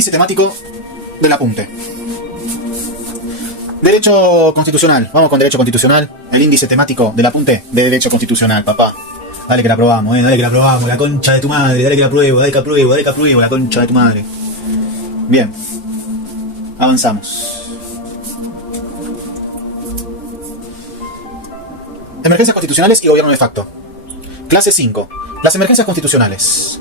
Índice temático del apunte. Derecho constitucional. Vamos con derecho constitucional. El índice temático del apunte de derecho constitucional, papá. Dale que la aprobamos, dale que la aprobamos. La concha de tu madre, dale que la apruebo, dale que apruebo, dale que apruebo, la concha de tu madre. Bien. Avanzamos. Emergencias constitucionales y gobierno de facto. Clase 5. Las emergencias constitucionales.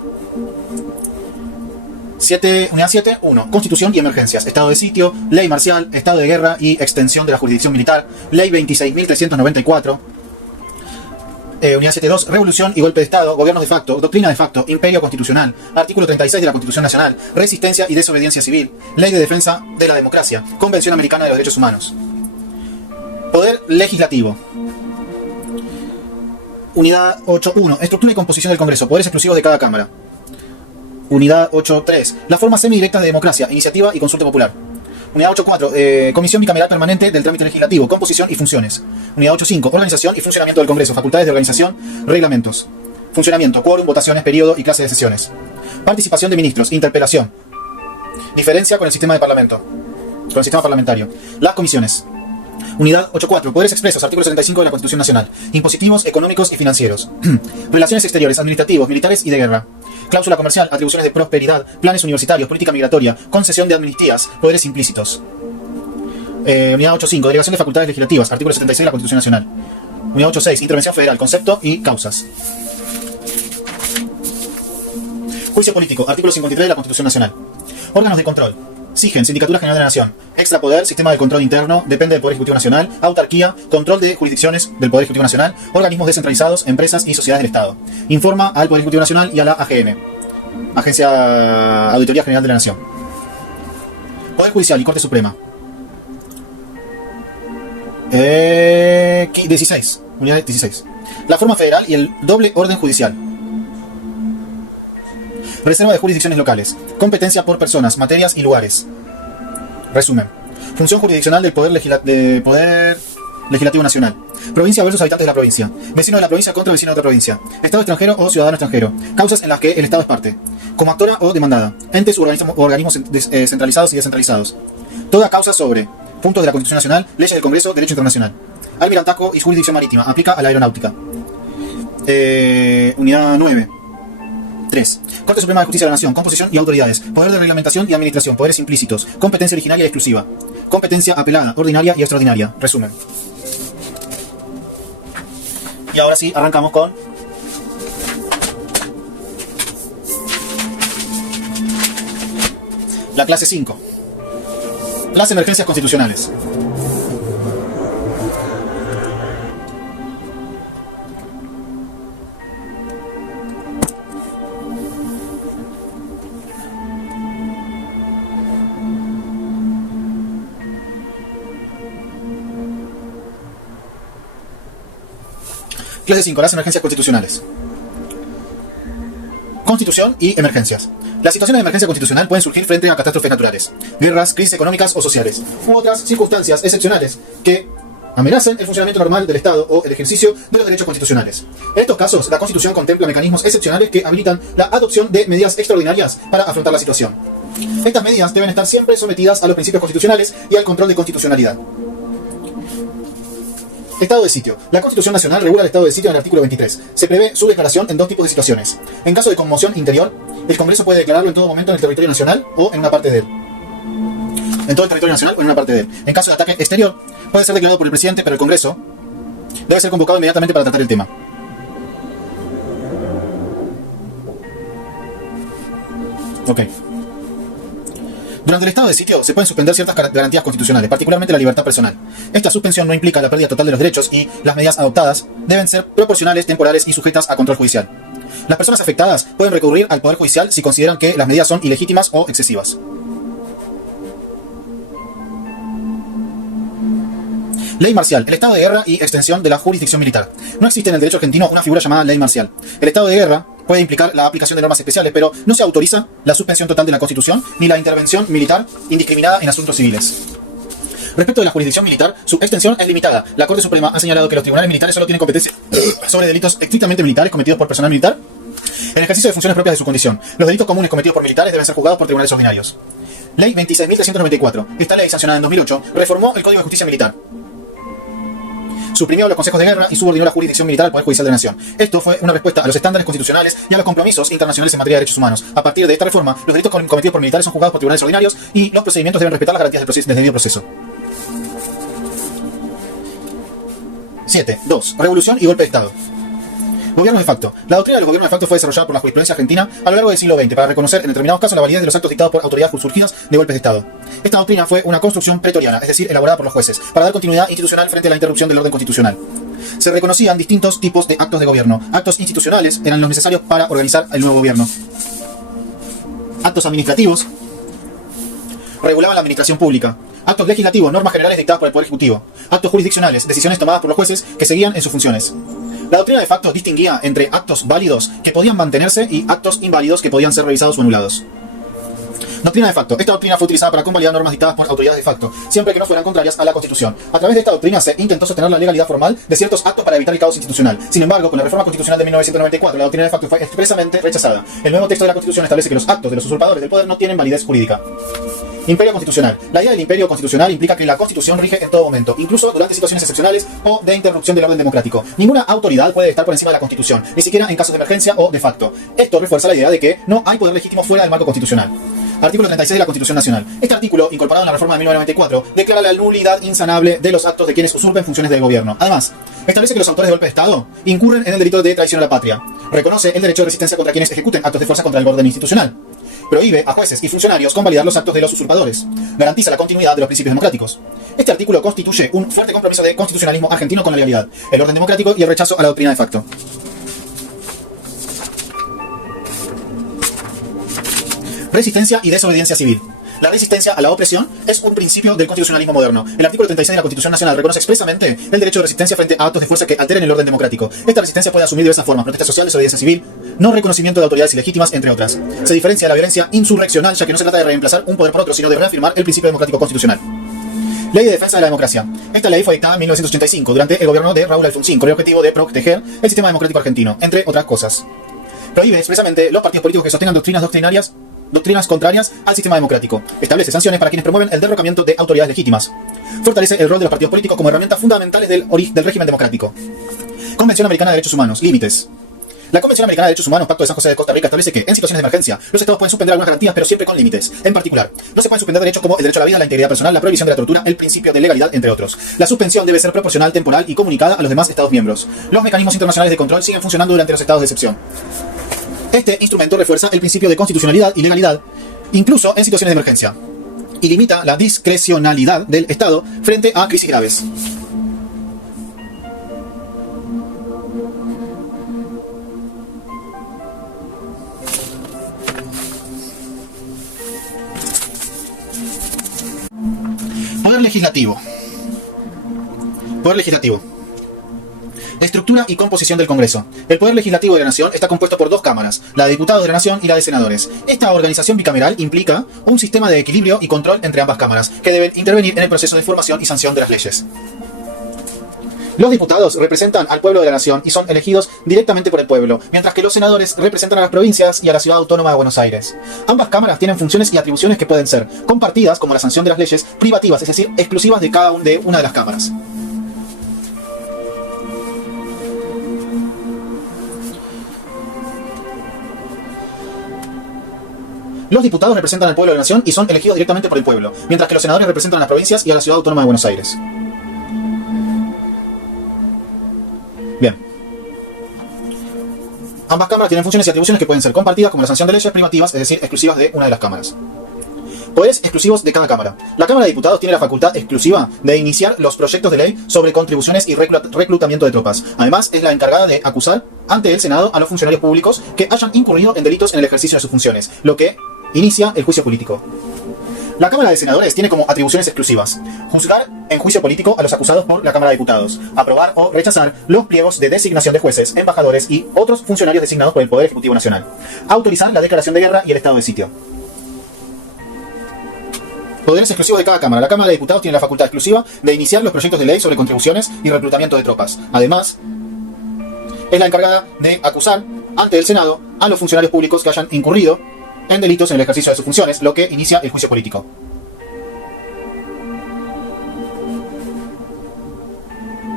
Unidad 7, 1. Constitución y emergencias. Estado de sitio, ley marcial, estado de guerra y extensión de la jurisdicción militar. Ley 26.394. Unidad 7.2. Revolución y golpe de Estado, gobierno de facto, doctrina de facto, imperio constitucional. Artículo 36 de la Constitución Nacional. Resistencia y desobediencia civil. Ley de defensa de la democracia. Convención Americana de los Derechos Humanos. Poder legislativo. Unidad 8.1. Estructura y composición del Congreso. Poderes exclusivos de cada Cámara. Unidad 8.3. La forma semidirecta de democracia, iniciativa y consulta popular. Unidad 8.4. Comisión bicameral permanente del trámite legislativo, composición y funciones. Unidad 8.5. Organización y funcionamiento del Congreso, facultades de organización, reglamentos. Funcionamiento, quórum, votaciones, periodo y clase de sesiones. Participación de ministros, interpelación. Diferencia con el sistema de parlamento, con el sistema parlamentario. Las comisiones. Unidad 8.4. Poderes expresos, artículo 75 de la Constitución Nacional. Impositivos, económicos y financieros. Relaciones exteriores, administrativos, militares y de guerra. Cláusula comercial, atribuciones de prosperidad, planes universitarios, política migratoria, concesión de amnistías, poderes implícitos. Unidad 8.5. Delegación de facultades legislativas, artículo 76 de la Constitución Nacional. Unidad 8.6. Intervención federal, concepto y causas. Juicio político, artículo 53 de la Constitución Nacional. Órganos de control. SIGEN, Sindicatura General de la Nación. Extrapoder, Sistema de Control Interno, depende del Poder Ejecutivo Nacional. Autarquía, control de jurisdicciones del Poder Ejecutivo Nacional. Organismos descentralizados, empresas y sociedades del Estado. Informa al Poder Ejecutivo Nacional y a la AGN, Agencia Auditoría General de la Nación. Poder Judicial y Corte Suprema. 16. Unidad 16. La forma federal y el doble orden judicial. Reserva de jurisdicciones locales. Competencia por personas, materias y lugares. Resumen. Función jurisdiccional del Poder Legislativo Nacional. Provincia versus habitantes de la provincia. Vecino de la provincia contra vecino de otra provincia. Estado extranjero o ciudadano extranjero. Causas en las que el Estado es parte. Como actora o demandada. Entes u organismos centralizados y descentralizados. Toda causa sobre. Puntos de la Constitución Nacional. Leyes del Congreso. Derecho internacional. Almirantazgo y jurisdicción marítima. Aplica a la aeronáutica. Unidad 9. 3. Corte Suprema de Justicia de la Nación. Composición y autoridades. Poder de reglamentación y administración. Poderes implícitos. Competencia originaria y exclusiva. Competencia apelada, ordinaria y extraordinaria. Resumen. Y ahora sí, arrancamos con la clase 5. Las emergencias constitucionales. Clase 5. Las emergencias constitucionales. Constitución y emergencias. Las situaciones de emergencia constitucional pueden surgir frente a catástrofes naturales, guerras, crisis económicas o sociales, u otras circunstancias excepcionales que amenacen el funcionamiento normal del Estado o el ejercicio de los derechos constitucionales. En estos casos, la Constitución contempla mecanismos excepcionales que habilitan la adopción de medidas extraordinarias para afrontar la situación. Estas medidas deben estar siempre sometidas a los principios constitucionales y al control de constitucionalidad. Estado de sitio. La Constitución Nacional regula el estado de sitio en el artículo 23. Se prevé su declaración en dos tipos de situaciones. En caso de conmoción interior, el Congreso puede declararlo en todo momento en el territorio nacional o en una parte de él. En todo el territorio nacional o en una parte de él. En caso de ataque exterior, puede ser declarado por el presidente, pero el Congreso debe ser convocado inmediatamente para tratar el tema. Ok. Durante el estado de sitio se pueden suspender ciertas garantías constitucionales, particularmente la libertad personal. Esta suspensión no implica la pérdida total de los derechos y las medidas adoptadas deben ser proporcionales, temporales y sujetas a control judicial. Las personas afectadas pueden recurrir al Poder Judicial si consideran que las medidas son ilegítimas o excesivas. Ley marcial. El estado de guerra y extensión de la jurisdicción militar. No existe en el derecho argentino una figura llamada ley marcial. El estado de guerra puede implicar la aplicación de normas especiales, pero no se autoriza la suspensión total de la Constitución ni la intervención militar indiscriminada en asuntos civiles. Respecto de la jurisdicción militar, su extensión es limitada. La Corte Suprema ha señalado que los tribunales militares solo tienen competencia sobre delitos estrictamente militares cometidos por personal militar El ejercicio de funciones propias de su condición. Los delitos comunes cometidos por militares deben ser juzgados por tribunales ordinarios. Ley 26.394. Esta ley, sancionada en 2008, reformó el Código de Justicia Militar. Suprimió los consejos de guerra y subordinó la jurisdicción militar al Poder Judicial de la Nación. Esto fue una respuesta a los estándares constitucionales y a los compromisos internacionales en materia de derechos humanos. A partir de esta reforma, los delitos cometidos por militares son juzgados por tribunales ordinarios y los procedimientos deben respetar las garantías del debido proceso. 7. 2. Revolución y golpe de Estado. Gobierno de facto. La doctrina de los gobiernos de facto fue desarrollada por la jurisprudencia argentina a lo largo del siglo XX para reconocer en determinados casos la validez de los actos dictados por autoridades surgidas de golpes de Estado. Esta doctrina fue una construcción pretoriana, es decir, elaborada por los jueces, para dar continuidad institucional frente a la interrupción del orden constitucional. Se reconocían distintos tipos de actos de gobierno. Actos institucionales eran los necesarios para organizar el nuevo gobierno. Actos administrativos regulaban la administración pública. Actos legislativos, normas generales dictadas por el Poder Ejecutivo. Actos jurisdiccionales, decisiones tomadas por los jueces que seguían en sus funciones. La doctrina de facto distinguía entre actos válidos que podían mantenerse y actos inválidos que podían ser revisados o anulados. Doctrina de facto. Esta doctrina fue utilizada para convalidar normas dictadas por autoridades de facto, siempre que no fueran contrarias a la Constitución. A través de esta doctrina se intentó sostener la legalidad formal de ciertos actos para evitar el caos institucional. Sin embargo, con la reforma constitucional de 1994, la doctrina de facto fue expresamente rechazada. El nuevo texto de la Constitución establece que los actos de los usurpadores del poder no tienen validez jurídica. Imperio constitucional. La idea del imperio constitucional implica que la Constitución rige en todo momento, incluso durante situaciones excepcionales o de interrupción del orden democrático. Ninguna autoridad puede estar por encima de la Constitución, ni siquiera en casos de emergencia o de facto. Esto refuerza la idea de que no hay poder legítimo fuera del marco constitucional. Artículo 36 de la Constitución Nacional. Este artículo, incorporado en la reforma de 1994, declara la nulidad insanable de los actos de quienes usurpen funciones del gobierno. Además, establece que los autores de golpe de Estado incurren en el delito de traición a la patria. Reconoce el derecho de resistencia contra quienes ejecuten actos de fuerza contra el orden institucional. Prohíbe a jueces y funcionarios convalidar los actos de los usurpadores. Garantiza la continuidad de los principios democráticos. Este artículo constituye un fuerte compromiso de constitucionalismo argentino con la legalidad, el orden democrático y el rechazo a la doctrina de facto. Resistencia y desobediencia civil. La resistencia a la opresión es un principio del constitucionalismo moderno. El artículo 36 de la Constitución Nacional reconoce expresamente el derecho de resistencia frente a actos de fuerza que alteren el orden democrático. Esta resistencia puede asumir diversas formas: protesta social, desobediencia civil, no reconocimiento de autoridades ilegítimas, entre otras. Se diferencia de la violencia insurreccional, ya que no se trata de reemplazar un poder por otro, sino de reafirmar el principio democrático constitucional. Ley de defensa de la democracia. Esta ley fue dictada en 1985 durante el gobierno de Raúl Alfonsín con el objetivo de proteger el sistema democrático argentino, entre otras cosas. Prohíbe expresamente los partidos políticos que sostengan doctrinas contrarias al sistema democrático. Establece sanciones para quienes promueven el derrocamiento de autoridades legítimas. Fortalece el rol de los partidos políticos como herramientas fundamentales del régimen democrático. Convención Americana de Derechos Humanos. Límites. La Convención Americana de Derechos Humanos, Pacto de San José de Costa Rica, establece que, en situaciones de emergencia, los estados pueden suspender algunas garantías, pero siempre con límites. En particular, no se pueden suspender derechos como el derecho a la vida, la integridad personal, la prohibición de la tortura, el principio de legalidad, entre otros. La suspensión debe ser proporcional, temporal y comunicada a los demás estados miembros. Los mecanismos internacionales de control siguen funcionando durante los estados de excepción. Este instrumento refuerza el principio de constitucionalidad y legalidad, incluso en situaciones de emergencia, y limita la discrecionalidad del Estado frente a crisis graves. Poder legislativo. Poder legislativo. Estructura y composición del Congreso. El Poder Legislativo de la Nación está compuesto por dos cámaras, la de diputados de la Nación y la de senadores. Esta organización bicameral implica un sistema de equilibrio y control entre ambas cámaras, que deben intervenir en el proceso de formación y sanción de las leyes. Los diputados representan al pueblo de la Nación y son elegidos directamente por el pueblo, mientras que los senadores representan a las provincias y a la Ciudad Autónoma de Buenos Aires. Ambas cámaras tienen funciones y atribuciones que pueden ser compartidas, como la sanción de las leyes, privativas, es decir, exclusivas de cada una de las cámaras. Los diputados representan al pueblo de la Nación y son elegidos directamente por el pueblo, mientras que los senadores representan a las provincias y a la Ciudad Autónoma de Buenos Aires. Bien. Ambas cámaras tienen funciones y atribuciones que pueden ser compartidas, como la sanción de leyes, privativas, es decir, exclusivas de una de las cámaras. Poderes exclusivos de cada cámara. La Cámara de Diputados tiene la facultad exclusiva de iniciar los proyectos de ley sobre contribuciones y reclutamiento de tropas. Además, es la encargada de acusar ante el Senado a los funcionarios públicos que hayan incurrido en delitos en el ejercicio de sus funciones, lo que inicia el juicio político. La Cámara de Senadores tiene como atribuciones exclusivas: juzgar en juicio político a los acusados por la Cámara de Diputados, aprobar o rechazar los pliegos de designación de jueces, embajadores y otros funcionarios designados por el Poder Ejecutivo Nacional, autorizar la declaración de guerra y el estado de sitio. Poderes exclusivos de cada Cámara. La Cámara de Diputados tiene la facultad exclusiva de iniciar los proyectos de ley sobre contribuciones y reclutamiento de tropas. Además, es la encargada de acusar ante el Senado a los funcionarios públicos que hayan incurrido en delitos en el ejercicio de sus funciones, lo que inicia el juicio político.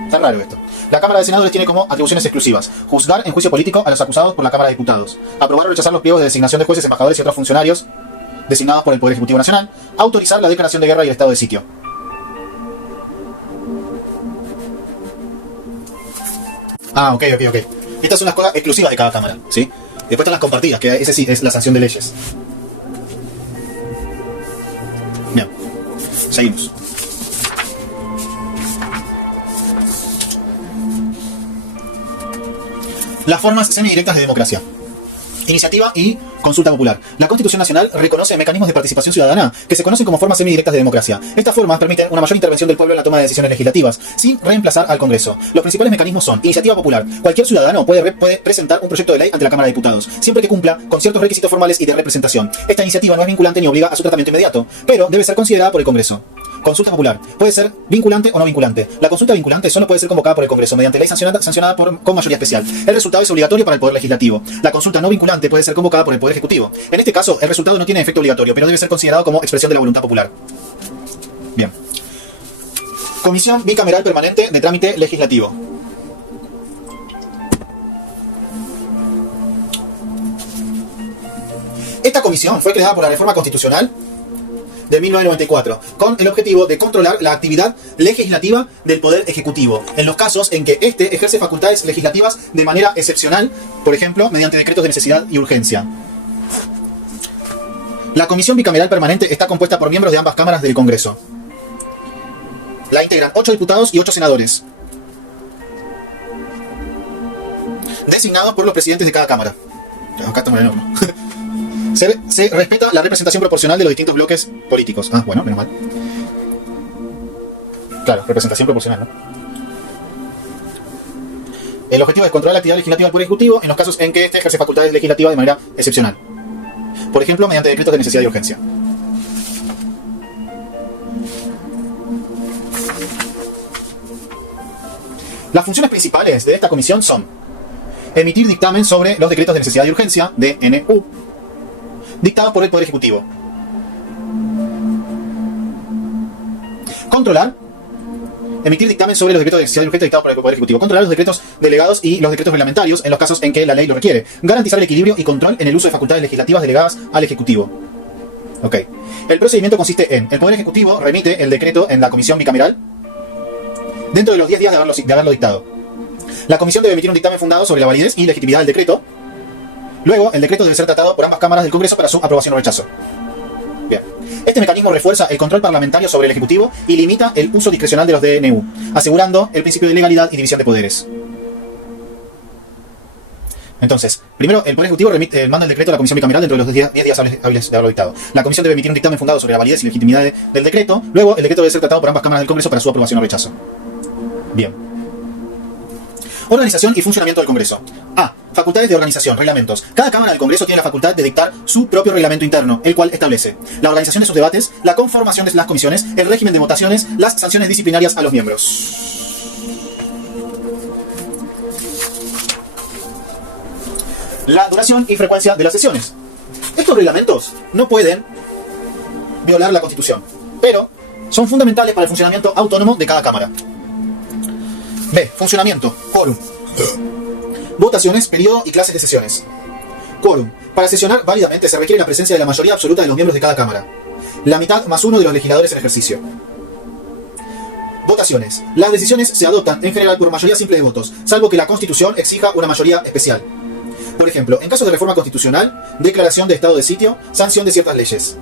Está raro esto. La Cámara de Senadores tiene como atribuciones exclusivas: juzgar en juicio político a los acusados por la Cámara de Diputados, aprobar o rechazar los pliegos de designación de jueces, embajadores y otros funcionarios designados por el Poder Ejecutivo Nacional, autorizar la declaración de guerra y el estado de sitio. Ah, ok. Estas son las cosas exclusivas de cada cámara, ¿sí? Después están las compartidas, que ese sí es la sanción de leyes. Bien, seguimos. Las formas semidirectas de democracia. Iniciativa y consulta popular. La Constitución Nacional reconoce mecanismos de participación ciudadana que se conocen como formas semidirectas de democracia. Estas formas permiten una mayor intervención del pueblo en la toma de decisiones legislativas, sin reemplazar al Congreso. Los principales mecanismos son: iniciativa popular. Cualquier ciudadano puede presentar un proyecto de ley ante la Cámara de Diputados, siempre que cumpla con ciertos requisitos formales y de representación. Esta iniciativa no es vinculante ni obliga a su tratamiento inmediato, pero debe ser considerada por el Congreso. Consulta popular. Puede ser vinculante o no vinculante. La consulta vinculante solo puede ser convocada por el Congreso mediante ley sancionada con mayoría especial. El resultado es obligatorio para el Poder Legislativo. La consulta no vinculante puede ser convocada por el Poder Ejecutivo. En este caso, el resultado no tiene efecto obligatorio, pero debe ser considerado como expresión de la voluntad popular. Bien. Comisión Bicameral Permanente de Trámite Legislativo. Esta comisión fue creada por la Reforma Constitucional de 1994, con el objetivo de controlar la actividad legislativa del Poder Ejecutivo, en los casos en que éste ejerce facultades legislativas de manera excepcional, por ejemplo, mediante decretos de necesidad y urgencia. La Comisión Bicameral Permanente está compuesta por miembros de ambas cámaras del Congreso. La integran 8 diputados y 8 senadores, designados por los presidentes de cada cámara. Acá estamos en el horno. Se respeta la representación proporcional de los distintos bloques políticos. Ah, bueno, menos mal. Claro, representación proporcional, ¿no? El objetivo es controlar la actividad legislativa del Poder Ejecutivo en los casos en que éste ejerce facultades legislativas de manera excepcional. Por ejemplo, mediante decretos de necesidad y urgencia. Las funciones principales de esta comisión son: emitir dictamen sobre los decretos de necesidad y urgencia, DNU, dictados por el Poder Ejecutivo. Controlar. Emitir dictamen sobre los decretos de necesidad y urgencia dictados por el Poder Ejecutivo. Controlar los decretos delegados y los decretos reglamentarios en los casos en que la ley lo requiere. Garantizar el equilibrio y control en el uso de facultades legislativas delegadas al Ejecutivo. Ok. El procedimiento consiste en: el Poder Ejecutivo remite el decreto en la Comisión Bicameral dentro de los 10 días de haberlo dictado. La Comisión debe emitir un dictamen fundado sobre la validez y legitimidad del decreto. Luego, el decreto debe ser tratado por ambas cámaras del Congreso para su aprobación o rechazo. Bien. Este mecanismo refuerza el control parlamentario sobre el Ejecutivo y limita el uso discrecional de los DNU, asegurando el principio de legalidad y división de poderes. Entonces, primero, el Poder Ejecutivo manda el decreto a la Comisión Bicameral dentro de los 10 días hábiles de haberlo dictado. La Comisión debe emitir un dictamen fundado sobre la validez y legitimidad del decreto. Luego, el decreto debe ser tratado por ambas cámaras del Congreso para su aprobación o rechazo. Bien. Organización y funcionamiento del Congreso. A. Facultades de organización, reglamentos. Cada Cámara del Congreso tiene la facultad de dictar su propio reglamento interno, el cual establece la organización de sus debates, la conformación de las comisiones, el régimen de votaciones, las sanciones disciplinarias a los miembros. La duración y frecuencia de las sesiones. Estos reglamentos no pueden violar la Constitución, pero son fundamentales para el funcionamiento autónomo de cada Cámara. B. Funcionamiento. Quórum. Votaciones, periodo y clases de sesiones. Quórum. Para sesionar válidamente se requiere la presencia de la mayoría absoluta de los miembros de cada Cámara. La mitad más uno de los legisladores en ejercicio. Votaciones. Las decisiones se adoptan en general por mayoría simple de votos, salvo que la Constitución exija una mayoría especial. Por ejemplo, en caso de reforma constitucional, declaración de estado de sitio, sanción de ciertas leyes.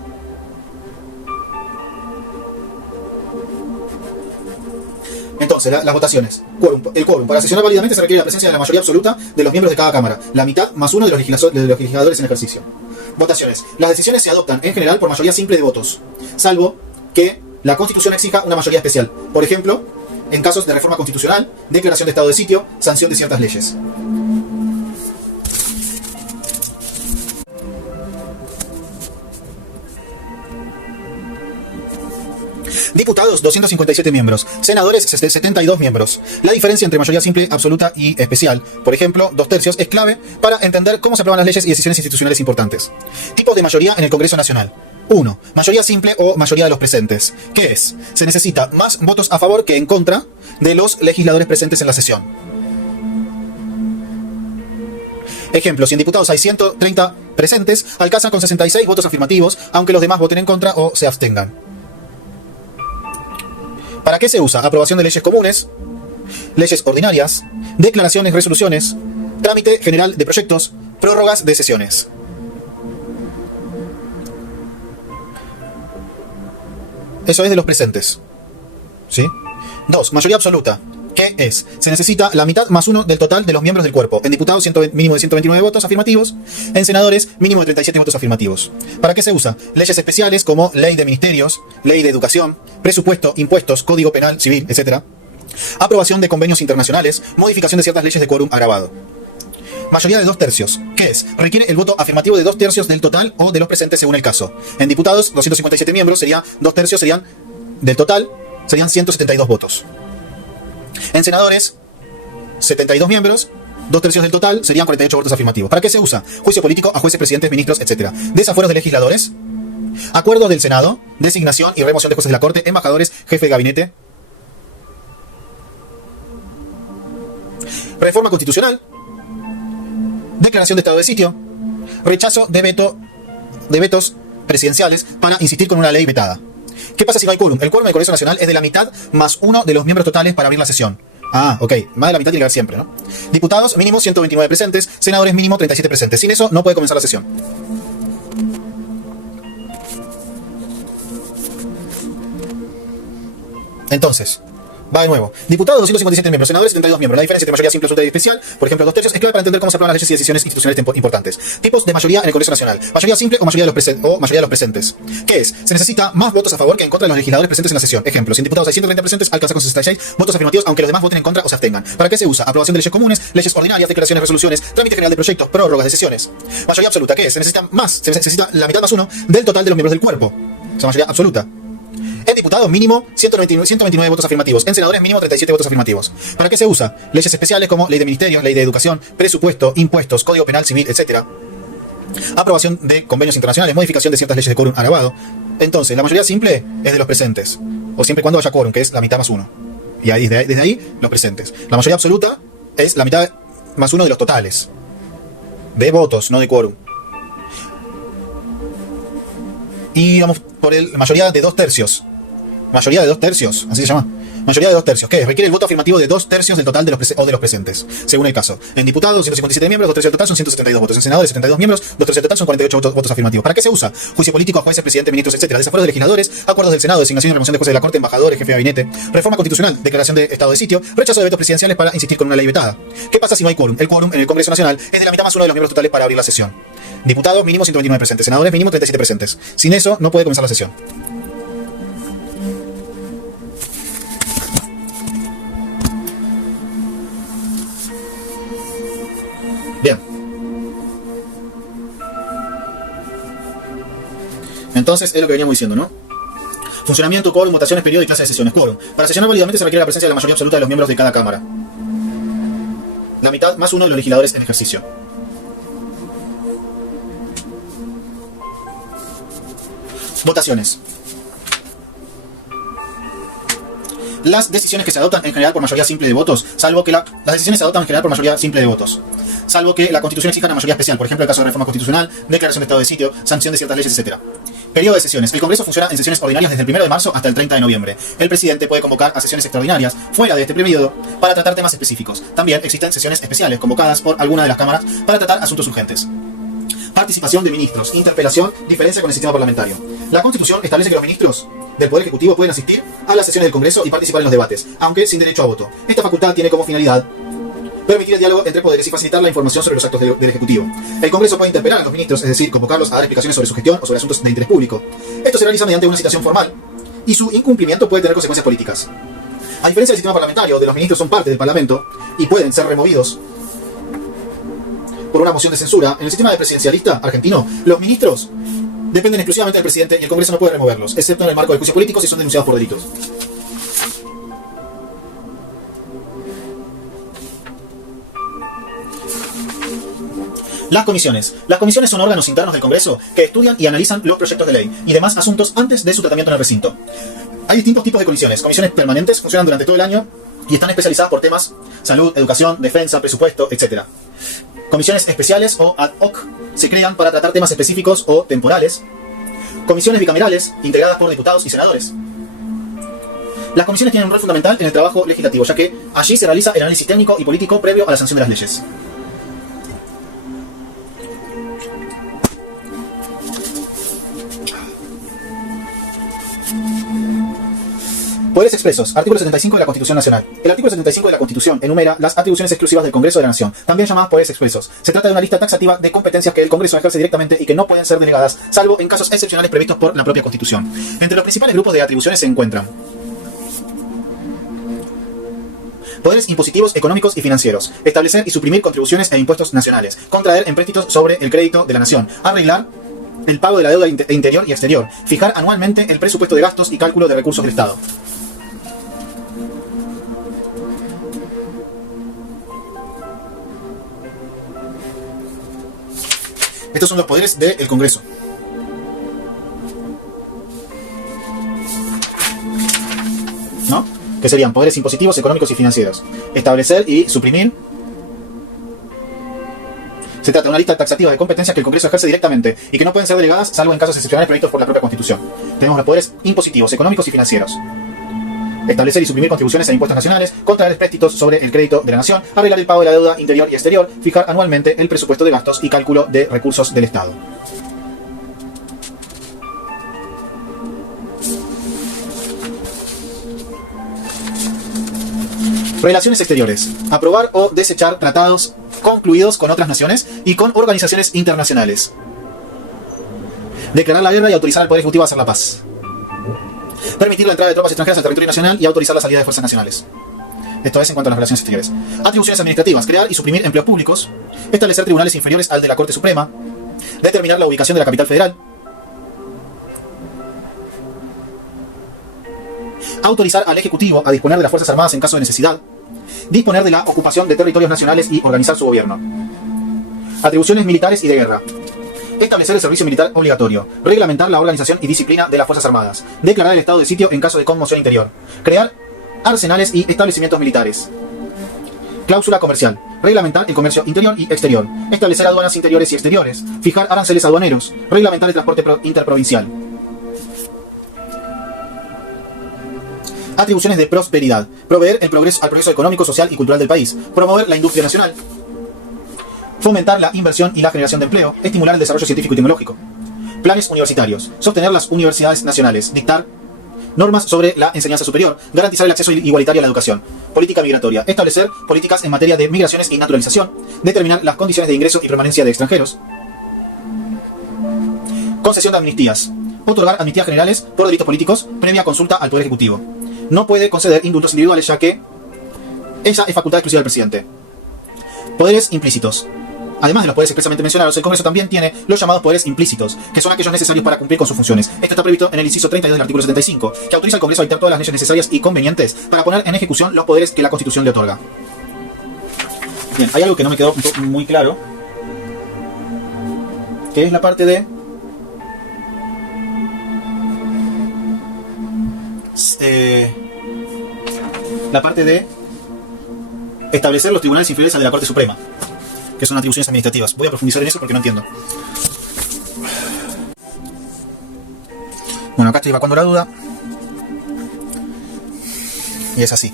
Entonces, las votaciones. El quórum. Para sesionar válidamente se requiere la presencia de la mayoría absoluta de los miembros de cada Cámara, la mitad más uno de los legisladores en ejercicio. Votaciones. Las decisiones se adoptan en general por mayoría simple de votos, salvo que la Constitución exija una mayoría especial. Por ejemplo, en casos de reforma constitucional, declaración de estado de sitio, sanción de ciertas leyes. Diputados, 257 miembros. Senadores, 72 miembros. La diferencia entre mayoría simple, absoluta y especial, por ejemplo, 2/3, es clave para entender cómo se aprueban las leyes y decisiones institucionales importantes. Tipos de mayoría en el Congreso Nacional. 1. Mayoría simple o mayoría de los presentes. ¿Qué es? Se necesita más votos a favor que en contra de los legisladores presentes en la sesión. Ejemplo, si en diputados hay 130 presentes, alcanzan con 66 votos afirmativos, aunque los demás voten en contra o se abstengan. ¿Para qué se usa? Aprobación de leyes comunes, leyes ordinarias, declaraciones, resoluciones, trámite general de proyectos, prórrogas de sesiones. Eso es de los presentes. ¿Sí? 2. Mayoría absoluta. ¿Qué es? Se necesita la mitad más uno del total de los miembros del cuerpo. En diputados, mínimo de 129 votos afirmativos. En senadores, mínimo de 37 votos afirmativos. ¿Para qué se usa? Leyes especiales como ley de ministerios, ley de educación, presupuesto, impuestos, código penal, civil, etc. Aprobación de convenios internacionales, modificación de ciertas leyes de quórum agravado. Mayoría de 2/3. ¿Qué es? Requiere el voto afirmativo de 2/3 del total o de los presentes según el caso. En diputados, 257 miembros, sería 2/3 serían del total, serían 172 votos. En senadores, 72 miembros, 2/3 del total, serían 48 votos afirmativos. ¿Para qué se usa? Juicio político a jueces, presidentes, ministros, etc. Desafueros de legisladores, acuerdos del Senado, designación y remoción de jueces de la Corte, embajadores, jefe de gabinete. Reforma constitucional, declaración de estado de sitio, rechazo de vetos presidenciales para insistir con una ley vetada. ¿Qué pasa si no hay quórum? El quórum del Congreso Nacional es de la mitad más uno de los miembros totales para abrir la sesión. Ah, ok. Más de la mitad tiene que haber siempre, ¿no? Diputados, mínimo 129 presentes. Senadores, mínimo 37 presentes. Sin eso, no puede comenzar la sesión. Entonces, va de nuevo. Diputados, 257 miembros. Senadores, 72 miembros. La diferencia entre mayoría simple, absoluta y especial, por ejemplo, 2/3, es clave para entender cómo se aprueban las leyes y decisiones institucionales importantes. Tipos de mayoría en el Congreso Nacional. Mayoría simple o mayoría de los presentes. ¿Qué es? Se necesita más votos a favor que en contra de los legisladores presentes en la sesión. Ejemplo, si en diputados hay 130 presentes, alcanza con 66 votos afirmativos, aunque los demás voten en contra o se abstengan. ¿Para qué se usa? Aprobación de leyes comunes, leyes ordinarias, declaraciones, resoluciones, trámite general de proyectos, prórrogas de sesiones. Mayoría absoluta. ¿Qué es? Se necesita la mitad más uno del total de los miembros del cuerpo. O sea, mayoría absoluta. En diputados, mínimo 129 votos afirmativos. En senadores, mínimo 37 votos afirmativos. ¿Para qué se usa? Leyes especiales como ley de ministerios, ley de educación, presupuesto, impuestos, código penal, civil, etc. Aprobación de convenios internacionales, modificación de ciertas leyes de quórum agravado. Entonces, la mayoría simple es de los presentes. O siempre y cuando haya quórum, que es la mitad más uno. Y ahí, desde ahí, los presentes. La mayoría absoluta es la mitad más uno de los totales. De votos, no de quórum. Y vamos por la mayoría de 2/3. Mayoría de 2/3, así se llama. Mayoría de 2/3. ¿Qué? Requiere el voto afirmativo de 2/3 del total de los presentes, según el caso. En diputados, 257 miembros, 2/3 del total son 172 votos. En senadores, 72 miembros, 2/3 del total son 48 votos afirmativos. ¿Para qué se usa? Juicio político a jueces, presidentes, ministros, etc. Desafueros de legisladores, acuerdos del Senado, designación y remoción de jueces de la Corte, embajadores, jefe de gabinete. Reforma constitucional, declaración de estado de sitio, rechazo de vetos presidenciales para insistir con una ley vetada. ¿Qué pasa si no hay quórum? El quórum en el Congreso Nacional es de la mitad más uno de los miembros totales para abrir la sesión. Diputados, mínimo 129 presentes. Senadores, mínimo 37 presentes. Sin eso, no puede comenzar la sesión. Bien. Entonces, es lo que veníamos diciendo, ¿no? Funcionamiento, quórum, votaciones, periodo y clase de sesiones. Quórum. Para sesionar válidamente se requiere la presencia de la mayoría absoluta de los miembros de cada Cámara. La mitad más uno de los legisladores en ejercicio. Votaciones. Las decisiones que se adoptan en general por mayoría simple de votos, salvo que las decisiones se adoptan en general por mayoría simple de votos, salvo que la Constitución exija una mayoría especial, por ejemplo, el caso de reforma constitucional, declaración de estado de sitio, sanción de ciertas leyes, etc. Periodo de sesiones. El Congreso funciona en sesiones ordinarias desde el 1 de marzo hasta el 30 de noviembre. El presidente puede convocar a sesiones extraordinarias fuera de este periodo para tratar temas específicos. También existen sesiones especiales convocadas por alguna de las cámaras para tratar asuntos urgentes. Participación de ministros, interpelación, diferencia con el sistema parlamentario. La Constitución establece que los ministros del Poder Ejecutivo pueden asistir a las sesiones del Congreso y participar en los debates, aunque sin derecho a voto. Esta facultad tiene como finalidad permitir el diálogo entre poderes y facilitar la información sobre los actos del Ejecutivo. El Congreso puede interpelar a los ministros, es decir, convocarlos a dar explicaciones sobre su gestión o sobre asuntos de interés público. Esto se realiza mediante una citación formal, y su incumplimiento puede tener consecuencias políticas. A diferencia del sistema parlamentario, donde los ministros son parte del Parlamento y pueden ser removidos por una moción de censura, en el sistema de presidencialista argentino, los ministros dependen exclusivamente del presidente y el Congreso no puede removerlos, excepto en el marco del juicio político si son denunciados por delitos. Las comisiones. Las comisiones son órganos internos del Congreso que estudian y analizan los proyectos de ley y demás asuntos antes de su tratamiento en el recinto. Hay distintos tipos de comisiones. Comisiones permanentes funcionan durante todo el año y están especializadas por temas: salud, educación, defensa, presupuesto, etc. Comisiones especiales o ad hoc se crean para tratar temas específicos o temporales. Comisiones bicamerales, integradas por diputados y senadores. Las comisiones tienen un rol fundamental en el trabajo legislativo, ya que allí se realiza el análisis técnico y político previo a la sanción de las leyes. Poderes expresos. Artículo 75 de la Constitución Nacional. El artículo 75 de la Constitución enumera las atribuciones exclusivas del Congreso de la Nación, también llamadas poderes expresos. Se trata de una lista taxativa de competencias que el Congreso ejerce directamente y que no pueden ser delegadas, salvo en casos excepcionales previstos por la propia Constitución. Entre los principales grupos de atribuciones se encuentran poderes impositivos, económicos y financieros. Establecer y suprimir contribuciones e impuestos nacionales. Contraer empréstitos sobre el crédito de la nación. Arreglar el pago de la deuda interior y exterior. Fijar anualmente el presupuesto de gastos y cálculo de recursos del Estado. Estos son los poderes del Congreso. ¿No? Que serían poderes impositivos, económicos y financieros. Establecer y suprimir. Se trata de una lista taxativa de competencias que el Congreso ejerce directamente y que no pueden ser delegadas, salvo en casos excepcionales previstos por la propia Constitución. Tenemos los poderes impositivos, económicos y financieros. Establecer y suprimir contribuciones e impuestos nacionales, contraer préstitos sobre el crédito de la nación, arreglar el pago de la deuda interior y exterior, fijar anualmente el presupuesto de gastos y cálculo de recursos del Estado. Relaciones exteriores. Aprobar o desechar tratados concluidos con otras naciones y con organizaciones internacionales. Declarar la guerra y autorizar al Poder Ejecutivo a hacer la paz. Permitir la entrada de tropas extranjeras al territorio nacional y autorizar la salida de fuerzas nacionales. Esto es en cuanto a las relaciones exteriores. Atribuciones administrativas. Crear y suprimir empleos públicos. Establecer tribunales inferiores al de la Corte Suprema. Determinar la ubicación de la capital federal. Autorizar al Ejecutivo a disponer de las Fuerzas Armadas en caso de necesidad. Disponer de la ocupación de territorios nacionales y organizar su gobierno. Atribuciones militares y de guerra. Establecer el servicio militar obligatorio. Reglamentar la organización y disciplina de las Fuerzas Armadas. Declarar el estado de sitio en caso de conmoción interior. Crear arsenales y establecimientos militares. Cláusula comercial. Reglamentar el comercio interior y exterior. Establecer aduanas interiores y exteriores. Fijar aranceles aduaneros. Reglamentar el transporte interprovincial. Atribuciones de prosperidad. Proveer al progreso económico, social y cultural del país. Promover la industria nacional. Fomentar la inversión y la generación de empleo. Estimular el desarrollo científico y tecnológico. Planes universitarios. Sostener las universidades nacionales. Dictar normas sobre la enseñanza superior. Garantizar el acceso igualitario a la educación. Política migratoria. Establecer políticas en materia de migraciones y naturalización. Determinar las condiciones de ingreso y permanencia de extranjeros. Concesión de amnistías. Otorgar amnistías generales por delitos políticos previa consulta al Poder Ejecutivo. No puede conceder indultos individuales, ya que esa es facultad exclusiva del presidente. Poderes implícitos. Además de los poderes expresamente mencionados, el Congreso también tiene los llamados poderes implícitos, que son aquellos necesarios para cumplir con sus funciones. Esto está previsto en el inciso 32 del artículo 75, que autoriza al Congreso a dictar todas las leyes necesarias y convenientes para poner en ejecución los poderes que la Constitución le otorga. Bien, hay algo que no me quedó muy claro, que es la parte de establecer los tribunales inferiores al de la Corte Suprema, que son atribuciones administrativas. Voy a profundizar en eso porque no entiendo. Bueno, acá estoy evacuando la duda. Y es así.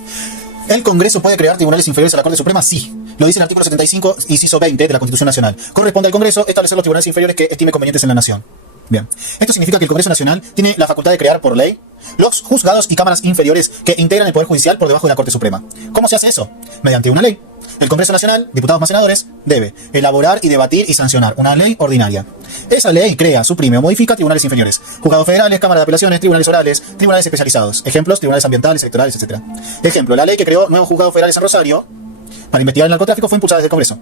¿El Congreso puede crear tribunales inferiores a la Corte Suprema? Sí. Lo dice el artículo 75, inciso 20 de la Constitución Nacional. Corresponde al Congreso establecer los tribunales inferiores que estime convenientes en la nación. Bien. Esto significa que el Congreso Nacional tiene la facultad de crear por ley los juzgados y cámaras inferiores que integran el Poder Judicial por debajo de la Corte Suprema. ¿Cómo se hace eso? Mediante una ley. El Congreso Nacional, diputados más senadores, debe elaborar y debatir y sancionar una ley ordinaria. Esa ley crea, suprime o modifica tribunales inferiores, juzgados federales, cámaras de apelaciones, tribunales orales, tribunales especializados. Ejemplos, tribunales ambientales, electorales, etc. Ejemplo, la ley que creó nuevos juzgados federales en Rosario para investigar el narcotráfico fue impulsada desde el Congreso.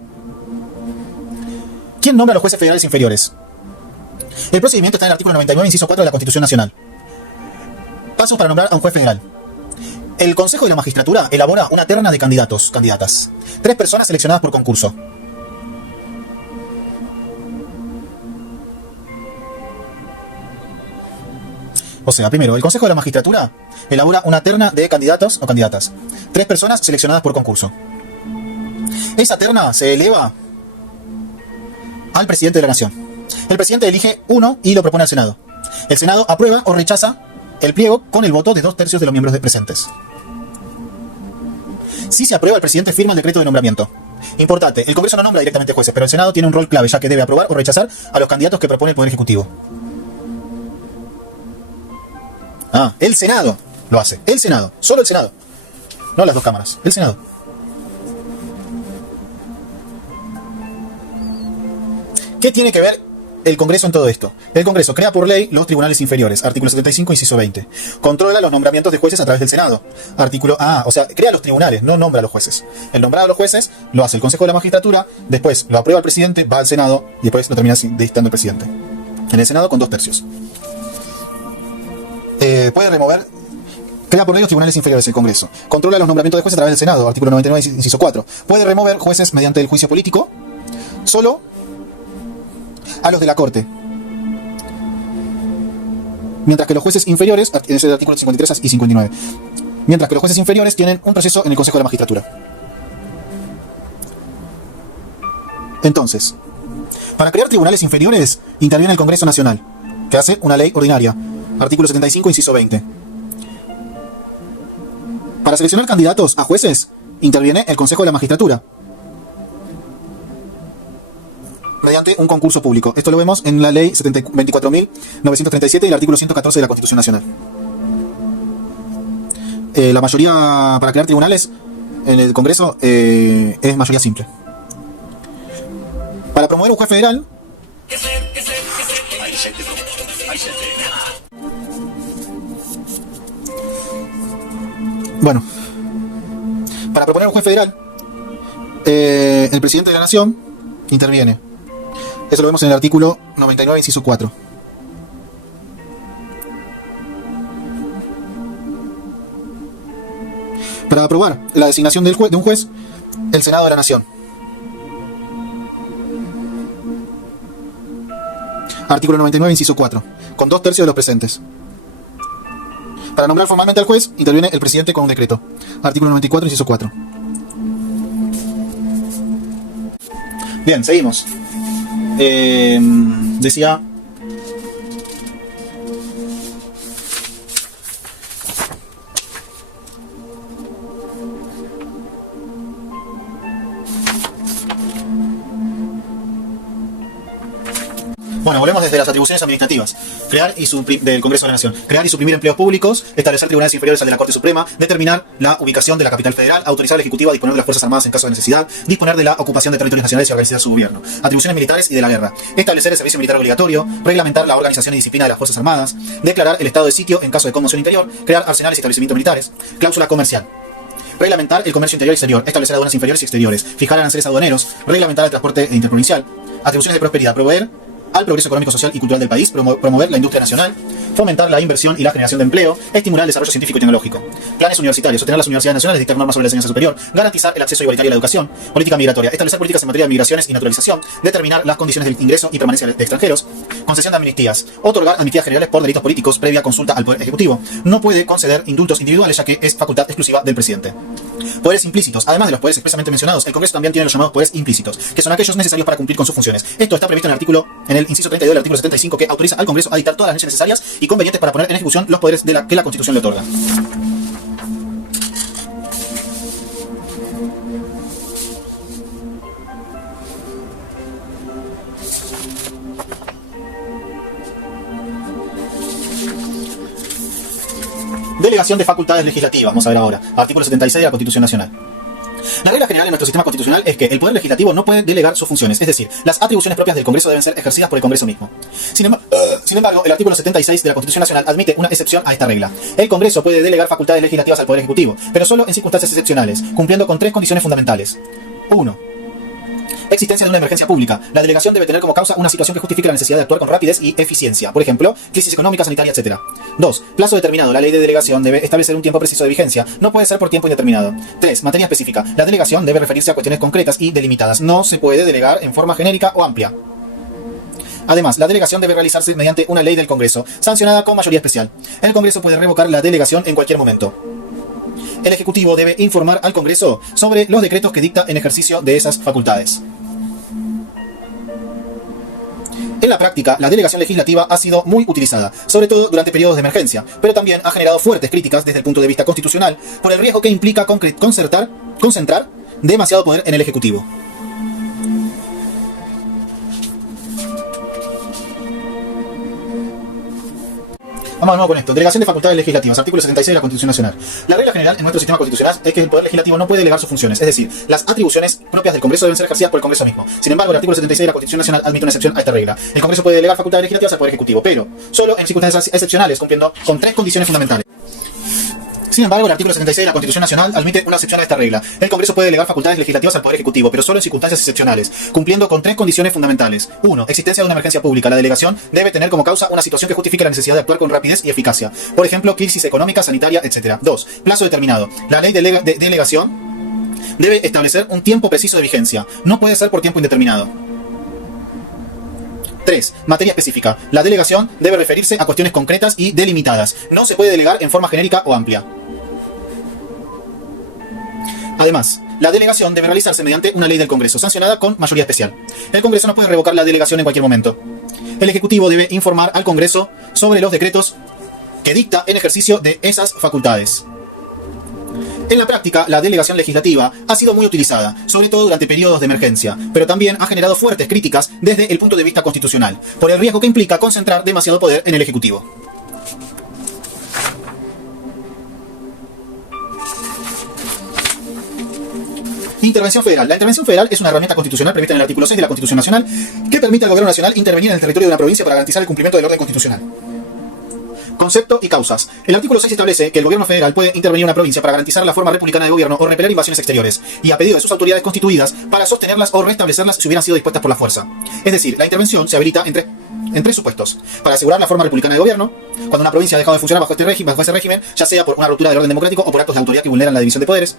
¿Quién nombra a los jueces federales inferiores? El procedimiento está en el artículo 99, inciso 4 de la Constitución Nacional. Pasos para nombrar a un juez federal. El Consejo de la Magistratura elabora una terna de candidatos, candidatas. 3 personas seleccionadas por concurso. O sea, primero, el Consejo de la Magistratura elabora una terna de candidatos o candidatas. 3 personas seleccionadas por concurso. Esa terna se eleva al presidente de la Nación. El presidente elige uno y lo propone al Senado. El Senado aprueba o rechaza el pliego con el voto de 2/3 de los miembros presentes. Si se aprueba, el presidente firma el decreto de nombramiento. Importante, el Congreso no nombra directamente jueces, pero el Senado tiene un rol clave, ya que debe aprobar o rechazar a los candidatos que propone el Poder Ejecutivo. El Senado lo hace. El Senado. Solo el Senado. No las 2 cámaras. El Senado. ¿Qué tiene que ver el Congreso en todo esto? El Congreso crea por ley los tribunales inferiores. Artículo 75, inciso 20. Controla los nombramientos de jueces a través del Senado. Artículo o sea, crea los tribunales, no nombra a los jueces. El nombrar a los jueces lo hace el Consejo de la Magistratura, después lo aprueba el presidente, va al Senado y después lo termina dictando el presidente. En el Senado con 2/3. Puede remover. Crea por ley los tribunales inferiores el Congreso. Controla los nombramientos de jueces a través del Senado. Artículo 99, inciso 4. Puede remover jueces mediante el juicio político solo a los de la Corte. Mientras que los jueces inferiores, en ese artículo 53 y 59, mientras que los jueces inferiores tienen un proceso en el Consejo de la Magistratura. Entonces, para crear tribunales inferiores, interviene el Congreso Nacional, que hace una ley ordinaria. Artículo 75, inciso 20. Para seleccionar candidatos a jueces, interviene el Consejo de la Magistratura, mediante un concurso público. Esto lo vemos en la ley 24.937 y el artículo 114 de la Constitución Nacional. La mayoría para crear tribunales en el Congreso es mayoría simple. Para promover un juez federal, para proponer un juez federal, el presidente de la Nación interviene. Eso lo vemos en el artículo 99, inciso 4. Para aprobar la designación de un juez, el Senado de la Nación. Artículo 99, inciso 4. Con 2/3 de los presentes. Para nombrar formalmente al juez, interviene el presidente con un decreto. Artículo 94, inciso 4. Bien, seguimos. Decía... Bueno, volvemos desde las atribuciones administrativas. Crear del Congreso de la Nación. Crear y suprimir empleos públicos, establecer tribunales inferiores al de la Corte Suprema, determinar la ubicación de la capital federal, autorizar al Ejecutivo a disponer de las Fuerzas Armadas en caso de necesidad, disponer de la ocupación de territorios nacionales y organizar su gobierno. Atribuciones militares y de la guerra. Establecer el servicio militar obligatorio, reglamentar la organización y disciplina de las Fuerzas Armadas, declarar el estado de sitio en caso de conmoción interior, crear arsenales y establecimientos militares. Cláusula comercial. Reglamentar el comercio interior y exterior, establecer aduanas inferiores y exteriores, fijar aranceles aduaneros, reglamentar el transporte interprovincial. Atribuciones de prosperidad, proveer al progreso económico, social y cultural del país, promover la industria nacional, fomentar la inversión y la generación de empleo, estimular el desarrollo científico y tecnológico, planes universitarios, sostener las universidades nacionales, dictar normas sobre la enseñanza superior, garantizar el acceso igualitario a la educación, política migratoria, establecer políticas en materia de migraciones y naturalización, determinar las condiciones del ingreso y permanencia de extranjeros, concesión de amnistías, otorgar amnistías generales por delitos políticos previa consulta al Poder Ejecutivo. No puede conceder indultos individuales, ya que es facultad exclusiva del presidente. Poderes implícitos. Además de los poderes expresamente mencionados, el Congreso también tiene los llamados poderes implícitos, que son aquellos necesarios para cumplir con sus funciones. Esto está previsto en el inciso 32 del artículo 75, que autoriza al Congreso a dictar todas las leyes necesarias y convenientes para poner en ejecución los poderes que la Constitución le otorga. Delegación de facultades legislativas, vamos a ver ahora. Artículo 76 de la Constitución Nacional. La regla general en nuestro sistema constitucional es que el Poder Legislativo no puede delegar sus funciones, es decir, las atribuciones propias del Congreso deben ser ejercidas por el Congreso mismo. Sin embargo, el artículo 76 de la Constitución Nacional admite una excepción a esta regla. El Congreso puede delegar facultades legislativas al Poder Ejecutivo, pero solo en circunstancias excepcionales, cumpliendo con 3 condiciones fundamentales. 1. Existencia de una emergencia pública. La delegación debe tener como causa una situación que justifique la necesidad de actuar con rapidez y eficiencia. Por ejemplo, crisis económica, sanitaria, etc. 2. Plazo determinado. La ley de delegación debe establecer un tiempo preciso de vigencia. No puede ser por tiempo indeterminado. 3. Materia específica. La delegación debe referirse a cuestiones concretas y delimitadas. No se puede delegar en forma genérica o amplia. Además, la delegación debe realizarse mediante una ley del Congreso, sancionada con mayoría especial. El Congreso puede revocar la delegación en cualquier momento. El Ejecutivo debe informar al Congreso sobre los decretos que dicta en ejercicio de esas facultades. En la práctica, la delegación legislativa ha sido muy utilizada, sobre todo durante periodos de emergencia, pero también ha generado fuertes críticas desde el punto de vista constitucional por el riesgo que implica concentrar demasiado poder en el Ejecutivo. Vamos de nuevo con esto. Delegación de facultades legislativas. Artículo 76 de la Constitución Nacional. La regla general en nuestro sistema constitucional es que el Poder Legislativo no puede delegar sus funciones, es decir, las atribuciones propias del Congreso deben ser ejercidas por el Congreso mismo. Sin embargo, el artículo 76 de la Constitución Nacional admite una excepción a esta regla. El Congreso puede delegar facultades legislativas al Poder Ejecutivo, pero solo en circunstancias excepcionales, cumpliendo con 3 condiciones fundamentales. Sin embargo, el artículo 76 de la Constitución Nacional admite una excepción a esta regla. El Congreso puede delegar facultades legislativas al Poder Ejecutivo, pero solo en circunstancias excepcionales, cumpliendo con 3 condiciones fundamentales. 1. Existencia de una emergencia pública. La delegación debe tener como causa una situación que justifique la necesidad de actuar con rapidez y eficacia. Por ejemplo, crisis económica, sanitaria, etc. 2. Plazo determinado. La ley de delegación debe establecer un tiempo preciso de vigencia. No puede ser por tiempo indeterminado. 3. Materia específica. La delegación debe referirse a cuestiones concretas y delimitadas. No se puede delegar en forma genérica o amplia. Además, la delegación debe realizarse mediante una ley del Congreso, sancionada con mayoría especial. El Congreso no puede revocar la delegación en cualquier momento. El Ejecutivo debe informar al Congreso sobre los decretos que dicta en ejercicio de esas facultades. En la práctica, la delegación legislativa ha sido muy utilizada, sobre todo durante periodos de emergencia, pero también ha generado fuertes críticas desde el punto de vista constitucional, por el riesgo que implica concentrar demasiado poder en el Ejecutivo. Intervención federal. La intervención federal es una herramienta constitucional prevista en el artículo 6 de la Constitución Nacional que permite al Gobierno Nacional intervenir en el territorio de una provincia para garantizar el cumplimiento del orden constitucional. Concepto y causas. El artículo 6 establece que el Gobierno federal puede intervenir en una provincia para garantizar la forma republicana de gobierno o repeler invasiones exteriores, y a pedido de sus autoridades constituidas para sostenerlas o restablecerlas si hubieran sido dispuestas por la fuerza. Es decir, la intervención se habilita en 3 supuestos: para asegurar la forma republicana de gobierno, cuando una provincia ha dejado de funcionar bajo ese régimen, ya sea por una ruptura del orden democrático o por actos de autoridad que vulneran la división de poderes;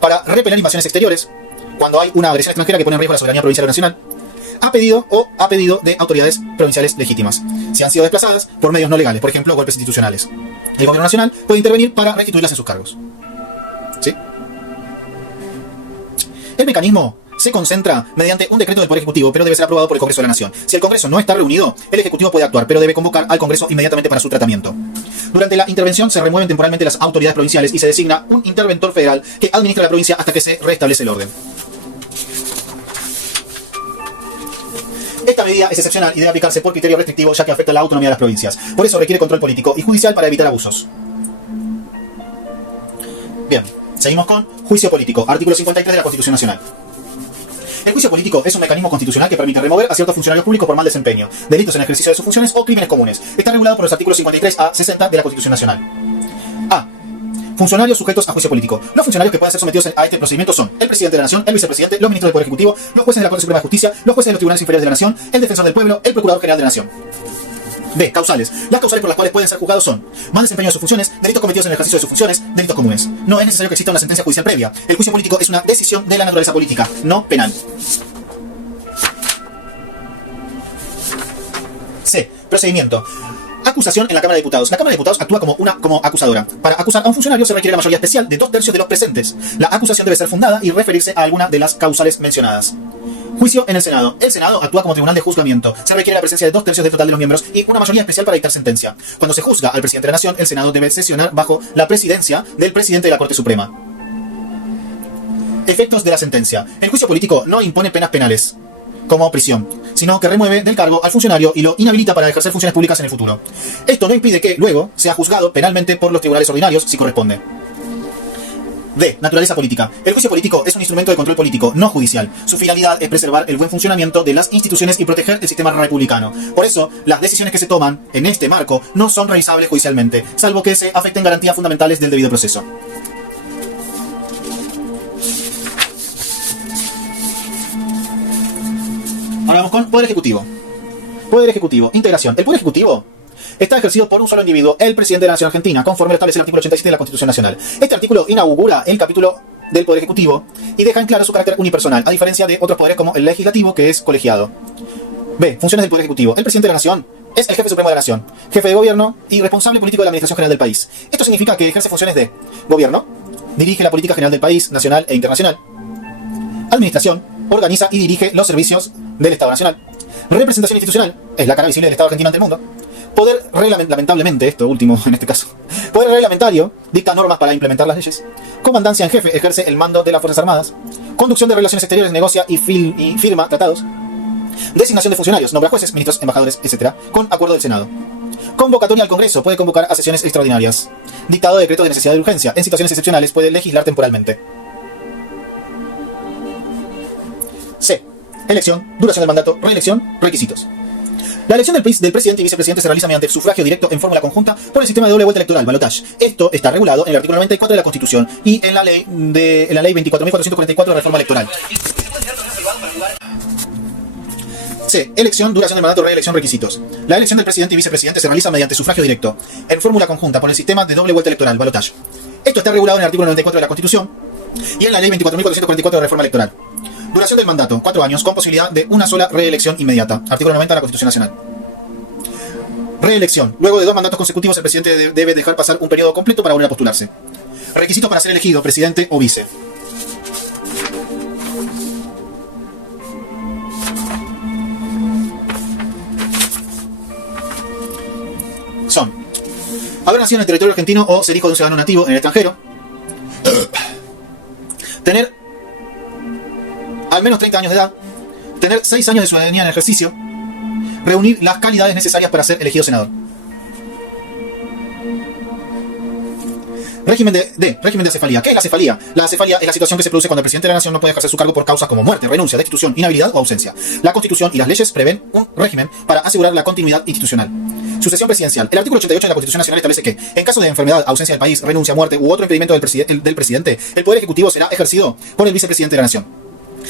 para repeler invasiones exteriores, cuando hay una agresión extranjera que pone en riesgo la soberanía provincial o nacional, a pedido de autoridades provinciales legítimas, si han sido desplazadas por medios no legales, por ejemplo, golpes institucionales. El Gobierno Nacional puede intervenir para restituirlas en sus cargos. ¿Sí? El mecanismo se concentra mediante un decreto del Poder Ejecutivo, pero debe ser aprobado por el Congreso de la Nación. Si el Congreso no está reunido, el Ejecutivo puede actuar, pero debe convocar al Congreso inmediatamente para su tratamiento. Durante la intervención se remueven temporalmente las autoridades provinciales y se designa un interventor federal que administra la provincia hasta que se restablece el orden. Esta medida es excepcional y debe aplicarse por criterio restrictivo, ya que afecta la autonomía de las provincias. Por eso requiere control político y judicial para evitar abusos. Bien, seguimos con juicio político, artículo 53 de la Constitución Nacional. El juicio político es un mecanismo constitucional que permite remover a ciertos funcionarios públicos por mal desempeño, delitos en ejercicio de sus funciones o crímenes comunes. Está regulado por los artículos 53 a 60 de la Constitución Nacional. A. Funcionarios sujetos a juicio político. Los funcionarios que pueden ser sometidos a este procedimiento son el presidente de la Nación, el vicepresidente, los ministros del Poder Ejecutivo, los jueces de la Corte Suprema de Justicia, los jueces de los tribunales inferiores de la Nación, el defensor del pueblo, el procurador general de la Nación. B. Causales. Las causales por las cuales pueden ser juzgados son mal desempeño de sus funciones, delitos cometidos en el ejercicio de sus funciones, delitos comunes. No es necesario que exista una sentencia judicial previa. El juicio político es una decisión de la naturaleza política, no penal. C. Procedimiento. Acusación en la Cámara de Diputados. La Cámara de Diputados actúa como acusadora. Para acusar a un funcionario se requiere la mayoría especial de 2/3 de los presentes. La acusación debe ser fundada y referirse a alguna de las causales mencionadas. Juicio en el Senado. El Senado actúa como tribunal de juzgamiento. Se requiere la presencia de 2/3 del total de los miembros y una mayoría especial para dictar sentencia. Cuando se juzga al presidente de la Nación, el Senado debe sesionar bajo la presidencia del presidente de la Corte Suprema. Efectos de la sentencia. El juicio político no impone penas penales, como prisión, sino que remueve del cargo al funcionario y lo inhabilita para ejercer funciones públicas en el futuro. Esto no impide que, luego, sea juzgado penalmente por los tribunales ordinarios, si corresponde. D. Naturaleza política. El juicio político es un instrumento de control político, no judicial. Su finalidad es preservar el buen funcionamiento de las instituciones y proteger el sistema republicano. Por eso, las decisiones que se toman en este marco no son revisables judicialmente, salvo que se afecten garantías fundamentales del debido proceso. con Poder Ejecutivo. Poder Ejecutivo. Integración. El Poder Ejecutivo está ejercido por un solo individuo, el presidente de la Nación Argentina, conforme lo establece el artículo 87 de la Constitución Nacional. Este artículo inaugura el capítulo del Poder Ejecutivo y deja en claro su carácter unipersonal, a diferencia de otros poderes como el legislativo, que es colegiado. B. Funciones del Poder Ejecutivo. El presidente de la Nación es el jefe supremo de la Nación, jefe de gobierno y responsable político de la administración general del país. Esto significa que ejerce funciones de gobierno, dirige la política general del país, nacional e internacional, administración, organiza y dirige los servicios del Estado Nacional, representación institucional, es la cara visible del Estado argentino ante el mundo, poder lamentablemente, esto último en este caso, poder reglamentario, dicta normas para implementar las leyes, comandancia en jefe, ejerce el mando de las Fuerzas Armadas, conducción de relaciones exteriores, negocia y firma tratados, designación de funcionarios, nombra jueces, ministros, embajadores, etc., con acuerdo del Senado. Convocatoria al Congreso, puede convocar a sesiones extraordinarias. Dictado de decreto de necesidad de urgencia, en situaciones excepcionales puede legislar temporalmente. C. Elección, duración del mandato, reelección, requisitos. La elección del presidente y vicepresidente se realiza mediante sufragio directo en fórmula conjunta por el sistema de doble vuelta electoral, balotage. Esto está regulado en el artículo 94 de la Constitución y en la ley 24.444 de reforma electoral. C. Elección, duración del mandato, reelección, requisitos. La elección del presidente y vicepresidente se realiza mediante sufragio directo, en fórmula conjunta, por el sistema de doble vuelta electoral, balotage. Esto está regulado en el artículo 94 de la Constitución y en la ley 24.444 de reforma electoral. Duración del mandato, 4 años, con posibilidad de una sola reelección inmediata. Artículo 90 de la Constitución Nacional. Reelección. Luego de 2 mandatos consecutivos, el presidente debe dejar pasar un periodo completo para volver a postularse. Requisitos para ser elegido, presidente o vice. Son: haber nacido en el territorio argentino o ser hijo de un ciudadano nativo en el extranjero, tener al menos 30 años de edad, tener 6 años de ciudadanía en ejercicio, reunir las calidades necesarias para ser elegido senador. Régimen de acefalía. ¿Qué es la acefalía? La acefalía es la situación que se produce cuando el presidente de la nación no puede ejercer su cargo por causas como muerte, renuncia, destitución, inhabilidad o ausencia. La Constitución y las leyes prevén un régimen para asegurar la continuidad institucional. Sucesión presidencial. El artículo 88 de la Constitución Nacional establece que, en caso de enfermedad, ausencia del país, renuncia, muerte u otro impedimento del presidente, el poder ejecutivo será ejercido por el vicepresidente de la nación.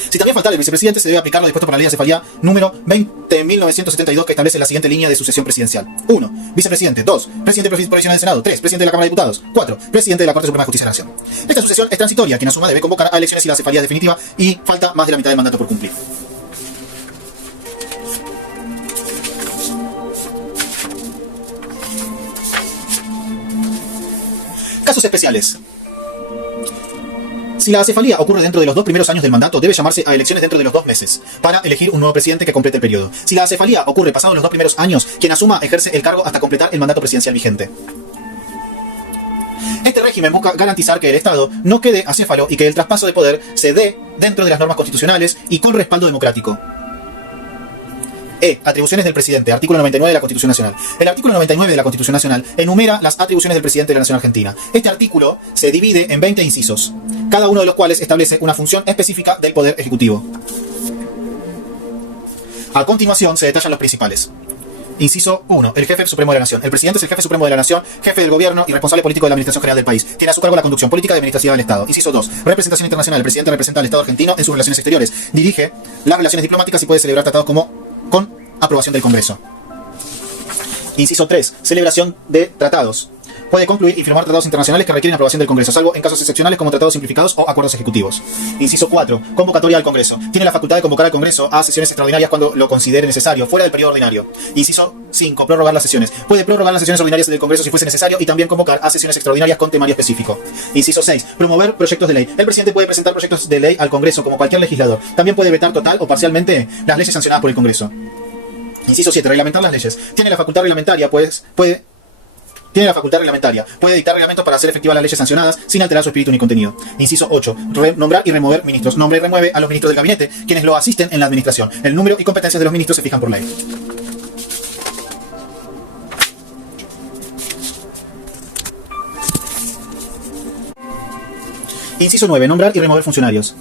Si también faltara el vicepresidente, se debe aplicar lo dispuesto por la ley de acefalía número 20.972, que establece la siguiente línea de sucesión presidencial. 1. Vicepresidente. 2. Presidente provisional del Senado. 3. Presidente de la Cámara de Diputados. 4. Presidente de la Corte Suprema de Justicia de la Nación. Esta sucesión es transitoria. Quien asuma debe convocar a elecciones si la acefalía es definitiva y falta más de la mitad del mandato por cumplir. Casos especiales. Si la acefalía ocurre dentro de los 2 primeros años del mandato, debe llamarse a elecciones dentro de los 2 meses, para elegir un nuevo presidente que complete el periodo. Si la acefalía ocurre pasados los 2 primeros años, quien asuma ejerce el cargo hasta completar el mandato presidencial vigente. Este régimen busca garantizar que el Estado no quede acéfalo y que el traspaso de poder se dé dentro de las normas constitucionales y con respaldo democrático. E. Atribuciones del presidente. Artículo 99 de la Constitución Nacional. El artículo 99 de la Constitución Nacional enumera las atribuciones del presidente de la Nación Argentina. Este artículo se divide en 20 incisos, cada uno de los cuales establece una función específica del Poder Ejecutivo. A continuación se detallan los principales. Inciso 1. El jefe supremo de la nación. El presidente es el jefe supremo de la nación, jefe del gobierno y responsable político de la administración general del país. Tiene a su cargo la conducción política y administrativa del Estado. Inciso 2. Representación internacional. El presidente representa al Estado argentino en sus relaciones exteriores. Dirige las relaciones diplomáticas y puede celebrar tratados con aprobación del Congreso. Inciso 3. Celebración de tratados. Puede concluir y firmar tratados internacionales que requieren aprobación del Congreso, salvo en casos excepcionales como tratados simplificados o acuerdos ejecutivos. Inciso 4. Convocatoria al Congreso. Tiene la facultad de convocar al Congreso a sesiones extraordinarias cuando lo considere necesario, fuera del periodo ordinario. Inciso 5. Prorrogar las sesiones. Puede prorrogar las sesiones ordinarias del Congreso si fuese necesario y también convocar a sesiones extraordinarias con temario específico. Inciso 6. Promover proyectos de ley. El presidente puede presentar proyectos de ley al Congreso como cualquier legislador. También puede vetar total o parcialmente las leyes sancionadas por el Congreso. Inciso 7. Reglamentar las leyes. Tiene la facultad reglamentaria, puede dictar reglamentos para hacer efectivas las leyes sancionadas sin alterar su espíritu ni contenido. Inciso 8. Nombrar y remover ministros. Nombra y remueve a los ministros del gabinete, quienes lo asisten en la administración. El número y competencias de los ministros se fijan por ley. Inciso 9. Nombrar y remover funcionarios.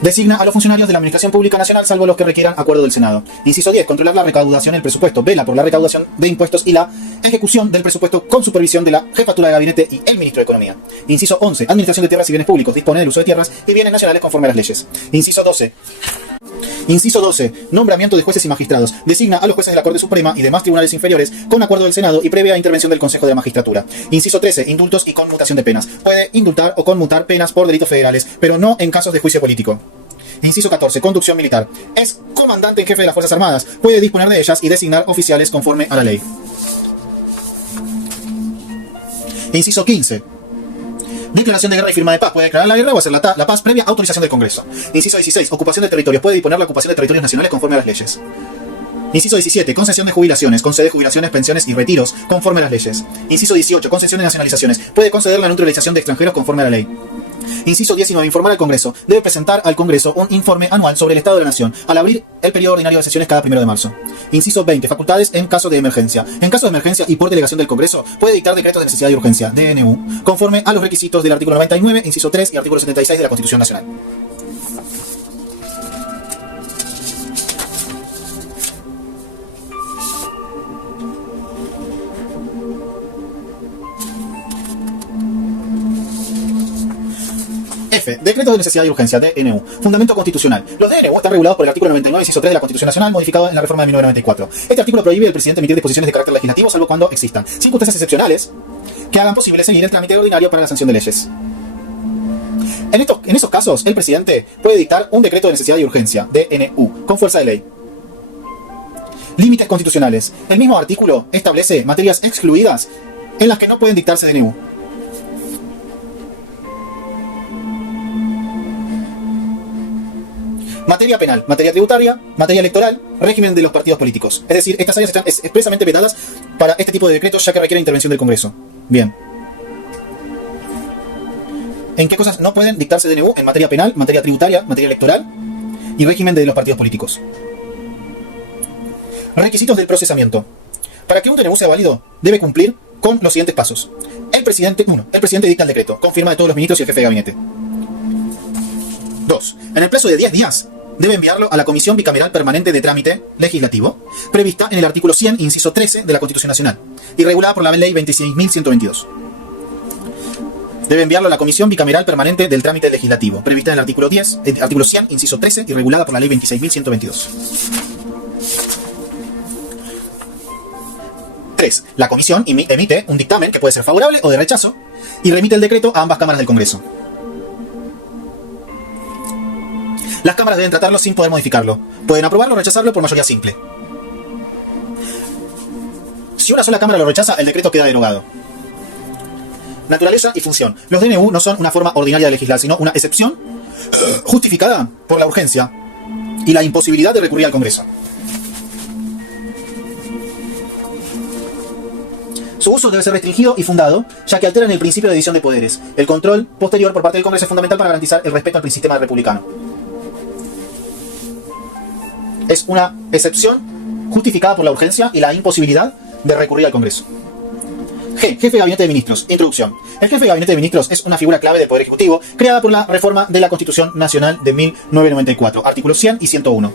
Designa a los funcionarios de la Administración Pública Nacional, salvo los que requieran acuerdo del Senado. Inciso 10. Controlar la recaudación del presupuesto. Vela por la recaudación de impuestos y la ejecución del presupuesto con supervisión de la Jefatura de Gabinete y el Ministro de Economía. Inciso 11. Administración de tierras y bienes públicos. Dispone del uso de tierras y bienes nacionales conforme a las leyes. Inciso 12. Inciso 12. Nombramiento de jueces y magistrados. Designa a los jueces de la Corte Suprema y demás tribunales inferiores con acuerdo del Senado y previa intervención del Consejo de la Magistratura. Inciso 13. Indultos y conmutación de penas. Puede indultar o conmutar penas por delitos federales, pero no en casos de juicio político. Inciso 14. Conducción militar. Es comandante en jefe de las Fuerzas Armadas. Puede disponer de ellas y designar oficiales conforme a la ley. Inciso 15. Declaración de guerra y firma de paz. Puede declarar la guerra o hacer la paz previa autorización del Congreso. Inciso 16. Ocupación de territorios. Puede disponer la ocupación de territorios nacionales conforme a las leyes. Inciso 17. Concesión de jubilaciones. Concede jubilaciones, pensiones y retiros conforme a las leyes. Inciso 18. Concesión de nacionalizaciones. Puede conceder la neutralización de extranjeros conforme a la ley. Inciso 19. Informar al Congreso. Debe presentar al Congreso un informe anual sobre el estado de la nación al abrir el periodo ordinario de sesiones cada 1 de marzo. Inciso 20. Facultades en caso de emergencia. En caso de emergencia y por delegación del Congreso, puede dictar decretos de necesidad y urgencia, DNU, conforme a los requisitos del artículo 99, inciso 3 y artículo 76 de la Constitución Nacional. F. Decretos de necesidad y urgencia, DNU. Fundamento constitucional. Los DNU están regulados por el artículo 99, inciso 3 de la Constitución Nacional, modificado en la reforma de 1994. Este artículo prohíbe al presidente emitir disposiciones de carácter legislativo, salvo cuando existan circunstancias excepcionales que hagan posible seguir el trámite ordinario para la sanción de leyes. En esos casos, el presidente puede dictar un decreto de necesidad y urgencia, DNU, con fuerza de ley. Límites constitucionales. El mismo artículo establece materias excluidas en las que no pueden dictarse DNU. Materia penal, materia tributaria, materia electoral, régimen de los partidos políticos. Es decir, estas áreas están expresamente vetadas para este tipo de decretos, ya que requieren intervención del Congreso. Bien. ¿En qué cosas no pueden dictarse DNU? En materia penal, materia tributaria, materia electoral y régimen de los partidos políticos. Requisitos del procesamiento. Para que un DNU sea válido, debe cumplir con los siguientes pasos. El presidente dicta el decreto, con firma de todos los ministros y el jefe de gabinete. 2. En el plazo de 10 días, debe enviarlo a la Comisión Bicameral Permanente de Trámite Legislativo, prevista en el artículo 100, inciso 13 de la Constitución Nacional, y regulada por la Ley 26.122. Debe enviarlo a la Comisión Bicameral Permanente del Trámite Legislativo, prevista en el artículo 100, inciso 13, y regulada por la Ley 26.122. 3. La Comisión emite un dictamen que puede ser favorable o de rechazo, y remite el decreto a ambas cámaras del Congreso. Las cámaras deben tratarlo sin poder modificarlo. Pueden aprobarlo o rechazarlo por mayoría simple. Si una sola cámara lo rechaza, el decreto queda derogado. Naturaleza y función. Los DNU no son una forma ordinaria de legislar, sino una excepción justificada por la urgencia y la imposibilidad de recurrir al Congreso. Su uso debe ser restringido y fundado, ya que alteran el principio de división de poderes. El control posterior por parte del Congreso es fundamental para garantizar el respeto al sistema republicano. Es una excepción justificada por la urgencia y la imposibilidad de recurrir al Congreso. G. Jefe de Gabinete de Ministros. Introducción. El Jefe de Gabinete de Ministros es una figura clave del Poder Ejecutivo creada por la reforma de la Constitución Nacional de 1994, artículos 100 y 101.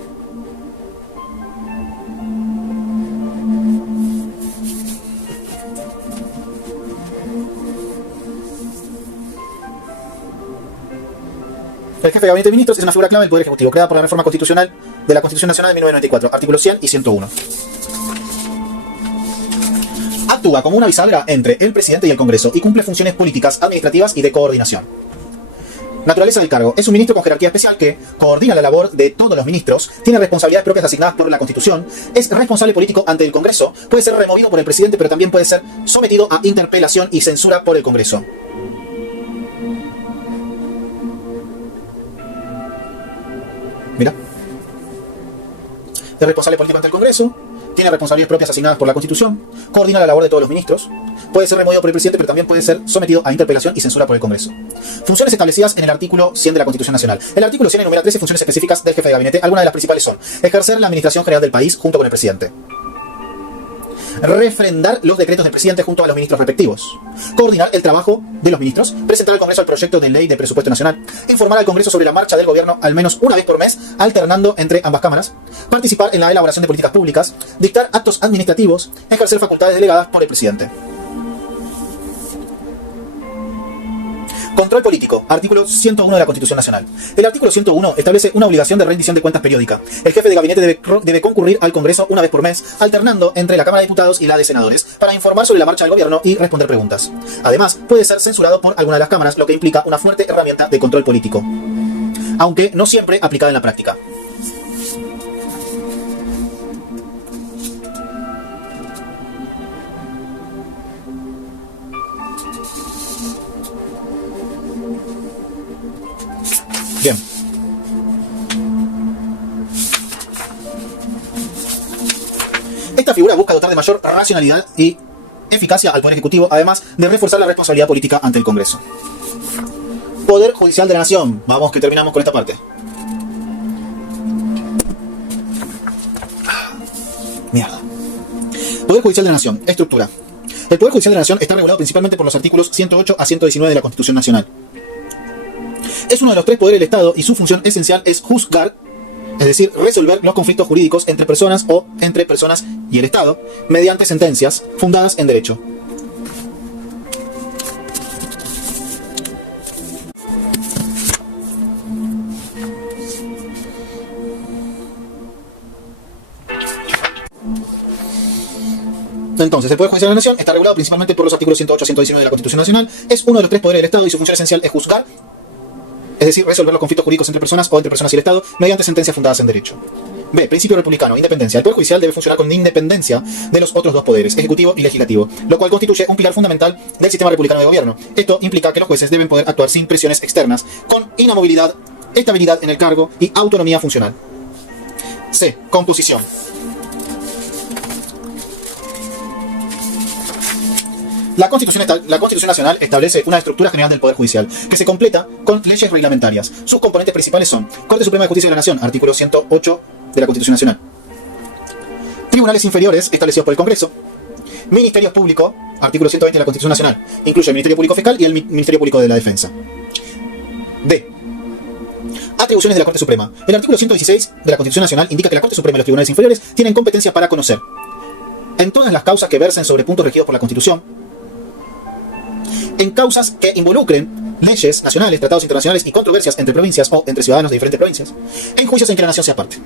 El Jefe de Gabinete de Ministros es una figura clave del Poder Ejecutivo, creada por la reforma constitucional de la Constitución Nacional de 1994, artículos 100 y 101. Actúa como una bisagra entre el presidente y el Congreso y cumple funciones políticas, administrativas y de coordinación. Naturaleza del cargo. Es un ministro con jerarquía especial que coordina la labor de todos los ministros, tiene responsabilidades propias asignadas por la Constitución, es responsable político ante el Congreso, puede ser removido por el presidente, pero también puede ser sometido a interpelación y censura por el Congreso. Mira. Es responsable político ante el Congreso, tiene responsabilidades propias asignadas por la Constitución, coordina la labor de todos los ministros, puede ser removido por el presidente, pero también puede ser sometido a interpelación y censura por el Congreso. Funciones establecidas en el artículo 100 de la Constitución Nacional. El artículo 100 enumera 13 funciones específicas del jefe de gabinete. Algunas de las principales son: ejercer la administración general del país junto con el presidente, refrendar los decretos del presidente junto a los ministros respectivos, coordinar el trabajo de los ministros, presentar al Congreso el proyecto de ley de presupuesto nacional, informar al Congreso sobre la marcha del gobierno al menos una vez por mes, alternando entre ambas cámaras, participar en la elaboración de políticas públicas, dictar actos administrativos, ejercer facultades delegadas por el presidente. Control político. Artículo 101 de la Constitución Nacional. El artículo 101 establece una obligación de rendición de cuentas periódica. El jefe de gabinete debe concurrir al Congreso una vez por mes, alternando entre la Cámara de Diputados y la de Senadores, para informar sobre la marcha del gobierno y responder preguntas. Además, puede ser censurado por alguna de las cámaras, lo que implica una fuerte herramienta de control político, aunque no siempre aplicada en la práctica. Bien. Esta figura busca dotar de mayor racionalidad y eficacia al Poder Ejecutivo, además de reforzar la responsabilidad política ante el Congreso. Poder Judicial de la Nación. Vamos, que terminamos con esta parte. Mierda. Poder Judicial de la Nación. Estructura. El Poder Judicial de la Nación está regulado principalmente por los artículos 108 a 119 de la Constitución Nacional. Es uno de los tres poderes del Estado y su función esencial es juzgar, es decir, resolver los conflictos jurídicos entre personas o entre personas y el Estado, mediante sentencias fundadas en derecho. Entonces, el Poder Judicial de la Nación está regulado principalmente por los artículos 108 a 119 de la Constitución Nacional, es uno de los tres poderes del Estado y su función esencial es juzgar, es decir, resolver los conflictos jurídicos entre personas o entre personas y el Estado mediante sentencias fundadas en derecho. B. Principio republicano. Independencia. El Poder Judicial debe funcionar con independencia de los otros dos poderes, ejecutivo y legislativo, lo cual constituye un pilar fundamental del sistema republicano de gobierno. Esto implica que los jueces deben poder actuar sin presiones externas, con inamovilidad, estabilidad en el cargo y autonomía funcional. C. Composición. La Constitución Nacional establece una estructura general del Poder Judicial, que se completa con leyes reglamentarias. Sus componentes principales son Corte Suprema de Justicia de la Nación, artículo 108 de la Constitución Nacional. Tribunales inferiores establecidos por el Congreso. Ministerios Públicos, artículo 120 de la Constitución Nacional. Incluye el Ministerio Público Fiscal y el Ministerio Público de la Defensa. D. Atribuciones de la Corte Suprema. El artículo 116 de la Constitución Nacional indica que la Corte Suprema y los tribunales inferiores tienen competencia para conocer, en todas las causas que versen sobre puntos regidos por la Constitución, en causas que involucren leyes nacionales, tratados internacionales y controversias entre provincias o entre ciudadanos de diferentes provincias, en juicios en que la nación sea parte.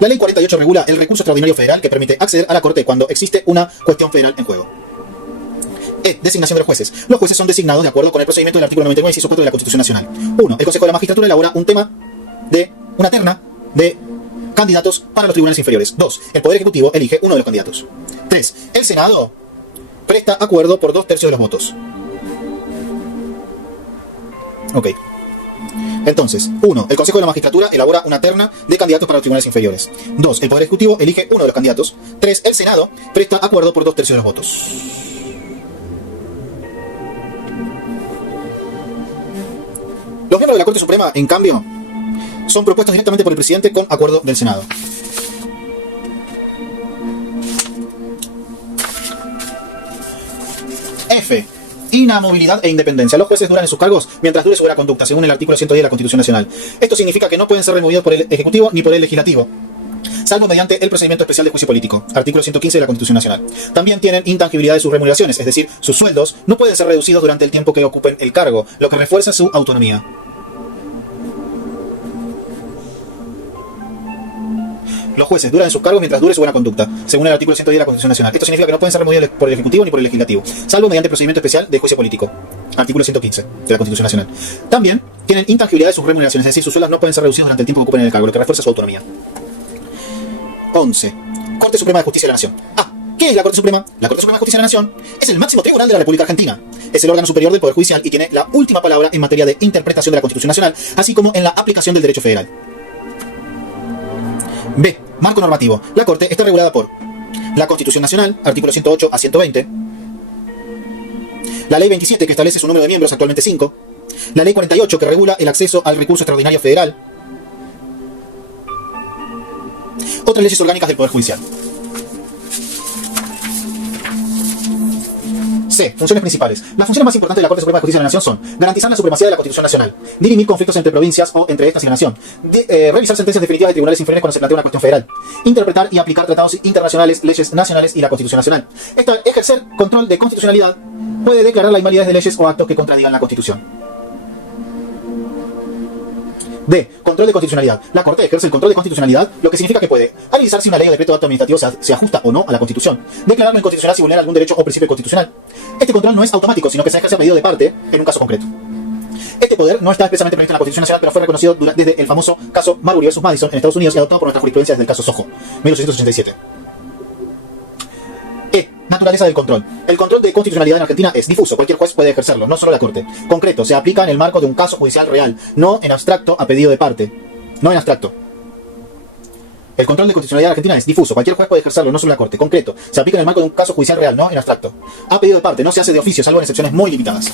La Ley 48 regula el recurso extraordinario federal que permite acceder a la Corte cuando existe una cuestión federal en juego. E. Designación de los jueces. Los jueces son designados de acuerdo con el procedimiento del artículo 99, inciso 4 de la Constitución Nacional. 1. El Consejo de la Magistratura elabora una terna de candidatos para los tribunales inferiores. 2. El Poder Ejecutivo elige uno de los candidatos. 3. El Senado presta acuerdo por 2/3 de los votos. Ok. Entonces, 1. El Consejo de la Magistratura elabora una terna de candidatos para los tribunales inferiores. 2. El Poder Ejecutivo elige uno de los candidatos. 3. El Senado presta acuerdo por 2/3 de los votos. Los miembros de la Corte Suprema, en cambio, son propuestos directamente por el presidente con acuerdo del Senado. F. Inamovilidad e independencia. Los jueces duran en sus cargos mientras dure su buena conducta, según el artículo 110 de la Constitución Nacional. Esto significa que no pueden ser removidos por el Ejecutivo ni por el Legislativo, salvo mediante el procedimiento especial de juicio político, artículo 115 de la Constitución Nacional. También tienen intangibilidad de sus remuneraciones, es decir, sus sueldos no pueden ser reducidos durante el tiempo que ocupen el cargo, lo que refuerza su autonomía. Los jueces duran en sus cargos mientras dure su buena conducta, según el artículo 110 de la Constitución Nacional. Esto significa que no pueden ser removidos por el Ejecutivo ni por el Legislativo, salvo mediante procedimiento especial de juicio político, artículo 115 de la Constitución Nacional. También tienen intangibilidad de sus remuneraciones, es decir, sus sueldos no pueden ser reducidos durante el tiempo que ocupen en el cargo, lo que refuerza su autonomía. 11. Corte Suprema de Justicia de la Nación. A. ¿Qué es la Corte Suprema? La Corte Suprema de Justicia de la Nación es el máximo tribunal de la República Argentina. Es el órgano superior del Poder Judicial y tiene la última palabra en materia de interpretación de la Constitución Nacional, así como en la aplicación del derecho federal. B. Marco normativo. La Corte está regulada por la Constitución Nacional, artículos 108 a 120, la Ley 27, que establece su número de miembros, actualmente 5, la Ley 48, que regula el acceso al recurso extraordinario federal, otras leyes orgánicas del Poder Judicial. C. Funciones principales. Las funciones más importantes de la Corte Suprema de Justicia de la Nación son garantizar la supremacía de la Constitución Nacional, dirimir conflictos entre provincias o entre estas y la Nación, revisar sentencias definitivas de tribunales inferiores cuando se plantea una cuestión federal, interpretar y aplicar tratados internacionales, leyes nacionales y la Constitución Nacional. Ejercer control de constitucionalidad, puede declarar la invalidez de leyes o actos que contradigan la Constitución. D. Control de constitucionalidad. La Corte ejerce el control de constitucionalidad, lo que significa que puede analizar si una ley o decreto de acto administrativo se ajusta o no a la Constitución, declararlo inconstitucional si vulnera algún derecho o principio constitucional. Este control no es automático, sino que se ejerce a pedido de parte en un caso concreto. Este poder no está expresamente previsto en la Constitución Nacional, pero fue reconocido desde el famoso caso Marbury vs. Madison en Estados Unidos y adoptado por nuestra jurisprudencia desde el caso Sojo, 1887. Naturaleza del control. El control de constitucionalidad en Argentina es difuso, cualquier juez puede ejercerlo, no solo la Corte. Concreto, se aplica en el marco de un caso judicial real, no en abstracto a pedido de parte. No en abstracto. El control de constitucionalidad en Argentina es difuso, cualquier juez puede ejercerlo, no solo la Corte. Concreto, se aplica en el marco de un caso judicial real, no en abstracto. A pedido de parte, no se hace de oficio, salvo en excepciones muy limitadas.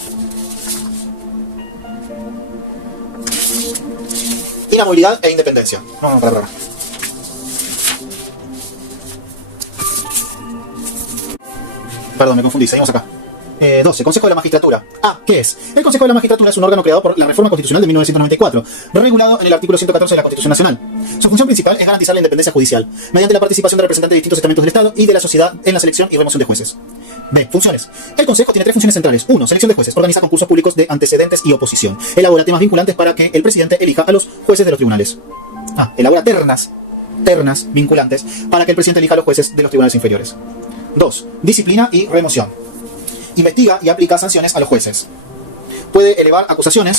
Inamovilidad e independencia. Para. Perdón, me confundí, seguimos acá. 12. Consejo de la Magistratura. ¿Qué es? El Consejo de la Magistratura es un órgano creado por la Reforma Constitucional de 1994, regulado en el artículo 114 de la Constitución Nacional. Su función principal es garantizar la independencia judicial, mediante la participación de representantes de distintos estamentos del Estado y de la sociedad en la selección y remoción de jueces. B. Funciones. El Consejo tiene 3 funciones centrales. 1. Selección de jueces. Organiza concursos públicos de antecedentes y oposición. Elabora temas vinculantes para que el presidente elija a los jueces de los tribunales. Elabora ternas vinculantes para que el presidente elija a los jueces de los tribunales inferiores. 2. Disciplina y remoción. Investiga y aplica sanciones a los jueces. Puede elevar acusaciones.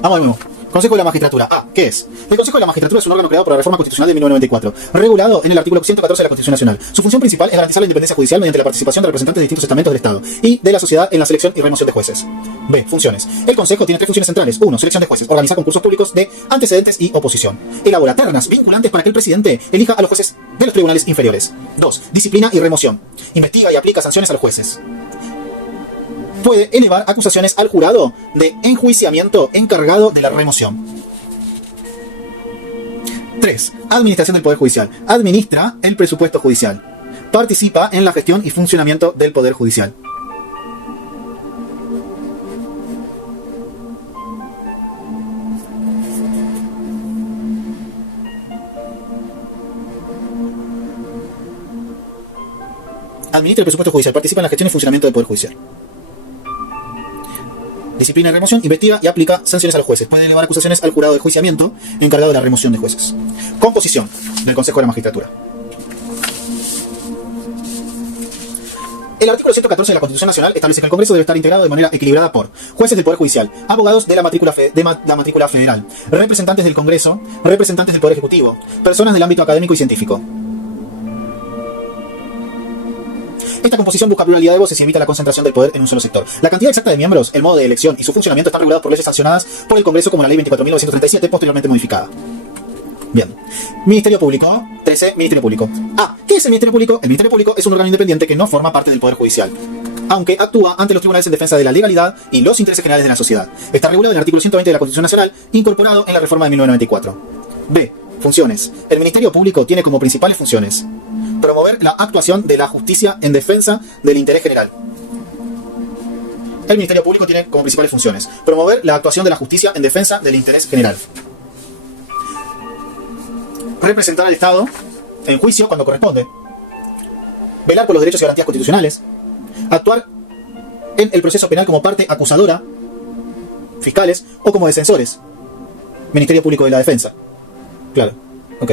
Vamos de nuevo. Consejo de la Magistratura. ¿Qué es? El Consejo de la Magistratura es un órgano creado por la Reforma Constitucional de 1994, regulado en el artículo 114 de la Constitución Nacional. Su función principal es garantizar la independencia judicial mediante la participación de representantes de distintos estamentos del Estado y de la sociedad en la selección y remoción de jueces. B. Funciones. El Consejo tiene 3 funciones centrales. 1. Selección de jueces. Organiza concursos públicos de antecedentes y oposición. Elabora ternas vinculantes para que el presidente elija a los jueces de los tribunales inferiores. 2. Disciplina y remoción. Investiga y aplica sanciones a los jueces. Puede elevar acusaciones al jurado de enjuiciamiento encargado de la remoción. 3. Administración del Poder Judicial. Administra el presupuesto judicial. Participa en la gestión y funcionamiento del Poder Judicial. Administra el presupuesto judicial. Participa en la gestión y funcionamiento del Poder Judicial. Disciplina y remoción. Investiga y aplica sanciones a los jueces. Puede elevar acusaciones al jurado de enjuiciamiento encargado de la remoción de jueces. Composición del Consejo de la Magistratura. El artículo 114 de la Constitución Nacional establece que el Congreso debe estar integrado de manera equilibrada por jueces del Poder Judicial, abogados de la matrícula federal, representantes del Congreso, representantes del Poder Ejecutivo, personas del ámbito académico y científico. Esta composición busca pluralidad de voces y evita la concentración del poder en un solo sector. La cantidad exacta de miembros, el modo de elección y su funcionamiento están regulados por leyes sancionadas por el Congreso como la Ley 24.937, posteriormente modificada. Bien. Ministerio Público. 13. Ministerio Público. ¿Qué es el Ministerio Público? El Ministerio Público es un órgano independiente que no forma parte del Poder Judicial, aunque actúa ante los tribunales en defensa de la legalidad y los intereses generales de la sociedad. Está regulado en el artículo 120 de la Constitución Nacional, incorporado en la reforma de 1994. B. Funciones. El Ministerio Público tiene como principales funciones: promover la actuación de la justicia en defensa del interés general. El Ministerio Público tiene como principales funciones: promover la actuación de la justicia en defensa del interés general. Representar al Estado en juicio cuando corresponde. Velar por los derechos y garantías constitucionales. Actuar en el proceso penal como parte acusadora, fiscales o como defensores. Ministerio Público de la Defensa. Claro, ok.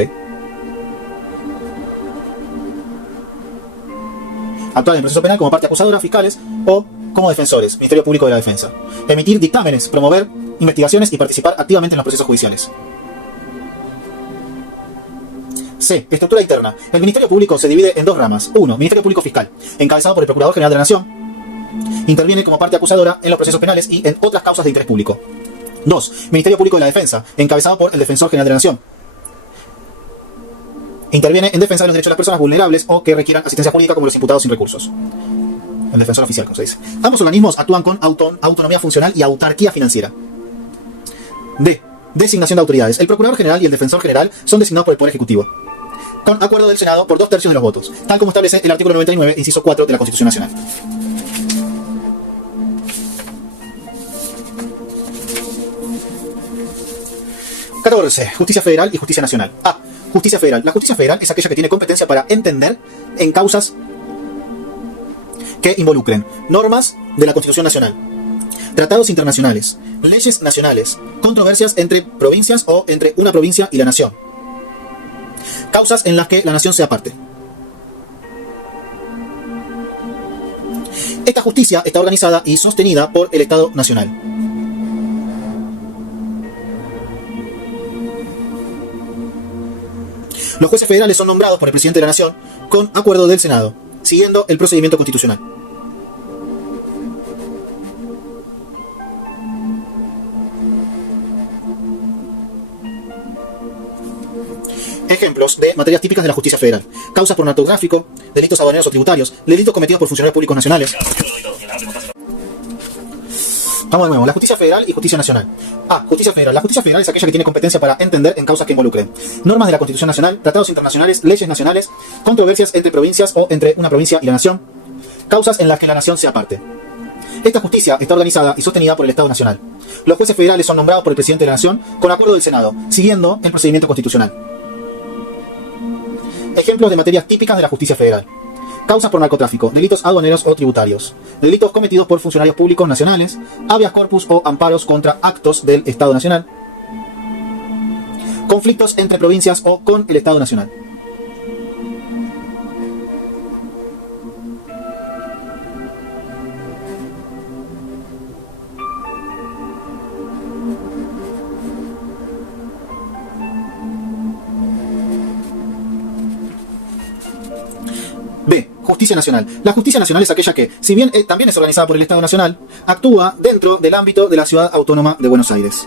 Actuar en el proceso penal como parte acusadora, fiscales o como defensores. Ministerio Público de la Defensa. Emitir dictámenes, promover investigaciones y participar activamente en los procesos judiciales. C. Estructura interna. El Ministerio Público se divide en 2 ramas. 1. Ministerio Público Fiscal, encabezado por el Procurador General de la Nación. Interviene como parte acusadora en los procesos penales y en otras causas de interés público. 2. Ministerio Público de la Defensa, encabezado por el Defensor General de la Nación. Interviene en defensa de los derechos de las personas vulnerables o que requieran asistencia jurídica, como los imputados sin recursos. El defensor oficial, como se dice. Ambos organismos actúan con autonomía funcional y autarquía financiera. D. Designación de autoridades. El Procurador General y el Defensor General son designados por el Poder Ejecutivo, con acuerdo del Senado por 2/3 de los votos, tal como establece el artículo 99, inciso 4 de la Constitución Nacional. Justicia Federal y Justicia Nacional. Justicia Federal. La Justicia Federal es aquella que tiene competencia para entender en causas que involucren normas de la Constitución Nacional, tratados internacionales, leyes nacionales, controversias entre provincias o entre una provincia y la nación, causas en las que la nación sea parte. Esta justicia está organizada y sostenida por el Estado Nacional. Los jueces federales son nombrados por el presidente de la Nación con acuerdo del Senado, siguiendo el procedimiento constitucional. Ejemplos de materias típicas de la justicia federal: causas por narcotráfico, delitos aduaneros o tributarios, delitos cometidos por funcionarios públicos nacionales. Vamos de nuevo, la justicia federal y justicia nacional. Justicia federal. La justicia federal es aquella que tiene competencia para entender en causas que involucren normas de la Constitución Nacional, tratados internacionales, leyes nacionales, controversias entre provincias o entre una provincia y la nación, causas en las que la nación sea parte. Esta justicia está organizada y sostenida por el Estado Nacional. Los jueces federales son nombrados por el presidente de la Nación con acuerdo del Senado, siguiendo el procedimiento constitucional. Ejemplos de materias típicas de la justicia federal: causas por narcotráfico, delitos aduaneros o tributarios, delitos cometidos por funcionarios públicos nacionales, habeas corpus o amparos contra actos del Estado Nacional, conflictos entre provincias o con el Estado Nacional. B. Justicia nacional. La justicia nacional es aquella que, si bien también es organizada por el Estado Nacional, actúa dentro del ámbito de la Ciudad Autónoma de Buenos Aires.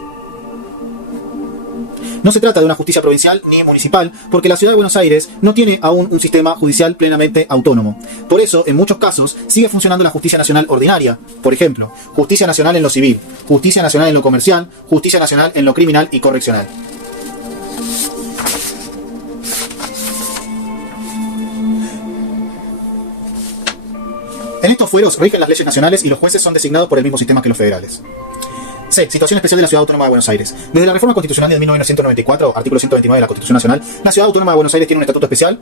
No se trata de una justicia provincial ni municipal, porque la Ciudad de Buenos Aires no tiene aún un sistema judicial plenamente autónomo. Por eso, en muchos casos, sigue funcionando la justicia nacional ordinaria. Por ejemplo, justicia nacional en lo civil, justicia nacional en lo comercial, justicia nacional en lo criminal y correccional. En estos fueros rigen las leyes nacionales y los jueces son designados por el mismo sistema que los federales. C. Situación especial de la Ciudad Autónoma de Buenos Aires. Desde la Reforma Constitucional de 1994, artículo 129 de la Constitución Nacional, la Ciudad Autónoma de Buenos Aires tiene un estatuto especial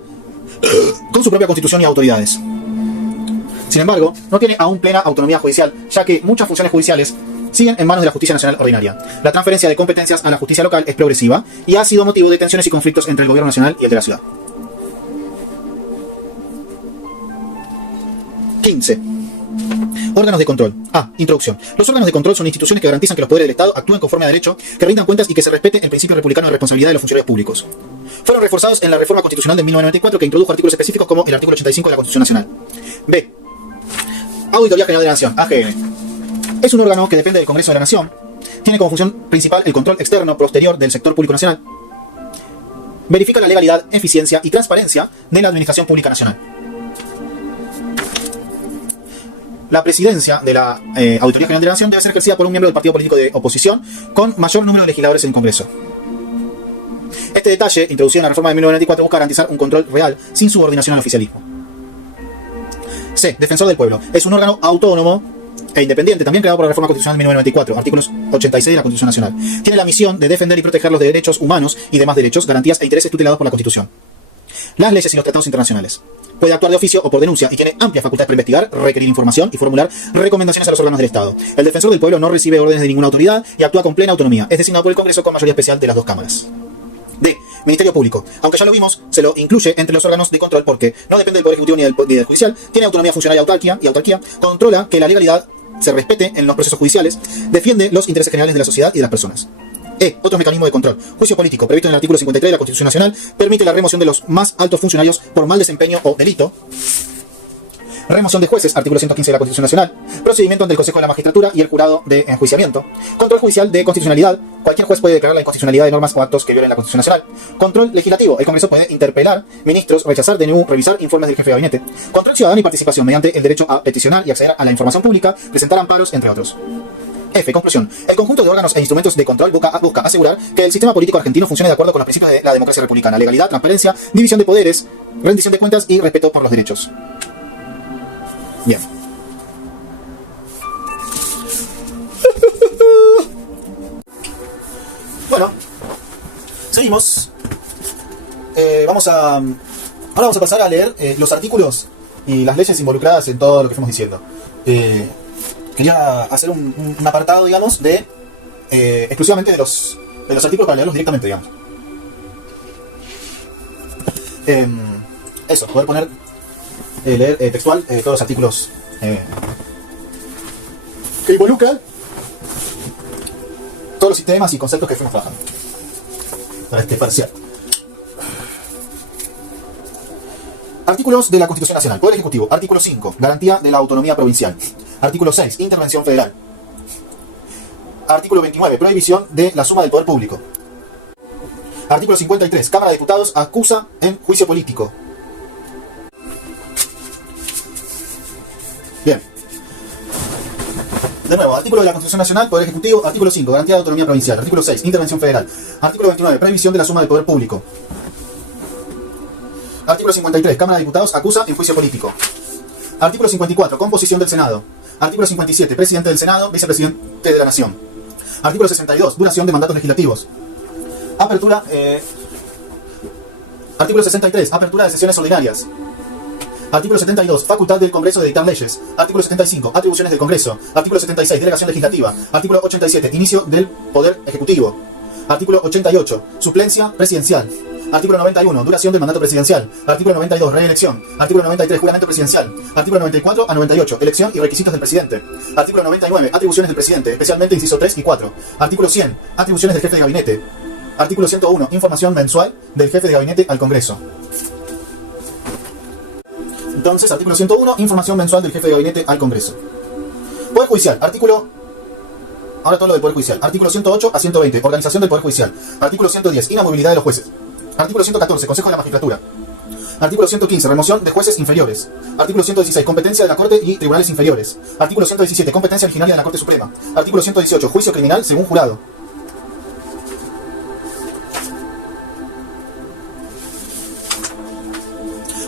con su propia constitución y autoridades. Sin embargo, no tiene aún plena autonomía judicial, ya que muchas funciones judiciales siguen en manos de la Justicia Nacional Ordinaria. La transferencia de competencias a la justicia local es progresiva y ha sido motivo de tensiones y conflictos entre el gobierno nacional y el de la ciudad. 15. Órganos de control. Introducción. Los órganos de control son instituciones que garantizan que los poderes del Estado actúen conforme a derecho, que rindan cuentas y que se respete el principio republicano de responsabilidad de los funcionarios públicos. Fueron reforzados en la Reforma Constitucional de 1994, que introdujo artículos específicos como el artículo 85 de la Constitución Nacional. B. Auditoría General de la Nación, AGN. Es un órgano que depende del Congreso de la Nación. Tiene como función principal el control externo posterior del sector público nacional. Verifica la legalidad, eficiencia y transparencia de la administración pública nacional. La presidencia de la Auditoría General de la Nación debe ser ejercida por un miembro del partido político de oposición con mayor número de legisladores en el Congreso. Este detalle, introducido en la reforma de 1994, busca garantizar un control real sin subordinación al oficialismo. C. Defensor del pueblo. Es un órgano autónomo e independiente, también creado por la Reforma Constitucional de 1994, artículos 86 de la Constitución Nacional. Tiene la misión de defender y proteger los derechos humanos y demás derechos, garantías e intereses tutelados por la Constitución, las leyes y los tratados internacionales. Puede actuar de oficio o por denuncia y tiene amplias facultades para investigar, requerir información y formular recomendaciones a los órganos del Estado. El defensor del pueblo no recibe órdenes de ninguna autoridad y actúa con plena autonomía. Es designado por el Congreso con mayoría especial de las dos cámaras. D. Ministerio Público. Aunque ya lo vimos, se lo incluye entre los órganos de control porque no depende del Poder Ejecutivo ni del Judicial, tiene autonomía funcional y autarquía, controla que la legalidad se respete en los procesos judiciales, defiende los intereses generales de la sociedad y de las personas. Otros mecanismos de control. Juicio político, previsto en el artículo 53 de la Constitución Nacional, permite la remoción de los más altos funcionarios por mal desempeño o delito. Remoción de jueces, artículo 115 de la Constitución Nacional. Procedimiento ante el Consejo de la Magistratura y el Jurado de Enjuiciamiento. Control judicial de constitucionalidad. Cualquier juez puede declarar la inconstitucionalidad de normas o actos que violen la Constitución Nacional. Control legislativo. El Congreso puede interpelar ministros, rechazar DNU, revisar informes del jefe de gabinete. Control ciudadano y participación mediante el derecho a peticionar y acceder a la información pública, presentar amparos, entre otros. F. Conclusión. El conjunto de órganos e instrumentos de control busca asegurar que el sistema político argentino funcione de acuerdo con los principios de la democracia republicana: legalidad, transparencia, división de poderes, rendición de cuentas y respeto por los derechos. Bien. Bueno, seguimos. Ahora vamos a pasar a leer los artículos y las leyes involucradas en todo lo que fuimos diciendo. quería hacer un apartado, digamos, de exclusivamente de los artículos para leerlos directamente, digamos. Eso, poder poner, leer textual todos los artículos que involucran todos los sistemas y conceptos que fuimos trabajando para este parcial. Artículos de la Constitución Nacional. Poder Ejecutivo. Artículo 5. Garantía de la autonomía provincial. Artículo 6. Intervención federal. Artículo 29. Prohibición de la suma del poder público. Artículo 53. Cámara de Diputados acusa en juicio político. Bien. De nuevo, artículo de la Constitución Nacional, Poder Ejecutivo. Artículo 5. Garantía de autonomía provincial. Artículo 6. Intervención federal. Artículo 29. Prohibición de la suma del poder público. Artículo 53. Cámara de Diputados acusa en juicio político. Artículo 54. Composición del Senado. Artículo 57. Presidente del Senado, vicepresidente de la Nación. Artículo 62. Duración de mandatos legislativos. Apertura. Artículo 63. Apertura de sesiones ordinarias. Artículo 72. Facultad del Congreso de dictar leyes. Artículo 75. Atribuciones del Congreso. Artículo 76. Delegación legislativa. Artículo 87. Inicio del Poder Ejecutivo. Artículo 88. Suplencia presidencial. Artículo 91. Duración del mandato presidencial. Artículo 92. Reelección. Artículo 93. Juramento presidencial. Artículo 94 a 98. Elección y requisitos del presidente. Artículo 99. Atribuciones del presidente, especialmente inciso 3 y 4. Artículo 100. Atribuciones del jefe de gabinete. Artículo 101. Información mensual del jefe de gabinete al Congreso. Entonces, artículo 101. Información mensual del jefe de gabinete al Congreso. Poder Judicial. Artículo... Ahora todo lo del Poder Judicial. Artículo 108 a 120. Organización del Poder Judicial. Artículo 110. Inamovilidad de los jueces. Artículo 114. Consejo de la Magistratura. Artículo 115. Remoción de jueces inferiores. Artículo 116. Competencia de la Corte y tribunales inferiores. Artículo 117. Competencia originaria de la Corte Suprema. Artículo 118. Juicio criminal según jurado.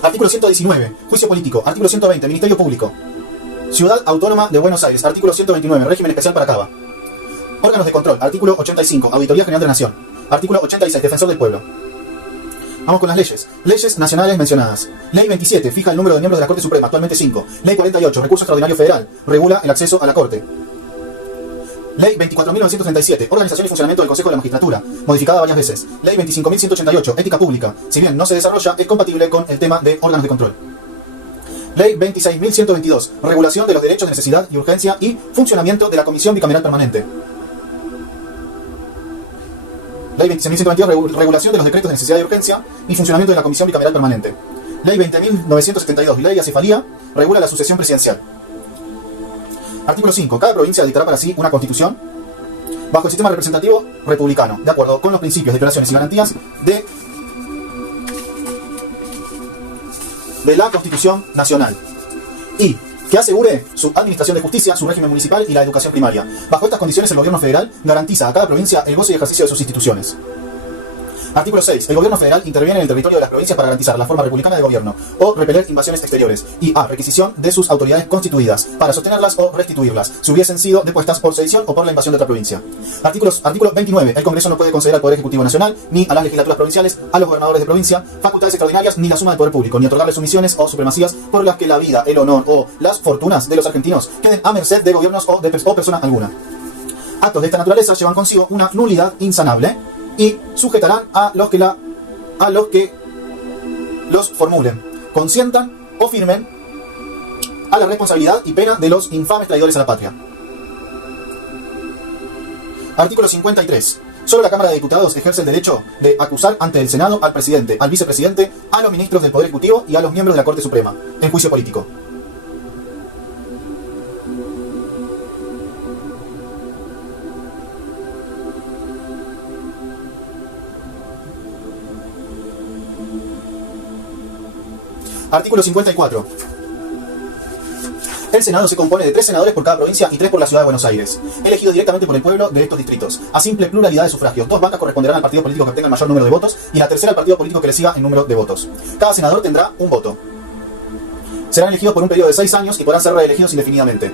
Artículo 119. Juicio político. Artículo 120. Ministerio Público. Ciudad Autónoma de Buenos Aires. Artículo 129. Régimen especial para Cava. Órganos de control. Artículo 85. Auditoría General de la Nación. Artículo 86. Defensor del Pueblo. Vamos con las leyes. Leyes nacionales mencionadas. Ley 27. Fija el número de miembros de la Corte Suprema, actualmente 5. Ley 48. Recurso extraordinario federal. Regula el acceso a la Corte. Ley 24.937. Organización y funcionamiento del Consejo de la Magistratura. Modificada varias veces. Ley 25.188. Ética pública. Si bien no se desarrolla, es compatible con el tema de órganos de control. Ley 26.122. Regulación de los derechos de necesidad y urgencia y funcionamiento de la Comisión Bicameral Permanente. Ley 26.122. Regulación de los decretos de necesidad y urgencia y funcionamiento de la Comisión Bicameral Permanente. Ley 20.972. Ley de acefalía. Regula la sucesión presidencial. Artículo 5. Cada provincia dictará para sí una constitución bajo el sistema representativo republicano, de acuerdo con los principios, declaraciones y garantías de la Constitución Nacional. Y que asegure su administración de justicia, su régimen municipal y la educación primaria. Bajo estas condiciones, el gobierno federal garantiza a cada provincia el goce y ejercicio de sus instituciones. Artículo 6. El gobierno federal interviene en el territorio de las provincias para garantizar la forma republicana de gobierno o repeler invasiones exteriores. Y a. Requisición de sus autoridades constituidas para sostenerlas o restituirlas, si hubiesen sido depuestas por sedición o por la invasión de otra provincia. Artículo 29. El Congreso no puede conceder al Poder Ejecutivo Nacional, ni a las legislaturas provinciales, a los gobernadores de provincia, facultades extraordinarias, ni la suma del poder público, ni otorgarles sumisiones o supremacías por las que la vida, el honor o las fortunas de los argentinos queden a merced de gobiernos o persona alguna. Actos de esta naturaleza llevan consigo una nulidad insanable y sujetarán a los que los formulen, consientan o firmen a la responsabilidad y pena de los infames traidores a la patria. Artículo 53. Solo la Cámara de Diputados ejerce el derecho de acusar ante el Senado al presidente, al vicepresidente, a los ministros del Poder Ejecutivo y a los miembros de la Corte Suprema, en juicio político. Artículo 54. El Senado se compone de 3 senadores por cada provincia y 3 por la Ciudad de Buenos Aires, elegidos directamente por el pueblo de estos distritos, a simple pluralidad de sufragios. 2 bancas corresponderán al partido político que obtenga el mayor número de votos y la tercera al partido político que le siga en número de votos. Cada senador tendrá un voto. Serán elegidos por un periodo de 6 años y podrán ser reelegidos indefinidamente.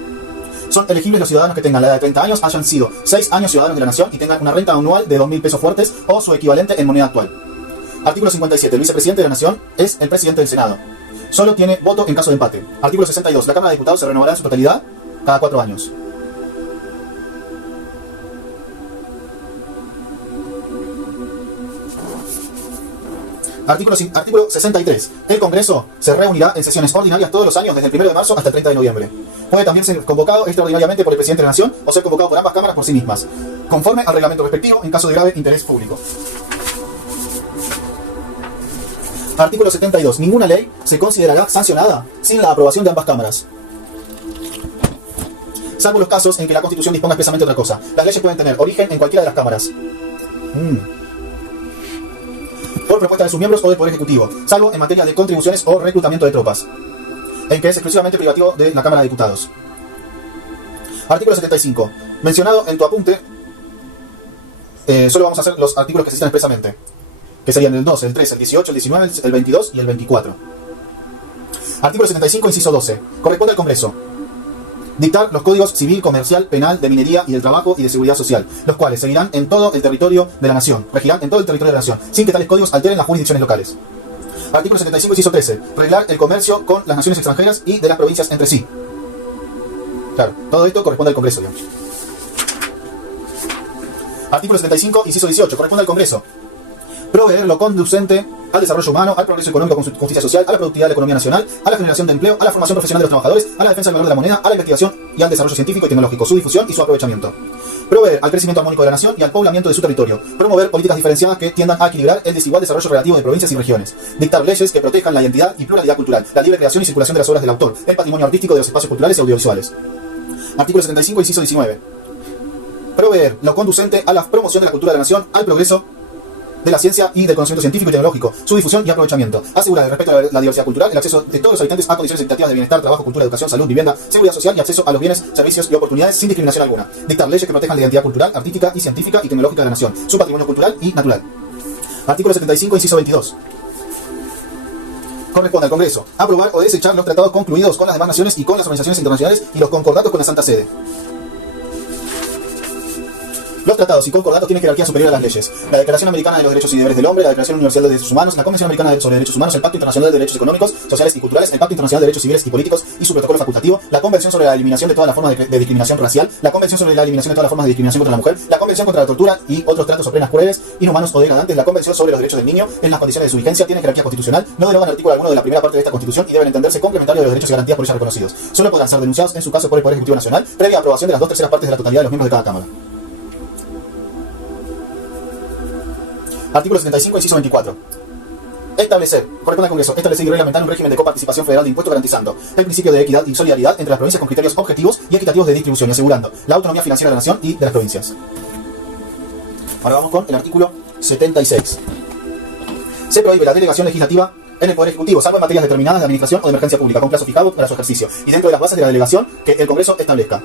Son elegibles los ciudadanos que tengan la edad de 30 años, hayan sido 6 años ciudadanos de la nación y tengan una renta anual de 2.000 pesos fuertes o su equivalente en moneda actual. Artículo 57. El vicepresidente de la nación es el presidente del Senado. Solo tiene voto en caso de empate. Artículo 62. La Cámara de Diputados se renovará en su totalidad cada 4 años. Artículo 63. El Congreso se reunirá en sesiones ordinarias todos los años desde el 1 de marzo hasta el 30 de noviembre. Puede también ser convocado extraordinariamente por el presidente de la Nación o ser convocado por ambas cámaras por sí mismas, conforme al reglamento respectivo en caso de grave interés público. Artículo 72. Ninguna ley se considerará sancionada sin la aprobación de ambas cámaras, salvo los casos en que la Constitución disponga expresamente otra cosa. Las leyes pueden tener origen en cualquiera de las cámaras, por propuesta de sus miembros o del Poder Ejecutivo, salvo en materia de contribuciones o reclutamiento de tropas, en que es exclusivamente privativo de la Cámara de Diputados. Artículo 75. Mencionado en tu apunte, solo vamos a hacer los artículos que se citan expresamente, que serían el 12, el 13, el 18, el 19, el 22 y el 24. Artículo 75, inciso 12. Corresponde al Congreso dictar los códigos civil, comercial, penal, de minería y del trabajo y de seguridad social, los cuales seguirán en todo el territorio de la Nación, regirán en todo el territorio de la Nación, sin que tales códigos alteren las jurisdicciones locales. Artículo 75, inciso 13. Reglar el comercio con las naciones extranjeras y de las provincias entre sí. Claro, todo esto corresponde al Congreso, digamos. Artículo 75, inciso 18. Corresponde al Congreso proveer lo conducente al desarrollo humano, al progreso económico con justicia social, a la productividad de la economía nacional, a la generación de empleo, a la formación profesional de los trabajadores, a la defensa del valor de la moneda, a la investigación y al desarrollo científico y tecnológico, su difusión y su aprovechamiento. Proveer al crecimiento armónico de la nación y al poblamiento de su territorio. Promover políticas diferenciadas que tiendan a equilibrar el desigual desarrollo relativo de provincias y regiones. Dictar leyes que protejan la identidad y pluralidad cultural, la libre creación y circulación de las obras del autor, el patrimonio artístico de los espacios culturales y audiovisuales. Artículo 75, inciso 19. Proveer lo conducente a la promoción de la cultura de la nación, al progreso de la ciencia y del conocimiento científico y tecnológico, su difusión y aprovechamiento. Asegurar el respeto a la diversidad cultural, el acceso de todos los habitantes a condiciones equitativas de bienestar, trabajo, cultura, educación, salud, vivienda, seguridad social y acceso a los bienes, servicios y oportunidades sin discriminación alguna. Dictar leyes que protejan la identidad cultural, artística y científica y tecnológica de la nación, su patrimonio cultural y natural. Artículo 75, inciso 22. Corresponde al Congreso aprobar o desechar los tratados concluidos con las demás naciones y con las organizaciones internacionales y los concordatos con la Santa Sede. Los tratados y concordatos tienen jerarquía superior a las leyes. La Declaración Americana de los Derechos y Deberes del Hombre, la Declaración Universal de Derechos Humanos, la Convención Americana sobre Derechos Humanos, el Pacto Internacional de Derechos Económicos, Sociales y Culturales, el Pacto Internacional de Derechos Civiles y Políticos y su protocolo facultativo, la Convención sobre la eliminación de todas las formas de discriminación racial, la Convención sobre la eliminación de todas las formas de discriminación contra la mujer, la Convención contra la tortura y otros tratos o penas crueles, inhumanos o degradantes, la Convención sobre los derechos del niño, en las condiciones de su vigencia, tienen jerarquía constitucional, no derogan artículo alguno de la primera parte de esta Constitución y deben entenderse complementarios de los derechos y garantías por ella reconocidos. Solo podrán ser denunciados en su caso por el Poder Ejecutivo Nacional, previa aprobación de las 2/3 partes de la totalidad de los miembros de cada Cámara. Artículo 75, inciso 24. Establecer, corresponde al Congreso, establecer y reglamentar un régimen de coparticipación federal de impuestos garantizando el principio de equidad y solidaridad entre las provincias con criterios objetivos y equitativos de distribución y asegurando la autonomía financiera de la nación y de las provincias. Ahora vamos con el artículo 76. Se prohíbe la delegación legislativa en el Poder Ejecutivo, salvo en materias determinadas de administración o de emergencia pública, con plazo fijado para su ejercicio y dentro de las bases de la delegación que el Congreso establezca.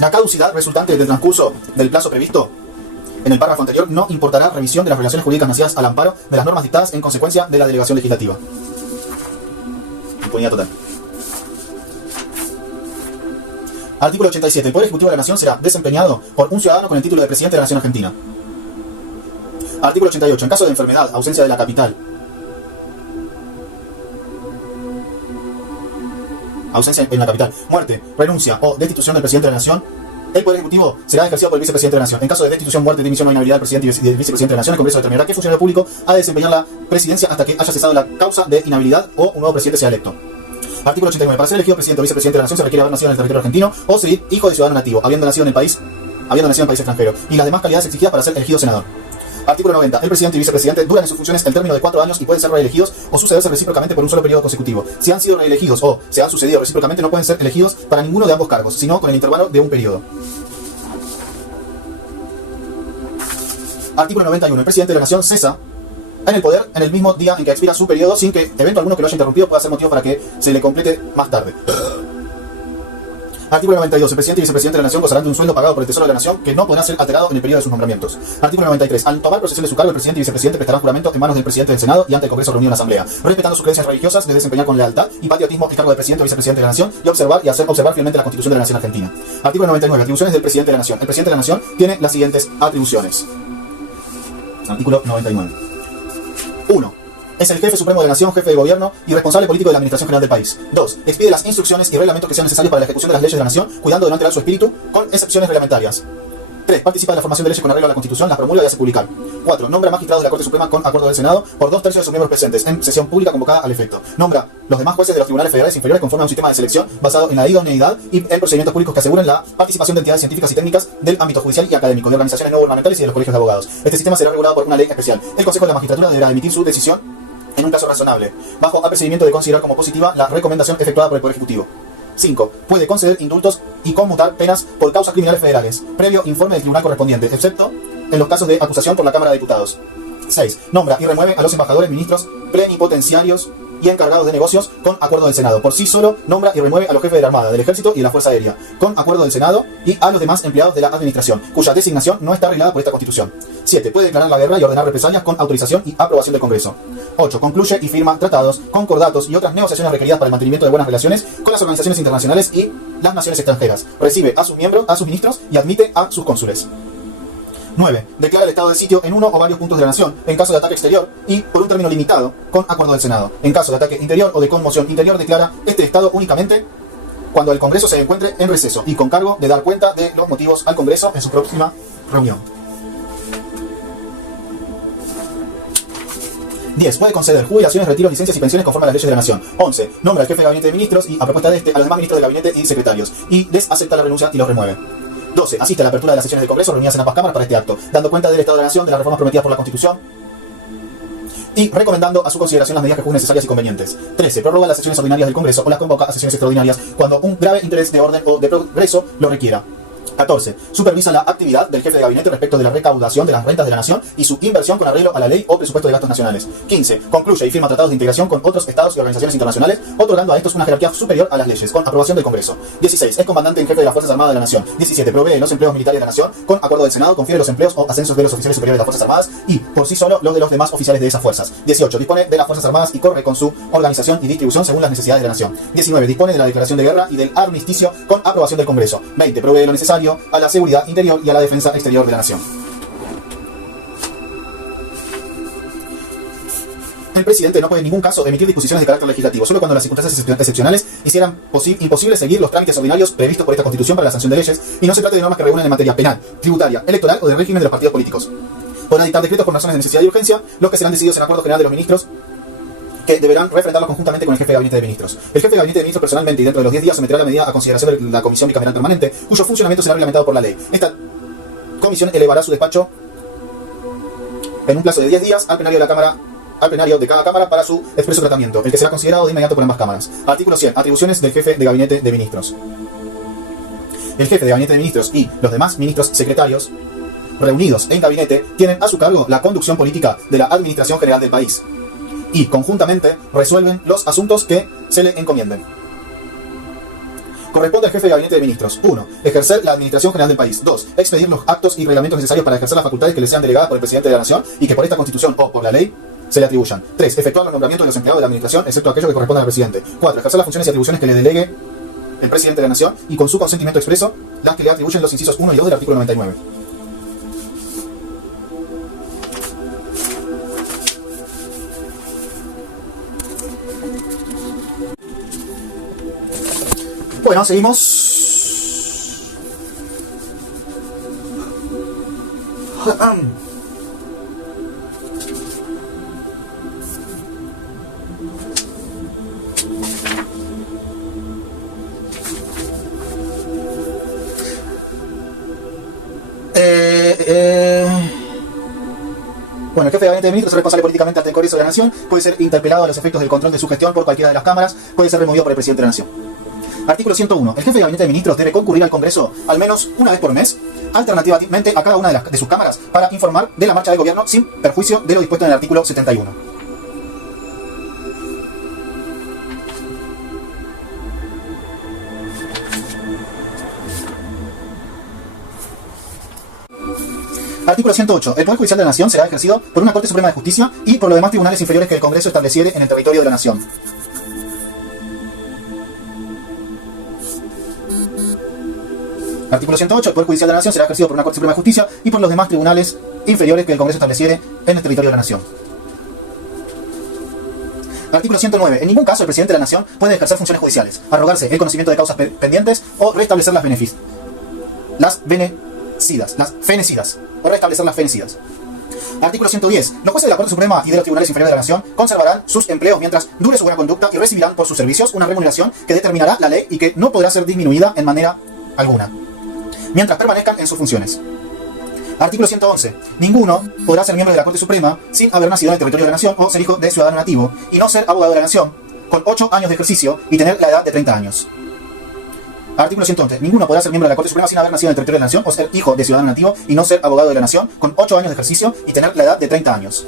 La caducidad resultante del transcurso del plazo previsto en el párrafo anterior no importará revisión de las relaciones jurídicas nacidas al amparo de las normas dictadas en consecuencia de la delegación legislativa. Impunidad total. Artículo 87. El Poder Ejecutivo de la Nación será desempeñado por un ciudadano con el título de Presidente de la Nación Argentina. Artículo 88. En caso de enfermedad, ausencia de la capital, ausencia en la capital, muerte, renuncia o destitución del Presidente de la Nación, el Poder Ejecutivo será ejercido por el Vicepresidente de la Nación. En caso de destitución, muerte, dimisión o inhabilidad del Presidente y del Vicepresidente de la Nación, el Congreso determinará qué funcionario público ha de desempeñar la presidencia hasta que haya cesado la causa de inhabilidad o un nuevo presidente sea electo. Artículo 89. Para ser elegido Presidente o Vicepresidente de la Nación se requiere haber nacido en el territorio argentino o ser hijo de ciudadano nativo, habiendo nacido en país extranjero, y las demás calidades exigidas para ser elegido senador. Artículo 90. El presidente y vicepresidente duran en sus funciones el término de 4 años y pueden ser reelegidos o sucederse recíprocamente por un solo periodo consecutivo. Si han sido reelegidos o se han sucedido recíprocamente, no pueden ser elegidos para ninguno de ambos cargos, sino con el intervalo de un periodo. Artículo 91. El presidente de la Nación cesa en el poder en el mismo día en que expira su periodo, sin que evento alguno que lo haya interrumpido pueda ser motivo para que se le complete más tarde. Artículo 92. El presidente y vicepresidente de la Nación gozarán de un sueldo pagado por el Tesoro de la Nación que no podrá ser alterado en el periodo de sus nombramientos. Artículo 93. Al tomar posesión de su cargo, el presidente y vicepresidente prestarán juramento en manos del presidente del Senado y ante el Congreso reunido en la Asamblea, respetando sus creencias religiosas, de desempeñar con lealtad y patriotismo el cargo de presidente o vicepresidente de la Nación y hacer observar fielmente la Constitución de la Nación Argentina. Artículo 99. Atribuciones del presidente de la Nación. El presidente de la Nación tiene las siguientes atribuciones. Artículo 99. 1. Es el jefe supremo de la nación, jefe de gobierno y responsable político de la administración general del país. 2. Expide las instrucciones y reglamentos que sean necesarios para la ejecución de las leyes de la nación, cuidando de no alterar su espíritu, con excepciones reglamentarias. 3. Participa de la formación de leyes con arreglo a la Constitución, las promulga y hace publicar. 4. Nombra magistrados de la Corte Suprema con acuerdo del Senado por 2/3 de sus miembros presentes en sesión pública convocada al efecto. Nombra los demás jueces de los tribunales federales inferiores conforme a un sistema de selección basado en la idoneidad y en procedimientos públicos que aseguren la participación de entidades científicas y técnicas del ámbito judicial y académico, de organizaciones no gubernamentales y de los colegios de abogados. Este sistema será regulado por una ley especial. El Consejo de la Magistratura deberá emitir su decisión en un plazo razonable, bajo apercibimiento de considerar como positiva la recomendación efectuada por el Poder Ejecutivo. 5. Puede conceder indultos y conmutar penas por causas criminales federales, previo informe del tribunal correspondiente, excepto en los casos de acusación por la Cámara de Diputados. 6. Nombra y remueve a los embajadores, ministros, plenipotenciarios y encargados de negocios con acuerdo del Senado. Por sí solo, nombra y remueve a los jefes de la Armada, del Ejército y de la Fuerza Aérea, con acuerdo del Senado, y a los demás empleados de la Administración, cuya designación no está arreglada por esta Constitución. 7. Puede declarar la guerra y ordenar represalias con autorización y aprobación del Congreso. 8. Concluye y firma tratados, concordatos y otras negociaciones requeridas para el mantenimiento de buenas relaciones con las organizaciones internacionales y las naciones extranjeras. Recibe a sus miembros, a sus ministros y admite a sus cónsules. 9. Declara el estado de sitio en uno o varios puntos de la nación en caso de ataque exterior y por un término limitado, con acuerdo del Senado. En caso de ataque interior o de conmoción interior, declara este estado únicamente cuando el Congreso se encuentre en receso y con cargo de dar cuenta de los motivos al Congreso en su próxima reunión. 10. Puede conceder jubilaciones, retiros, licencias y pensiones conforme a las leyes de la nación. 11. Nombra al jefe de gabinete de ministros y, a propuesta de este, a los demás ministros del gabinete y secretarios, y les acepta la renuncia y los remueve. 12. Asiste a la apertura de las sesiones del Congreso reunidas en ambas cámaras para este acto, dando cuenta del Estado de la Nación, de las reformas prometidas por la Constitución y recomendando a su consideración las medidas que juzgue necesarias y convenientes. 13. Prorroga las sesiones ordinarias del Congreso o las convoca a sesiones extraordinarias cuando un grave interés de orden o de progreso lo requiera. 14. Supervisa la actividad del jefe de gabinete respecto de la recaudación de las rentas de la nación y su inversión con arreglo a la ley o presupuesto de gastos nacionales. 15. Concluye y firma tratados de integración con otros estados y organizaciones internacionales, otorgando a estos una jerarquía superior a las leyes, con aprobación del Congreso. 16. Es comandante en jefe de las Fuerzas Armadas de la Nación. 17. Provee los empleos militares de la Nación, con acuerdo del Senado, confiere los empleos o ascensos de los oficiales superiores de las Fuerzas Armadas y, por sí solo, los de los demás oficiales de esas fuerzas. 18. Dispone de las Fuerzas Armadas y corre con su organización y distribución según las necesidades de la Nación. 19. Dispone de la declaración de guerra y del armisticio con aprobación del Congreso. 20. Provee lo necesario a la seguridad interior y a la defensa exterior de la nación. El presidente no puede en ningún caso emitir disposiciones de carácter legislativo, solo cuando las circunstancias excepcionales hicieran imposible seguir los trámites ordinarios previstos por esta Constitución para la sanción de leyes y no se trate de normas que regulen en materia penal, tributaria, electoral o de régimen de los partidos políticos. Podrá dictar decretos por razones de necesidad y urgencia, los que serán decididos en acuerdo general de los ministros, que deberán refrendarlo conjuntamente con el jefe de gabinete de ministros. El jefe de gabinete de ministros personalmente y dentro de los 10 días someterá la medida a consideración de la Comisión Bicameral Permanente, cuyo funcionamiento será reglamentado por la ley. Esta comisión elevará su despacho en un plazo de 10 días al plenario de cada cámara para su expreso tratamiento, el que será considerado de inmediato por ambas cámaras. Artículo 100. Atribuciones del jefe de gabinete de ministros. El jefe de gabinete de ministros y los demás ministros secretarios reunidos en gabinete tienen a su cargo la conducción política de la administración general del país y conjuntamente resuelven los asuntos que se le encomienden. Corresponde al jefe de gabinete de ministros: 1. Ejercer la administración general del país. 2. Expedir los actos y reglamentos necesarios para ejercer las facultades que le sean delegadas por el presidente de la nación y que por esta Constitución o por la ley se le atribuyan. 3. Efectuar los nombramientos de los empleados de la administración, excepto aquellos que correspondan al presidente. 4. Ejercer las funciones y atribuciones que le delegue el presidente de la nación y con su consentimiento expreso las que le atribuyen los incisos 1 y 2 del artículo 99. Bueno, seguimos. Bueno, el jefe de gabinete de ministros es responsable políticamente ante el Congreso de la Nación, puede ser interpelado a los efectos del control de su gestión por cualquiera de las cámaras, puede ser removido por el presidente de la Nación. Artículo 101. El jefe de gabinete de ministros debe concurrir al Congreso al menos una vez por mes, alternativamente a cada una de sus cámaras, para informar de la marcha del gobierno sin perjuicio de lo dispuesto en el artículo 71. Artículo 108. El Poder Judicial de la Nación será ejercido por una Corte Suprema de Justicia y por los demás tribunales inferiores que el Congreso estableciere en el territorio de la Nación. Artículo 108. El Poder Judicial de la Nación será ejercido por una Corte Suprema de Justicia y por los demás tribunales inferiores que el Congreso estableciere en el territorio de la Nación. Artículo 109. En ningún caso el presidente de la Nación puede ejercer funciones judiciales, arrogarse el conocimiento de causas pendientes o restablecer las las fenecidas, o restablecer las fenecidas. Artículo 110. Los jueces de la Corte Suprema y de los tribunales inferiores de la Nación conservarán sus empleos mientras dure su buena conducta y recibirán por sus servicios una remuneración que determinará la ley y que no podrá ser disminuida en manera alguna, mientras permanezcan en sus funciones. Artículo 111. Ninguno podrá ser miembro de la Corte Suprema sin haber nacido en el territorio de la Nación o ser hijo de ciudadano nativo y no ser abogado de la Nación, con 8 años de ejercicio y tener la edad de 30 años. Artículo 111. Ninguno podrá ser miembro de la Corte Suprema sin haber nacido en el territorio de la Nación o ser hijo de ciudadano nativo y no ser abogado de la Nación, con 8 años de ejercicio y tener la edad de 30 años.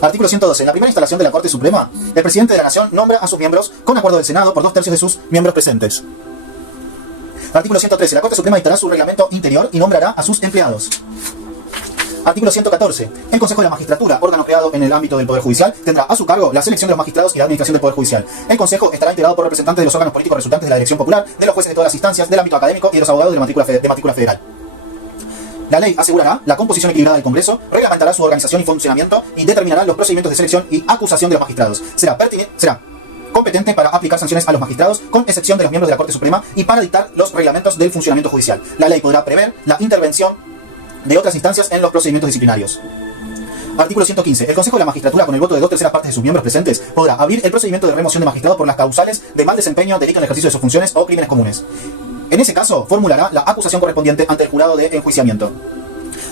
Artículo 112. En la primera instalación de la Corte Suprema, el presidente de la Nación nombra a sus miembros con acuerdo del Senado por 2/3 de sus miembros presentes. Artículo 113. La Corte Suprema dictará su reglamento interior y nombrará a sus empleados. Artículo 114. El Consejo de la Magistratura, órgano creado en el ámbito del Poder Judicial, tendrá a su cargo la selección de los magistrados y la administración del Poder Judicial. El Consejo estará integrado por representantes de los órganos políticos resultantes de la elección popular, de los jueces de todas las instancias, del ámbito académico y de los abogados de matrícula federal. La ley asegurará la composición equilibrada del Congreso, reglamentará su organización y funcionamiento y determinará los procedimientos de selección y acusación de los magistrados. Será competente para aplicar sanciones a los magistrados, con excepción de los miembros de la Corte Suprema, y para dictar los reglamentos del funcionamiento judicial. La ley podrá prever la intervención de otras instancias en los procedimientos disciplinarios. Artículo 115. El Consejo de la Magistratura, con el voto de 2/3 partes de sus miembros presentes, podrá abrir el procedimiento de remoción de magistrados por las causales de mal desempeño, delito en el ejercicio de sus funciones o crímenes comunes. En ese caso, formulará la acusación correspondiente ante el jurado de enjuiciamiento.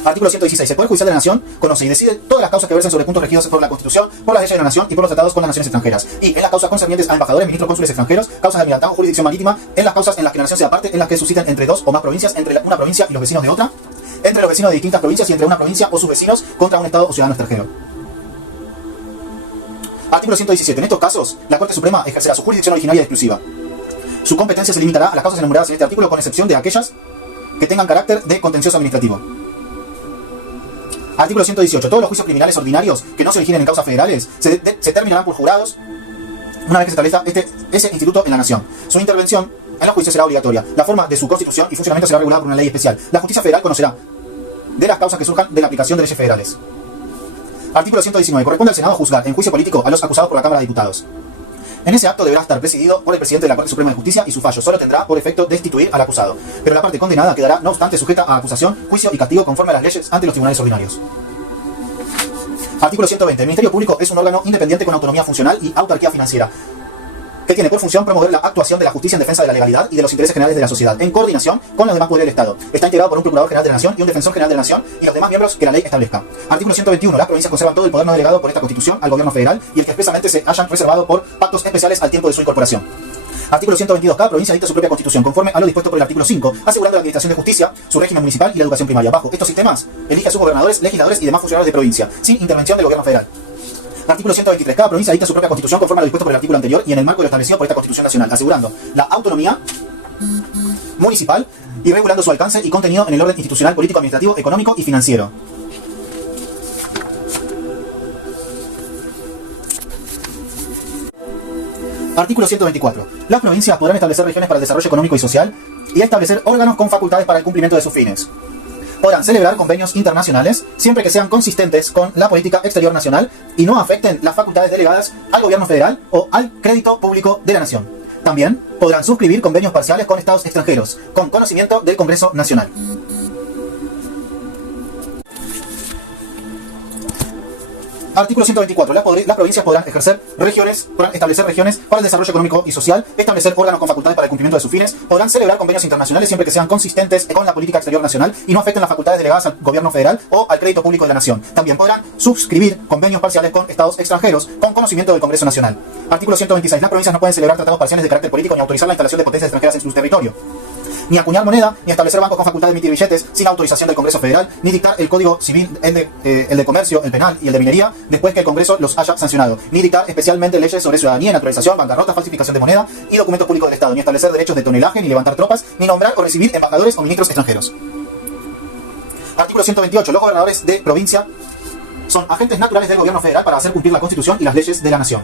Artículo 116. El Poder Judicial de la Nación conoce y decide todas las causas que versen sobre puntos regidos por la Constitución, por las leyes de la Nación y por los tratados con las naciones extranjeras. Y en las causas concernientes a embajadores, ministros, cónsules extranjeros, causas de almirantazgo, jurisdicción marítima, en las causas en las que la nación sea parte, en las que susciten entre dos o más provincias, entre una provincia y los vecinos de otra, entre los vecinos de distintas provincias y entre una provincia o sus vecinos contra un Estado o ciudadano extranjero. Artículo 117. En estos casos, la Corte Suprema ejercerá su jurisdicción originaria y exclusiva. Su competencia se limitará a las causas enumeradas en este artículo, con excepción de aquellas que tengan carácter de contencioso administrativo. Artículo 118. Todos los juicios criminales ordinarios que no se originen en causas federales se terminarán por jurados una vez que se establezca ese instituto en la Nación. Su intervención en los juicios será obligatoria. La forma de su constitución y funcionamiento será regulada por una ley especial. La justicia federal conocerá de las causas que surjan de la aplicación de leyes federales. Artículo 119. Corresponde al Senado juzgar en juicio político a los acusados por la Cámara de Diputados. En ese acto deberá estar presidido por el presidente de la Corte Suprema de Justicia y su fallo solo tendrá por efecto destituir al acusado. Pero la parte condenada quedará, no obstante, sujeta a acusación, juicio y castigo conforme a las leyes ante los tribunales ordinarios. Artículo 120. El Ministerio Público es un órgano independiente con autonomía funcional y autarquía financiera, que tiene por función promover la actuación de la justicia en defensa de la legalidad y de los intereses generales de la sociedad, en coordinación con los demás poderes del Estado. Está integrado por un Procurador General de la Nación y un Defensor General de la Nación y los demás miembros que la ley establezca. Artículo 121. Las provincias conservan todo el poder no delegado por esta Constitución al Gobierno Federal y el que expresamente se hayan reservado por pactos especiales al tiempo de su incorporación. Artículo 122. Cada provincia dicta su propia Constitución, conforme a lo dispuesto por el artículo 5, asegurando la administración de justicia, su régimen municipal y la educación primaria. Bajo estos sistemas, elige a sus gobernadores, legisladores y demás funcionarios de provincia, sin intervención del Gobierno Federal. Artículo 123. Cada provincia dicta su propia Constitución conforme a lo dispuesto por el artículo anterior y en el marco de lo establecido por esta Constitución Nacional, asegurando la autonomía municipal y regulando su alcance y contenido en el orden institucional, político, administrativo, económico y financiero. Artículo 124. Las provincias podrán establecer regiones para el desarrollo económico y social y establecer órganos con facultades para el cumplimiento de sus fines. Podrán celebrar convenios internacionales siempre que sean consistentes con la política exterior nacional y no afecten las facultades delegadas al gobierno federal o al crédito público de la nación. También podrán suscribir convenios parciales con estados extranjeros, con conocimiento del Congreso Nacional. Artículo 124. Las provincias podrán establecer regiones para el desarrollo económico y social, establecer órganos con facultades para el cumplimiento de sus fines, podrán celebrar convenios internacionales siempre que sean consistentes con la política exterior nacional y no afecten las facultades delegadas al gobierno federal o al crédito público de la nación. También podrán suscribir convenios parciales con estados extranjeros con conocimiento del Congreso Nacional. Artículo 126. Las provincias no pueden celebrar tratados parciales de carácter político ni autorizar la instalación de potencias extranjeras en su territorio, ni acuñar moneda, ni establecer bancos con facultad de emitir billetes sin autorización del Congreso Federal, ni dictar el Código Civil, el de Comercio, el Penal y el de Minería, después que el Congreso los haya sancionado, ni dictar especialmente leyes sobre ciudadanía, naturalización, bancarrota, falsificación de moneda y documentos públicos del Estado, ni establecer derechos de tonelaje, ni levantar tropas, ni nombrar o recibir embajadores o ministros extranjeros. Artículo 128. Los gobernadores de provincia son agentes naturales del Gobierno Federal para hacer cumplir la Constitución y las leyes de la nación.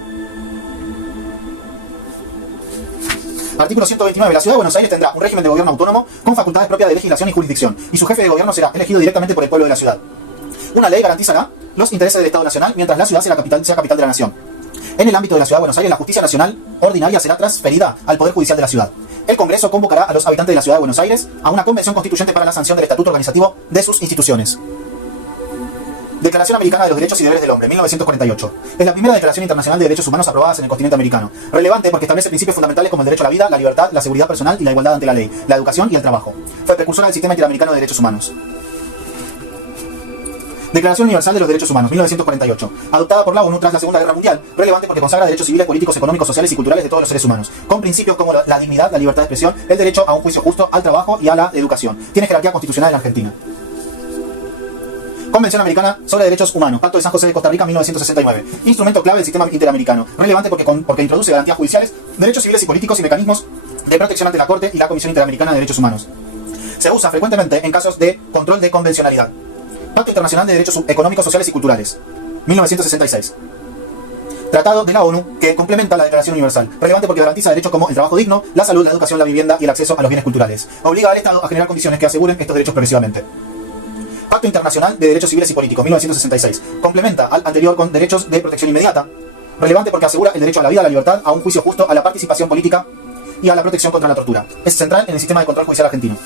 Artículo 129. La Ciudad de Buenos Aires tendrá un régimen de gobierno autónomo con facultades propias de legislación y jurisdicción, y su jefe de gobierno será elegido directamente por el pueblo de la ciudad. Una ley garantizará los intereses del Estado Nacional mientras la ciudad sea capital de la nación. En el ámbito de la Ciudad de Buenos Aires, la justicia nacional ordinaria será transferida al Poder Judicial de la ciudad. El Congreso convocará a los habitantes de la Ciudad de Buenos Aires a una convención constituyente para la sanción del estatuto organizativo de sus instituciones. Declaración Americana de los Derechos y Deberes del Hombre, 1948. Es la primera declaración internacional de derechos humanos aprobada en el continente americano. Relevante porque establece principios fundamentales como el derecho a la vida, la libertad, la seguridad personal y la igualdad ante la ley, la educación y el trabajo. Fue precursora del sistema interamericano de derechos humanos. Declaración Universal de los Derechos Humanos, 1948. Adoptada por la ONU tras la Segunda Guerra Mundial. Relevante porque consagra derechos civiles, políticos, económicos, sociales y culturales de todos los seres humanos. Con principios como la dignidad, la libertad de expresión, el derecho a un juicio justo, al trabajo y a la educación. Tiene jerarquía constitucional en la Argentina. Convención Americana sobre Derechos Humanos, Pacto de San José de Costa Rica, 1969. Instrumento clave del sistema interamericano. Relevante porque introduce garantías judiciales, derechos civiles y políticos y mecanismos de protección ante la Corte y la Comisión Interamericana de Derechos Humanos. Se usa frecuentemente en casos de control de convencionalidad. Pacto Internacional de Derechos Económicos, Sociales y Culturales, 1966. Tratado de la ONU que complementa la Declaración Universal. Relevante porque garantiza derechos como el trabajo digno, la salud, la educación, la vivienda y el acceso a los bienes culturales. Obliga al Estado a generar condiciones que aseguren estos derechos progresivamente. Pacto Internacional de Derechos Civiles y Políticos, 1966. Complementa al anterior con derechos de protección inmediata. Relevante porque asegura el derecho a la vida, a la libertad, a un juicio justo, a la participación política y a la protección contra la tortura. Es central en el sistema de control judicial argentino.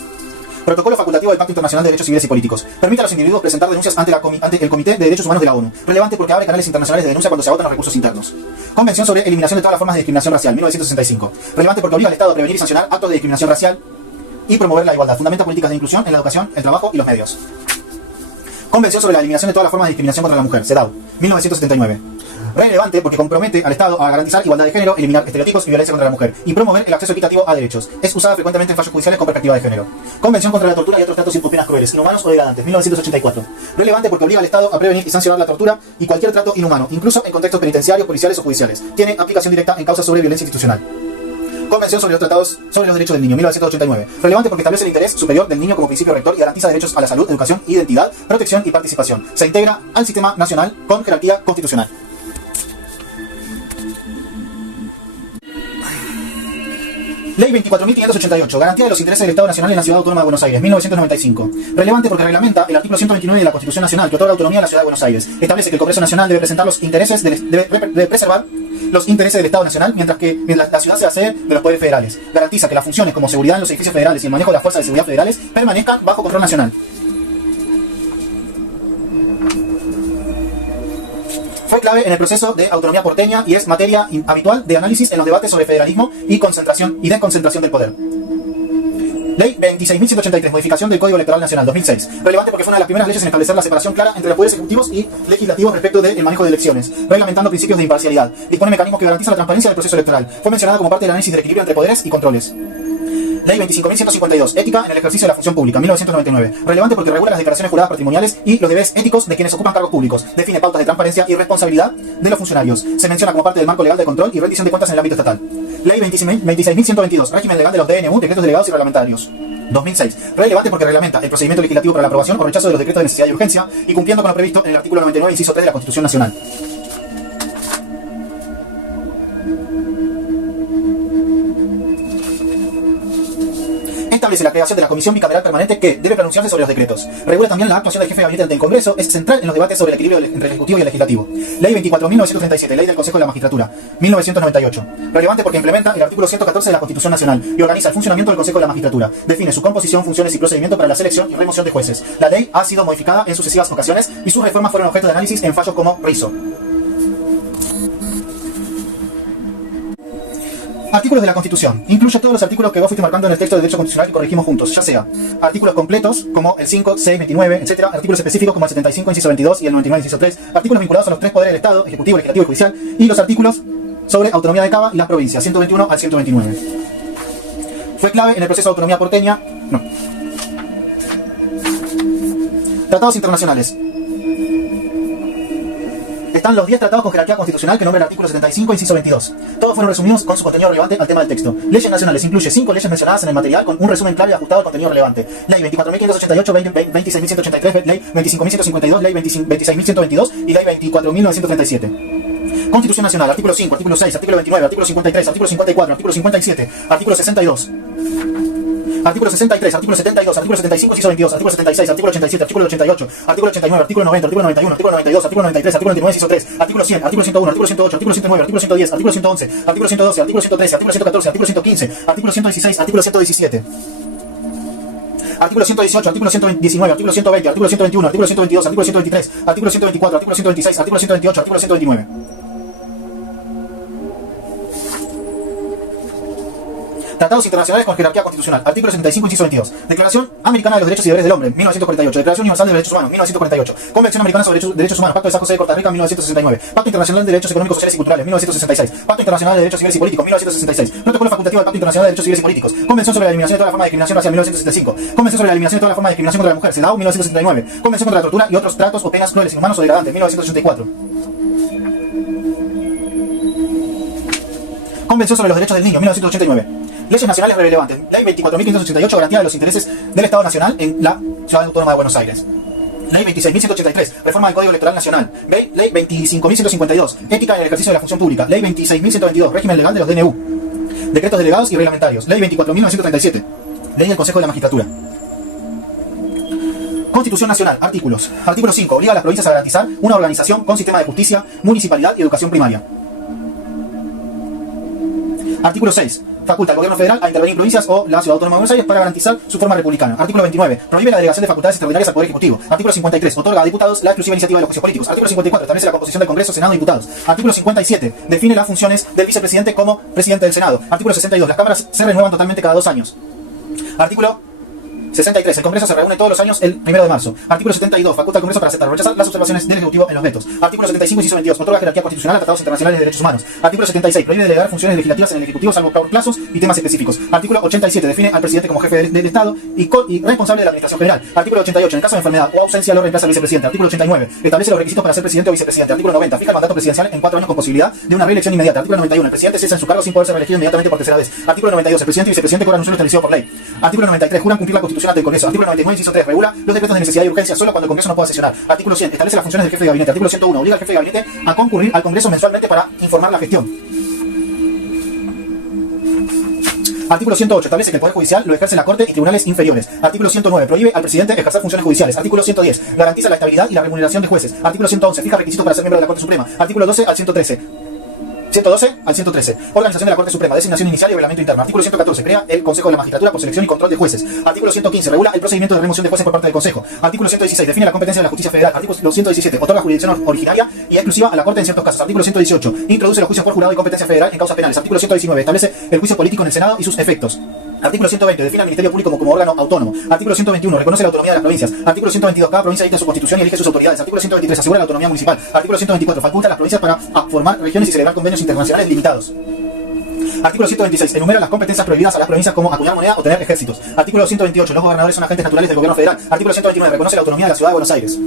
Protocolo facultativo del Pacto Internacional de Derechos Civiles y Políticos. Permite a los individuos presentar denuncias ante el Comité de Derechos Humanos de la ONU. Relevante porque abre canales internacionales de denuncia cuando se agotan los recursos internos. Convención sobre eliminación de todas las formas de discriminación racial, 1965. Relevante porque obliga al Estado a prevenir y sancionar actos de discriminación racial y promover la igualdad. Fundamenta políticas de inclusión en la educación, el trabajo y los medios. Convención sobre la eliminación de todas las formas de discriminación contra la mujer, CEDAW, 1979. Relevante porque compromete al Estado a garantizar igualdad de género, eliminar estereotipos y violencia contra la mujer y promover el acceso equitativo a derechos. Es usada frecuentemente en fallos judiciales con perspectiva de género. Convención contra la tortura y otros tratos sin penas crueles, inhumanos o degradantes, 1984. Relevante porque obliga al Estado a prevenir y sancionar la tortura y cualquier trato inhumano, incluso en contextos penitenciarios, policiales o judiciales. Tiene aplicación directa en causas sobre violencia institucional. Convención sobre los tratados sobre los derechos del niño, 1989. Relevante porque establece el interés superior del niño como principio rector y garantiza derechos a la salud, educación, identidad, protección y participación. Se integra al sistema nacional con jerarquía constitucional. Ley 24.588, garantía de los intereses del Estado Nacional en la Ciudad Autónoma de Buenos Aires, 1995. Relevante porque reglamenta el artículo 129 de la Constitución Nacional que otorga autonomía a la Ciudad de Buenos Aires. Establece que el Congreso Nacional debe presentar los intereses, debe preservar los intereses del Estado Nacional mientras que la ciudad sea sede de los poderes federales. Garantiza que las funciones como seguridad en los edificios federales y el manejo de las fuerzas de seguridad federales permanezcan bajo control nacional. Fue clave en el proceso de autonomía porteña y es materia habitual de análisis en los debates sobre federalismo y concentración y desconcentración del poder. Ley 26.183, modificación del Código Electoral Nacional, 2006. Relevante porque fue una de las primeras leyes en establecer la separación clara entre los poderes ejecutivos y legislativos respecto del manejo de elecciones, reglamentando principios de imparcialidad. Dispone mecanismos que garantizan la transparencia del proceso electoral. Fue mencionada como parte del análisis del equilibrio entre poderes y controles. Ley 25.152, ética en el ejercicio de la función pública, 1999. Relevante porque regula las declaraciones juradas patrimoniales y los deberes éticos de quienes ocupan cargos públicos. Define pautas de transparencia y responsabilidad de los funcionarios. Se menciona como parte del marco legal de control y rendición de cuentas en el ámbito estatal. Ley 26.122, régimen legal de los DNU, decretos delegados y reglamentarios, 2006. Relevante porque reglamenta el procedimiento legislativo para la aprobación o rechazo de los decretos de necesidad y urgencia y cumpliendo con lo previsto en el artículo 99, inciso 3 de la Constitución Nacional. Establece la creación de la Comisión Bicameral Permanente que debe pronunciarse sobre los decretos. Regula también la actuación del jefe de gabinete del Congreso. Es central en los debates sobre el equilibrio entre el Ejecutivo y el Legislativo. Ley 24.937, Ley del Consejo de la Magistratura, 1998. Relevante porque implementa el artículo 114 de la Constitución Nacional y organiza el funcionamiento del Consejo de la Magistratura. Define su composición, funciones y procedimiento para la selección y remoción de jueces. La ley ha sido modificada en sucesivas ocasiones y sus reformas fueron objeto de análisis en fallos como Rizzo. Artículos de la Constitución. Incluye todos los artículos que vos fuiste marcando en el texto de derecho constitucional que corregimos juntos, ya sea artículos completos como el 5, 6, 29, etc., artículos específicos como el 75, inciso 22 y el 99, inciso 3, artículos vinculados a los tres poderes del Estado, ejecutivo, legislativo y judicial, y los artículos sobre autonomía de Cava y las provincias, 121 al 129. Fue clave en el proceso de autonomía porteña. No. Tratados internacionales. Están los 10 tratados con jerarquía constitucional que nombra el artículo 75, inciso 22. Todos fueron resumidos con su contenido relevante al tema del texto. Leyes nacionales. Incluye 5 leyes mencionadas en el material con un resumen claro y ajustado al contenido relevante. Ley 24.588, 26.183, Ley 25.152, Ley 26.122 y Ley 24.937. Constitución Nacional. Artículo 5, artículo 6, artículo 29, artículo 53, artículo 54, artículo 57, artículo 62. artículo 63, artículo 72, artículo 75, inciso 22, artículo 76, artículo 87, artículo 88, artículo 89, artículo 90, artículo 91, artículo 92, artículo 93, artículo 99, inciso 3, artículo 100, artículo 101, artículo 108, artículo 109, artículo 110, artículo 111, artículo 112, artículo 113, artículo 114, artículo 115, artículo 116, artículo 117. Artículo 118, artículo 119, artículo 120, artículo 121, artículo 122, artículo 123, artículo 124, artículo 126, artículo 128, artículo 129. Tratados internacionales con jerarquía constitucional. Artículo 65, inciso 22. Declaración Americana de los Derechos y Deberes del Hombre, 1948. Declaración Universal de Derechos Humanos, 1948. Convención Americana sobre Derechos Humanos, Pacto de San José de Costa Rica, 1969. Pacto Internacional de Derechos Económicos, Sociales y Culturales, 1966. Pacto Internacional de Derechos Civiles y Políticos, 1966. Protocolo facultativo del Pacto Internacional de Derechos Civiles y Políticos. Convención sobre la eliminación de toda la forma de discriminación racial, 1975. Convención sobre la eliminación de toda la forma de discriminación contra la mujer, CEDAW, 1969. Convención contra la tortura y otros tratos o penas crueles, inhumanos o degradantes, 1984. Convención sobre los Derechos del Niño, 1989. Leyes nacionales relevantes. Ley 24.588, garantía de los intereses del Estado Nacional en la Ciudad Autónoma de Buenos Aires. Ley 26.183, reforma del Código Electoral Nacional. Ley 25.152, ética en el ejercicio de la función pública. Ley 26.122, régimen legal de los DNU. Decretos delegados y reglamentarios. Ley 24.937, ley del Consejo de la Magistratura. Constitución Nacional, artículos. Artículo 5, obliga a las provincias a garantizar una organización con sistema de justicia, municipalidad y educación primaria. Artículo 6. Faculta al Gobierno Federal a intervenir en provincias o la Ciudad Autónoma de Buenos Aires para garantizar su forma republicana. Artículo 29. Prohíbe la delegación de facultades extraordinarias al Poder Ejecutivo. Artículo 53. Otorga a diputados la exclusiva iniciativa de los juicios políticos. Artículo 54. Establece la composición del Congreso, Senado y diputados. Artículo 57. Define las funciones del vicepresidente como presidente del Senado. Artículo 62. Las cámaras se renuevan totalmente cada 2 años. Artículo 63. El Congreso se reúne todos los años el 1 de marzo. Artículo 72. Faculta al Congreso para aceptar o rechazar las observaciones del Ejecutivo en los vetos. Artículo 75, inciso 22. Otorga jerarquía constitucional a tratados internacionales de derechos humanos. Artículo 76. Prohíbe delegar funciones legislativas en el Ejecutivo salvo por plazos y temas específicos. Artículo 87. Define al presidente como jefe del Estado y responsable de la administración general. Artículo 88. En caso de enfermedad o ausencia lo reemplaza el vicepresidente. Artículo 89. Establece los requisitos para ser presidente o vicepresidente. Artículo 90. Fija el mandato presidencial en 4 años con posibilidad de una reelección inmediata. Artículo 91. El presidente cesa en su cargo sin poder ser reelegido inmediatamente por tercera vez. Artículo 92. El presidente y vicepresidente cobran un sueldo establecido por ley. Artículo 93. Juran cumplir la Constitución ante el Congreso. Artículo 99, inciso 3. Regula los decretos de necesidad y urgencia solo cuando el Congreso no pueda sesionar. Artículo 100. Establece las funciones del jefe de gabinete. Artículo 101. Obliga al jefe de gabinete a concurrir al Congreso mensualmente para informar la gestión. Artículo 108. Establece que el Poder Judicial lo ejerce la Corte y tribunales inferiores. Artículo 109. Prohíbe al presidente ejercer funciones judiciales. Artículo 110. Garantiza la estabilidad y la remuneración de jueces. Artículo 111. Fija requisitos para ser miembro de la Corte Suprema. Artículo 12 al 113. 112 al 113. Organización de la Corte Suprema, designación inicial y reglamento interno. Artículo 114. Crea el Consejo de la Magistratura por selección y control de jueces. Artículo 115. Regula el procedimiento de remoción de jueces por parte del Consejo. Artículo 116. Define la competencia de la justicia federal. Artículo 117. Otorga jurisdicción originaria y exclusiva a la Corte en ciertos casos. Artículo 118. Introduce los juicios por jurado y competencia federal en causas penales. Artículo 119. Establece el juicio político en el Senado y sus efectos. Artículo 120. Define al Ministerio Público como órgano autónomo. Artículo 121. Reconoce la autonomía de las provincias. Artículo 122. Cada provincia dicta su constitución y elige sus autoridades. Artículo 123. Asegura la autonomía municipal. Artículo 124. Faculta a las provincias para formar regiones y celebrar convenios internacionales limitados. Artículo 126. Enumera las competencias prohibidas a las provincias como acuñar moneda o tener ejércitos. Artículo 128. Los gobernadores son agentes naturales del gobierno federal. Artículo 129. Reconoce la autonomía de la Ciudad de Buenos Aires.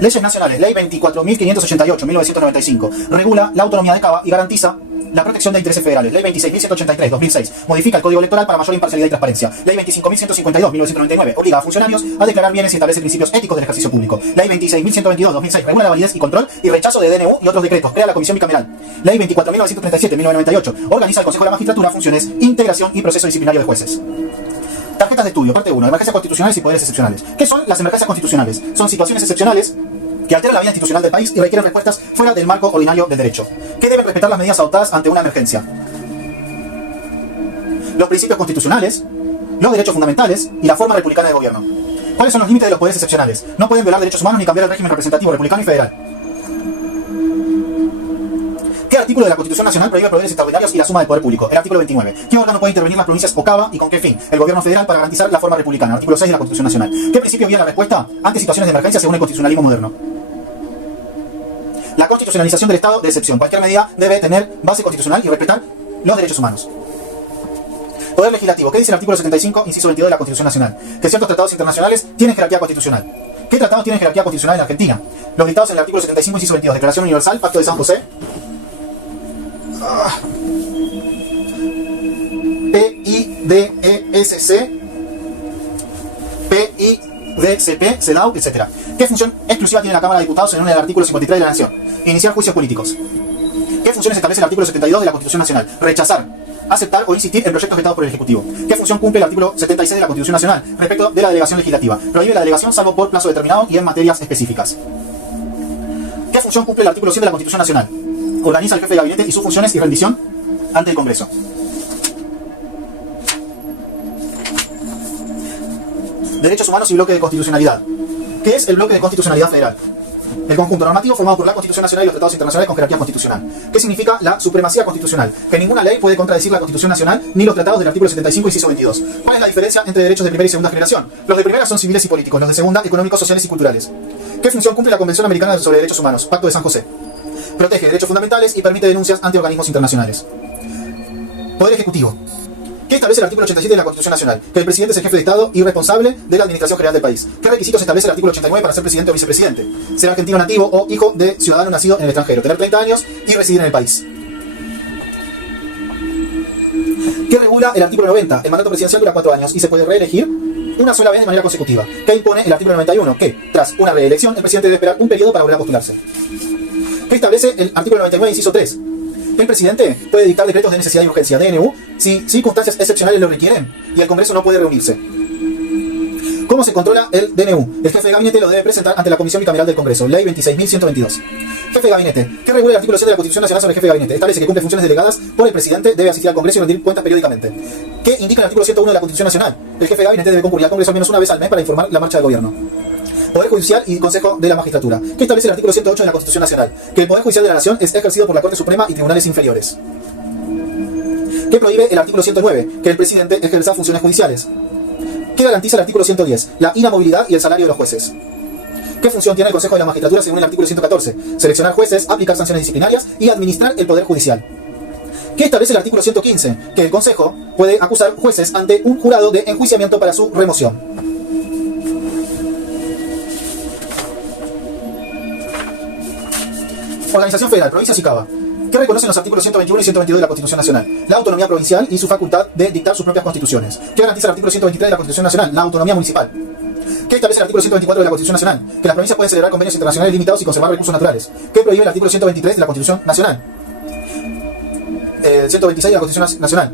Leyes nacionales. Ley 24.588, 1995. Regula la autonomía de Cava y garantiza la protección de intereses federales. Ley 26.183, 2006. Modifica el Código Electoral para mayor imparcialidad y transparencia. Ley 25.152, 1999. Obliga a funcionarios a declarar bienes y establece principios éticos del ejercicio público. Ley 26.122, 2006. Regula la validez y control y rechazo de DNU y otros decretos. Crea la Comisión Bicameral. Ley 24.937, 1998. Organiza el Consejo de la Magistratura, funciones, integración y proceso disciplinario de jueces. Tarjetas de estudio, parte 1. Emergencias constitucionales y poderes excepcionales. ¿Qué son las emergencias constitucionales? Son situaciones excepcionales que alteran la vida institucional del país y requieren respuestas fuera del marco ordinario del derecho. ¿Qué deben respetar las medidas adoptadas ante una emergencia? Los principios constitucionales, los derechos fundamentales y la forma republicana de gobierno. ¿Cuáles son los límites de los poderes excepcionales? No pueden violar derechos humanos ni cambiar el régimen representativo republicano y federal. ¿Qué artículo de la Constitución Nacional prohíbe poderes extraordinarios y la suma del poder público? El artículo 29. ¿Qué órgano puede intervenir las provincias o Cava y con qué fin? El gobierno federal para garantizar la forma republicana. Artículo 6 de la Constitución Nacional. ¿Qué principio guía la respuesta ante situaciones de emergencia según el constitucionalismo moderno? La constitucionalización del estado de excepción. Cualquier medida debe tener base constitucional y respetar los derechos humanos. Poder legislativo. ¿Qué dice el artículo 75, inciso 22 de la Constitución Nacional? Que ciertos tratados internacionales tienen jerarquía constitucional. ¿Qué tratados tienen jerarquía constitucional en Argentina? Los dictados en el artículo 75, inciso 22. Declaración Universal, Pacto de San José. PIDESC, PIDCP, CEDAW, etc. ¿Qué función exclusiva tiene la Cámara de Diputados en el artículo 53 de la Nación? Iniciar juicios políticos. ¿Qué funciones establece el artículo 72 de la Constitución Nacional? Rechazar aceptar o insistir en proyectos vetados por el Ejecutivo. ¿Qué función cumple el artículo 76 de la Constitución Nacional respecto de la delegación legislativa? Prohíbe la delegación salvo por plazo determinado y en materias específicas. ¿Qué función cumple el artículo 100 de la Constitución Nacional? Organiza al jefe de gabinete y sus funciones y rendición ante el Congreso. Derechos humanos y bloque de constitucionalidad. ¿Qué es el bloque de constitucionalidad federal? El conjunto normativo formado por la Constitución Nacional y los tratados internacionales con jerarquía constitucional. ¿Qué significa la supremacía constitucional? Que ninguna ley puede contradecir la Constitución Nacional ni los tratados del artículo 75, inciso 22. ¿Cuál es la diferencia entre derechos de primera y segunda generación? Los de primera son civiles y políticos, los de segunda económicos, sociales y culturales. ¿Qué función cumple la Convención Americana sobre Derechos Humanos? Pacto de San José. Protege derechos fundamentales y permite denuncias ante organismos internacionales. Poder Ejecutivo. ¿Qué establece el artículo 87 de la Constitución Nacional? Que el presidente es el jefe de Estado y responsable de la administración general del país. ¿Qué requisitos establece el artículo 89 para ser presidente o vicepresidente? Ser argentino nativo o hijo de ciudadano nacido en el extranjero, tener 30 años y residir en el país. ¿Qué regula el artículo 90? El mandato presidencial dura 4 años y se puede reelegir una sola vez de manera consecutiva. ¿Qué impone el artículo 91? Que, tras una reelección, el presidente debe esperar un periodo para volver a postularse. ¿Qué establece el artículo 99, inciso 3? El presidente puede dictar decretos de necesidad y urgencia, DNU, si circunstancias excepcionales lo requieren y el Congreso no puede reunirse. ¿Cómo se controla el DNU? El jefe de gabinete lo debe presentar ante la Comisión Bicameral del Congreso, Ley 26.122. Jefe de gabinete. ¿Qué regula el artículo 7 de la Constitución Nacional sobre el jefe de gabinete? Establece que cumple funciones delegadas por el presidente, debe asistir al Congreso y rendir cuentas periódicamente. ¿Qué indica el artículo 101 de la Constitución Nacional? El jefe de gabinete debe concurrir al Congreso al menos una vez al mes para informar la marcha del gobierno. Poder Judicial y Consejo de la Magistratura. ¿Qué establece el artículo 108 de la Constitución Nacional? Que el Poder Judicial de la Nación es ejercido por la Corte Suprema y tribunales inferiores. ¿Qué prohíbe el artículo 109? Que el presidente ejerza funciones judiciales. ¿Qué garantiza el artículo 110? La inamovilidad y el salario de los jueces. ¿Qué función tiene el Consejo de la Magistratura según el artículo 114? Seleccionar jueces, aplicar sanciones disciplinarias y administrar el Poder Judicial. ¿Qué establece el artículo 115? Que el Consejo puede acusar jueces ante un jurado de enjuiciamiento para su remoción. Organización Federal, Provincias y Cava. ¿Qué reconocen los artículos 121 y 122 de la Constitución Nacional? La autonomía provincial y su facultad de dictar sus propias constituciones. ¿Qué garantiza el artículo 123 de la Constitución Nacional? La autonomía municipal. ¿Qué establece el artículo 124 de la Constitución Nacional? Que las provincias pueden celebrar convenios internacionales limitados y conservar recursos naturales. ¿Qué prohíbe el artículo 123 de la Constitución Nacional? 126 de la Constitución Nacional.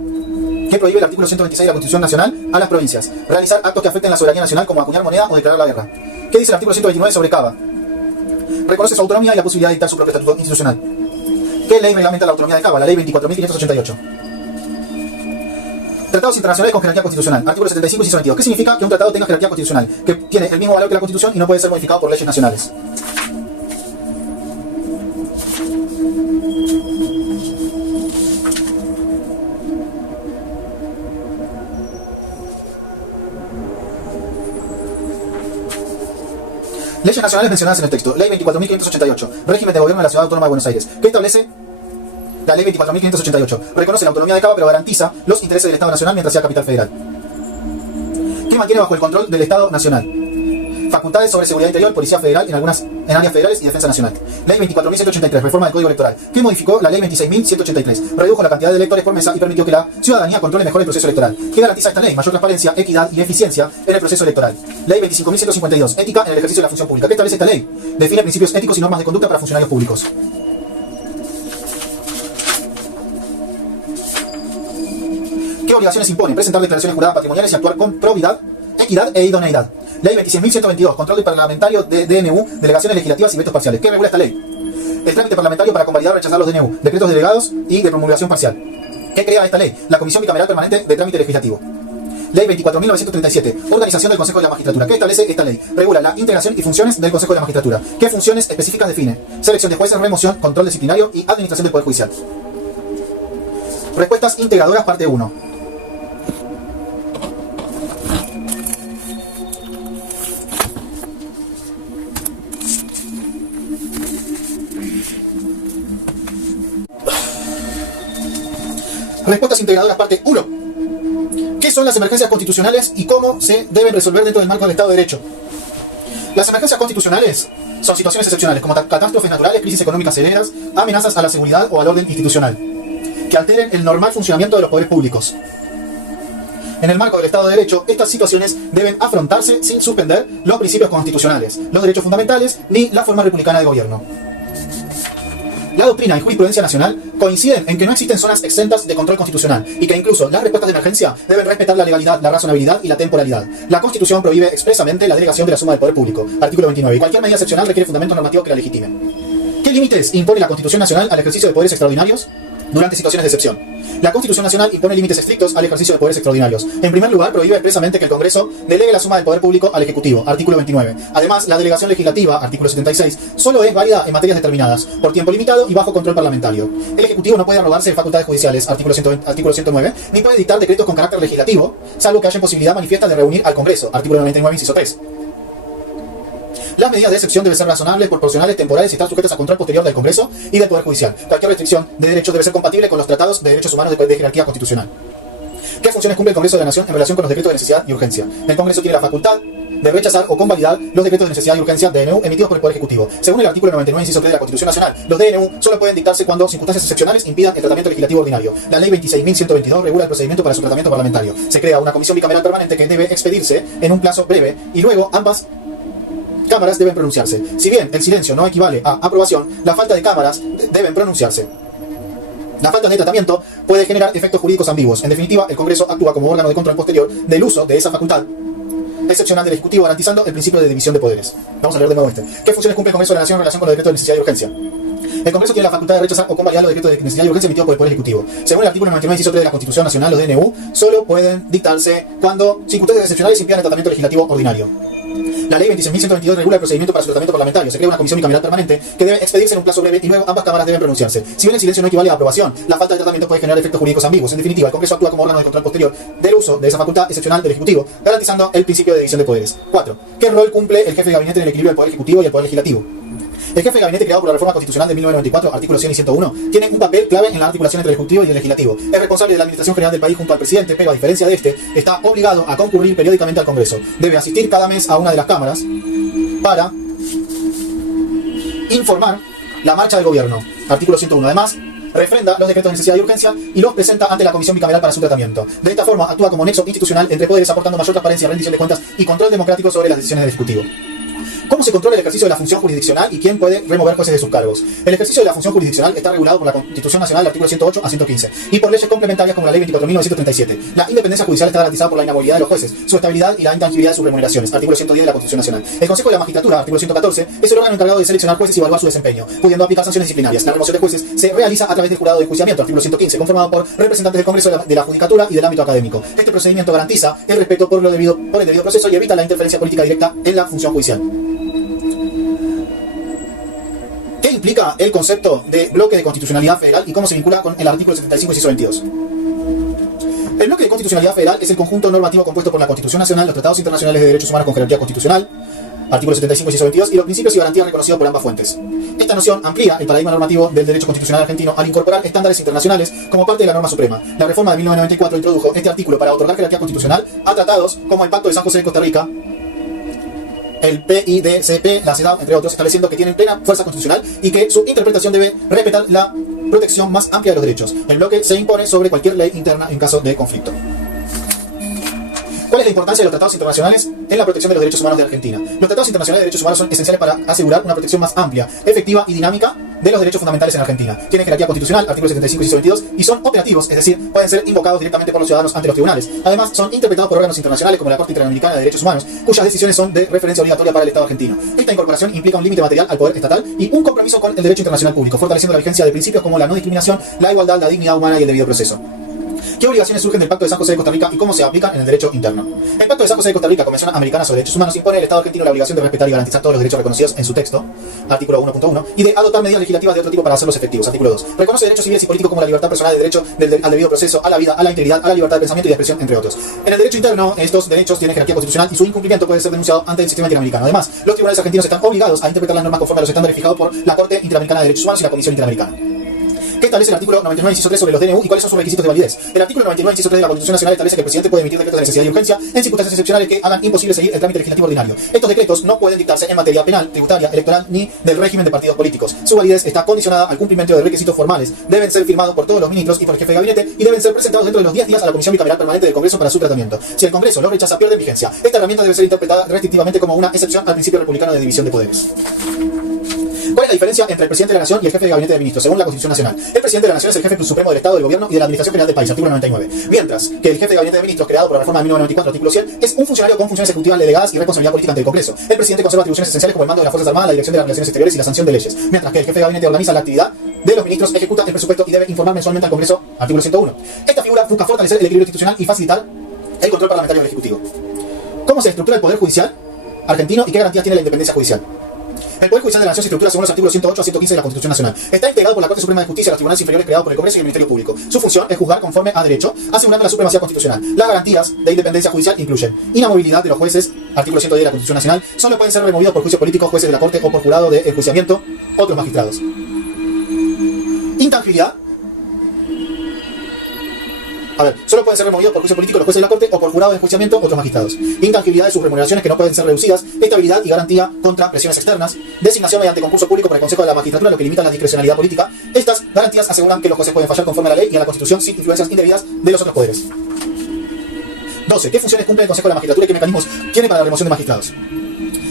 ¿Qué prohíbe el artículo 126 de la Constitución Nacional a las provincias? Realizar actos que afecten la soberanía nacional como acuñar moneda o declarar la guerra. ¿Qué dice el artículo 129 sobre Cava? Reconoce su autonomía y la posibilidad de dictar su propio estatuto institucional. ¿Qué ley reglamenta la autonomía de Cava? La ley 24.588. Tratados internacionales con jerarquía constitucional. Artículo 75 y 22. ¿Qué significa que un tratado tenga jerarquía constitucional? Que tiene el mismo valor que la Constitución y no puede ser modificado por leyes nacionales. Leyes nacionales mencionadas en el texto. Ley 24.588. Régimen de gobierno de la Ciudad Autónoma de Buenos Aires. ¿Qué establece? La Ley 24.588. Reconoce la autonomía de Cava, pero garantiza los intereses del Estado Nacional mientras sea capital federal. ¿Qué mantiene bajo el control del Estado Nacional? Facultades sobre seguridad interior, policía federal en áreas federales y defensa nacional. Ley 24.183. Reforma del Código Electoral. ¿Qué modificó la Ley 26.183? Redujo la cantidad de electores por mesa y permitió que la ciudadanía controle mejor el proceso electoral. ¿Qué garantiza esta ley? Mayor transparencia, equidad y eficiencia en el proceso electoral. Ley 25.152. Ética en el ejercicio de la función pública. ¿Qué establece esta ley? Define principios éticos y normas de conducta para funcionarios públicos. ¿Qué obligaciones impone? Presentar declaraciones juradas patrimoniales y actuar con probidad, equidad e idoneidad. Ley 26.122. Control del parlamentario de DNU, delegaciones legislativas y vetos parciales. ¿Qué regula esta ley? El trámite parlamentario para convalidar o rechazar los DNU, decretos delegados y de promulgación parcial. ¿Qué crea esta ley? La Comisión Bicameral Permanente de Trámite Legislativo. Ley 24.937. Organización del Consejo de la Magistratura. ¿Qué establece esta ley? Regula la integración y funciones del Consejo de la Magistratura. ¿Qué funciones específicas define? Selección de jueces, remoción, control disciplinario y administración del Poder Judicial. Respuestas integradoras, parte 1. Respuestas integradoras, parte 1. ¿Qué son las emergencias constitucionales y cómo se deben resolver dentro del marco del Estado de Derecho? Las emergencias constitucionales son situaciones excepcionales como catástrofes naturales, crisis económicas severas, amenazas a la seguridad o al orden institucional, que alteren el normal funcionamiento de los poderes públicos. En el marco del Estado de Derecho, estas situaciones deben afrontarse sin suspender los principios constitucionales, los derechos fundamentales ni la forma republicana de gobierno. La doctrina y jurisprudencia nacional coinciden en que no existen zonas exentas de control constitucional y que incluso las respuestas de emergencia deben respetar la legalidad, la razonabilidad y la temporalidad. La Constitución prohíbe expresamente la delegación de la suma del poder público. Artículo 29. Y cualquier medida excepcional requiere fundamento normativo que la legitime. ¿Qué límites impone la Constitución Nacional al ejercicio de poderes extraordinarios durante situaciones de excepción? La Constitución Nacional impone límites estrictos al ejercicio de poderes extraordinarios. En primer lugar, prohíbe expresamente que el Congreso delegue la suma del poder público al Ejecutivo, artículo 29. Además, la delegación legislativa, artículo 76, solo es válida en materias determinadas, por tiempo limitado y bajo control parlamentario. El Ejecutivo no puede arrogarse facultades judiciales, artículo 109, ni puede dictar decretos con carácter legislativo, salvo que haya posibilidad manifiesta de reunir al Congreso, artículo 99, inciso 3. Las medidas de excepción deben ser razonables, proporcionales, temporales y estar sujetas a control posterior del Congreso y del Poder Judicial. Cualquier restricción de derechos debe ser compatible con los tratados de derechos humanos de jerarquía constitucional. ¿Qué funciones cumple el Congreso de la Nación en relación con los decretos de necesidad y urgencia? El Congreso tiene la facultad de rechazar o convalidar los decretos de necesidad y urgencia DNU emitidos por el Poder Ejecutivo. Según el artículo 99, inciso 3 de la Constitución Nacional, los DNU solo pueden dictarse cuando circunstancias excepcionales impidan el tratamiento legislativo ordinario. La Ley 26.122 regula el procedimiento para su tratamiento parlamentario. Se crea una comisión bicameral permanente que debe expedirse en un plazo breve y luego ambas cámaras deben pronunciarse. Si bien el silencio no equivale a aprobación, la falta de cámaras deben pronunciarse. La falta de tratamiento puede generar efectos jurídicos ambiguos. En definitiva, el Congreso actúa como órgano de control posterior del uso de esa facultad excepcional del Ejecutivo, garantizando el principio de división de poderes. Vamos a leer de nuevo este. ¿Qué funciones cumple el Congreso de la Nación en relación con los decretos de necesidad y urgencia? El Congreso tiene la facultad de rechazar o convalidar los decretos de necesidad y urgencia emitidos por el Poder Ejecutivo. Según el artículo 99, inciso 3 de la Constitución Nacional, los DNU solo pueden dictarse cuando circunstancias excepcionales impidan el tratamiento legislativo ordinario. La Ley 26.122 regula el procedimiento para su tratamiento parlamentario. Se crea una comisión bicameral permanente que debe expedirse en un plazo breve y luego ambas cámaras deben pronunciarse. Si bien el silencio no equivale a aprobación, la falta de tratamiento puede generar efectos jurídicos ambiguos. En definitiva, el Congreso actúa como órgano de control posterior del uso de esa facultad excepcional del Ejecutivo, garantizando el principio de división de poderes. 4. ¿Qué rol cumple el jefe de gabinete en el equilibrio del Poder Ejecutivo y el Poder Legislativo? El jefe de gabinete creado por la Reforma Constitucional de 1994, artículos 100 y 101, tiene un papel clave en la articulación entre el Ejecutivo y el Legislativo. Es responsable de la administración general del país junto al presidente, pero a diferencia de este, está obligado a concurrir periódicamente al Congreso. Debe asistir cada mes a una de las cámaras para informar la marcha del gobierno. Artículo 101. Además, refrenda los decretos de necesidad y urgencia y los presenta ante la Comisión Bicameral para su tratamiento. De esta forma, actúa como nexo institucional entre poderes, aportando mayor transparencia, rendición de cuentas y control democrático sobre las decisiones del Ejecutivo. ¿Cómo se controla el ejercicio de la función jurisdiccional y quién puede remover jueces de sus cargos? El ejercicio de la función jurisdiccional está regulado por la Constitución Nacional, artículo 108 a 115, y por leyes complementarias como la Ley 24.937. La independencia judicial está garantizada por la inamovilidad de los jueces, su estabilidad y la intangibilidad de sus remuneraciones, artículo 110 de la Constitución Nacional. El Consejo de la Magistratura, artículo 114, es el órgano encargado de seleccionar jueces y evaluar su desempeño, pudiendo aplicar sanciones disciplinarias. La remoción de jueces se realiza a través del jurado de enjuiciamiento, artículo 115, conformado por representantes del Congreso, de la Judicatura y del ámbito académico. Este procedimiento garantiza el respeto por el debido proceso y evita la interferencia política directa en la función judicial. ¿Qué implica el concepto de bloque de constitucionalidad federal y cómo se vincula con el artículo 75, inciso 22? El bloque de constitucionalidad federal es el conjunto normativo compuesto por la Constitución Nacional, los tratados internacionales de derechos humanos con jerarquía constitucional, artículo 75, inciso 22, y los principios y garantías reconocidos por ambas fuentes. Esta noción amplía el paradigma normativo del derecho constitucional argentino al incorporar estándares internacionales como parte de la norma suprema. La reforma de 1994 introdujo este artículo para otorgar jerarquía constitucional a tratados como el Pacto de San José de Costa Rica, el PIDCP, la CEDAW, entre otros, estableciendo que tienen plena fuerza constitucional y que su interpretación debe respetar la protección más amplia de los derechos. El bloque se impone sobre cualquier ley interna en caso de conflicto. ¿Cuál es la importancia de los tratados internacionales en la protección de los derechos humanos de Argentina? Los tratados internacionales de derechos humanos son esenciales para asegurar una protección más amplia, efectiva y dinámica de los derechos fundamentales en Argentina. Tienen jerarquía constitucional, artículo 75 y 22, y son operativos, es decir, pueden ser invocados directamente por los ciudadanos ante los tribunales. Además, son interpretados por órganos internacionales como la Corte Interamericana de Derechos Humanos, cuyas decisiones son de referencia obligatoria para el Estado argentino. Esta incorporación implica un límite material al poder estatal y un compromiso con el derecho internacional público, fortaleciendo la vigencia de principios como la no discriminación, la igualdad, la dignidad humana y el debido proceso. ¿Qué obligaciones surgen del Pacto de San José de Costa Rica y cómo se aplican en el derecho interno? El Pacto de San José de Costa Rica, Convención Americana sobre Derechos Humanos, impone al Estado argentino la obligación de respetar y garantizar todos los derechos reconocidos en su texto, artículo 1.1, y de adoptar medidas legislativas de otro tipo para hacerlos efectivos, artículo 2. Reconoce derechos civiles y políticos como la libertad personal, el derecho al debido proceso, a la vida, a la integridad, a la libertad de pensamiento y de expresión, entre otros. En el derecho interno, estos derechos tienen jerarquía constitucional y su incumplimiento puede ser denunciado ante el sistema interamericano. Además, los tribunales argentinos están obligados a interpretar las normas conforme a los estándares fijados por la Corte Interamericana de Derechos Humanos y la Comisión Interamericana. ¿Qué establece el artículo 99, inciso 3 sobre los DNU y cuáles son sus requisitos de validez? El artículo 99, inciso 3 de la Constitución Nacional establece que el presidente puede emitir decretos de necesidad y urgencia en circunstancias excepcionales que hagan imposible seguir el trámite legislativo ordinario. Estos decretos no pueden dictarse en materia penal, tributaria, electoral ni del régimen de partidos políticos. Su validez está condicionada al cumplimiento de requisitos formales. Deben ser firmados por todos los ministros y por el jefe de gabinete y deben ser presentados dentro de los 10 días a la Comisión Bicameral Permanente del Congreso para su tratamiento. Si el Congreso lo rechaza, pierde vigencia. Esta herramienta debe ser interpretada restrictivamente como una excepción al principio republicano de división de poderes. ¿Cuál es la diferencia entre el presidente de la Nación y el jefe de gabinete de ministros, según la Constitución Nacional. El presidente de la Nación es el jefe supremo del Estado, del Gobierno y de la Administración General del país, artículo 99. Mientras que el jefe de gabinete de ministros, creado por la reforma de 1994, artículo 100, es un funcionario con funciones ejecutivas delegadas y responsabilidad política ante el Congreso. El presidente conserva atribuciones esenciales como el mando de las Fuerzas Armadas, la dirección de las relaciones exteriores y la sanción de leyes. Mientras que el jefe de gabinete organiza la actividad de los ministros, ejecuta el presupuesto y debe informar mensualmente al Congreso, artículo 101. Esta figura busca fortalecer el equilibrio institucional y facilitar el control parlamentario del Ejecutivo. ¿Cómo se estructura el Poder Judicial argentino y qué garantías tiene la independencia judicial? El Poder Judicial de la Nación se estructura según los artículos 108 a 115 de la Constitución Nacional. Está integrado por la Corte Suprema de Justicia, los tribunales inferiores creados por el Congreso y el Ministerio Público. Su función es juzgar conforme a derecho, asegurando la supremacía constitucional. Las garantías de independencia judicial incluyen inamovilidad de los jueces, artículo 110 de la Constitución Nacional, solo pueden ser removidos por juicio político jueces de la Corte o por jurado de enjuiciamiento, otros magistrados. Intangibilidad. Solo pueden ser removidos por juicio político los jueces de la Corte o por jurado de enjuiciamiento otros magistrados. Intangibilidad de sus remuneraciones que no pueden ser reducidas, estabilidad y garantía contra presiones externas, designación mediante concurso público por el Consejo de la Magistratura, lo que limita la discrecionalidad política. Estas garantías aseguran que los jueces pueden fallar conforme a la ley y a la Constitución sin influencias indebidas de los otros poderes. 12. ¿Qué funciones cumple el Consejo de la Magistratura y qué mecanismos tiene para la remoción de magistrados?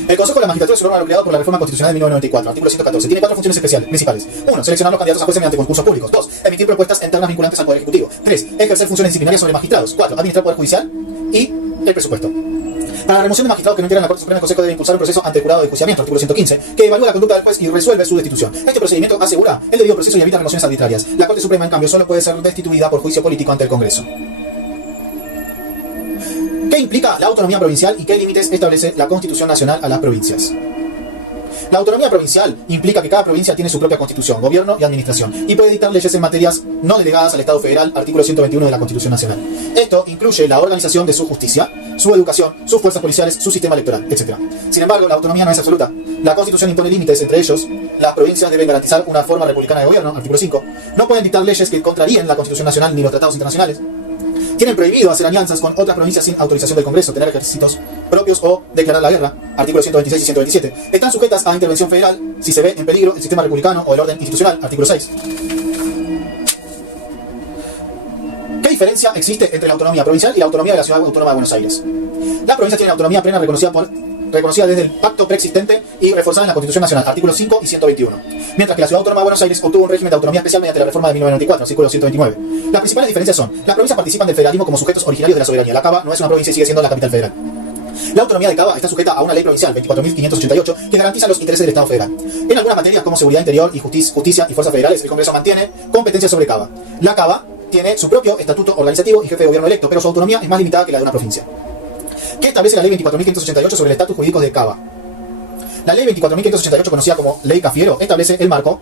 El Consejo de la Magistratura es un órgano creado por la Reforma Constitucional de 1994, artículo 114. Tiene 4 funciones principales. 1. Seleccionar los candidatos a jueces mediante concursos públicos. 2. Emitir propuestas internas vinculantes al Poder Ejecutivo. 3. Ejercer funciones disciplinarias sobre magistrados. 4. Administrar Poder Judicial y el presupuesto. Para la remoción de magistrados que no integran la Corte Suprema, el Consejo debe impulsar un proceso ante el jurado de enjuiciamiento, artículo 115, que evalúa la conducta del juez y resuelve su destitución. Este procedimiento asegura el debido proceso y evita remociones arbitrarias. La Corte Suprema, en cambio, solo puede ser destituida por juicio político ante el Congreso. ¿Qué implica la autonomía provincial y qué límites establece la Constitución Nacional a las provincias? La autonomía provincial implica que cada provincia tiene su propia constitución, gobierno y administración, y puede dictar leyes en materias no delegadas al Estado federal, artículo 121 de la Constitución Nacional. Esto incluye la organización de su justicia, su educación, sus fuerzas policiales, su sistema electoral, etc. Sin embargo, la autonomía no es absoluta. La Constitución impone límites, entre ellos, las provincias deben garantizar una forma republicana de gobierno, artículo 5, no pueden dictar leyes que contraríen la Constitución Nacional ni los tratados internacionales, tienen prohibido hacer alianzas con otras provincias sin autorización del Congreso, tener ejércitos propios o declarar la guerra, artículos 126 y 127. Están sujetas a intervención federal si se ve en peligro el sistema republicano o el orden institucional, artículo 6. ¿Qué diferencia existe entre la autonomía provincial y la autonomía de la Ciudad Autónoma de Buenos Aires? Las provincias tienen autonomía plena reconocida desde el pacto preexistente y reforzada en la Constitución Nacional, artículos 5 y 121. Mientras que la Ciudad Autónoma de Buenos Aires obtuvo un régimen de autonomía especial mediante la reforma de 1994, artículo 129. Las principales diferencias son: las provincias participan del federalismo como sujetos originarios de la soberanía. La Cava no es una provincia y sigue siendo la capital federal. La autonomía de Cava está sujeta a una ley provincial, 24.588, que garantiza los intereses del Estado federal. En algunas materias como seguridad interior y justicia y fuerzas federales, el Congreso mantiene competencias sobre Cava. La Cava tiene su propio estatuto organizativo y jefe de gobierno electo, pero su autonomía es más limitada que la de una provincia. ¿Qué establece la ley 24.588 sobre el estatus jurídico de Cava? La ley 24.588, conocida como Ley Cafiero, establece el marco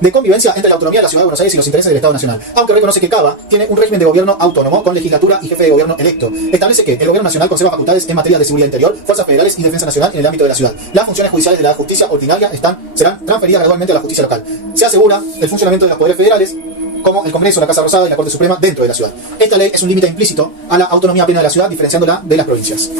de convivencia entre la autonomía de la Ciudad de Buenos Aires y los intereses del Estado Nacional, aunque reconoce que Cava tiene un régimen de gobierno autónomo con legislatura y jefe de gobierno electo. Establece que el gobierno nacional conserva facultades en materia de seguridad interior, fuerzas federales y defensa nacional en el ámbito de la ciudad. Las funciones judiciales de la justicia ordinaria serán transferidas gradualmente a la justicia local. Se asegura el funcionamiento de los poderes federales, como el Congreso, la Casa Rosada y la Corte Suprema, dentro de la ciudad. Esta ley es un límite implícito a la autonomía plena de la ciudad, diferenciándola de las provincias.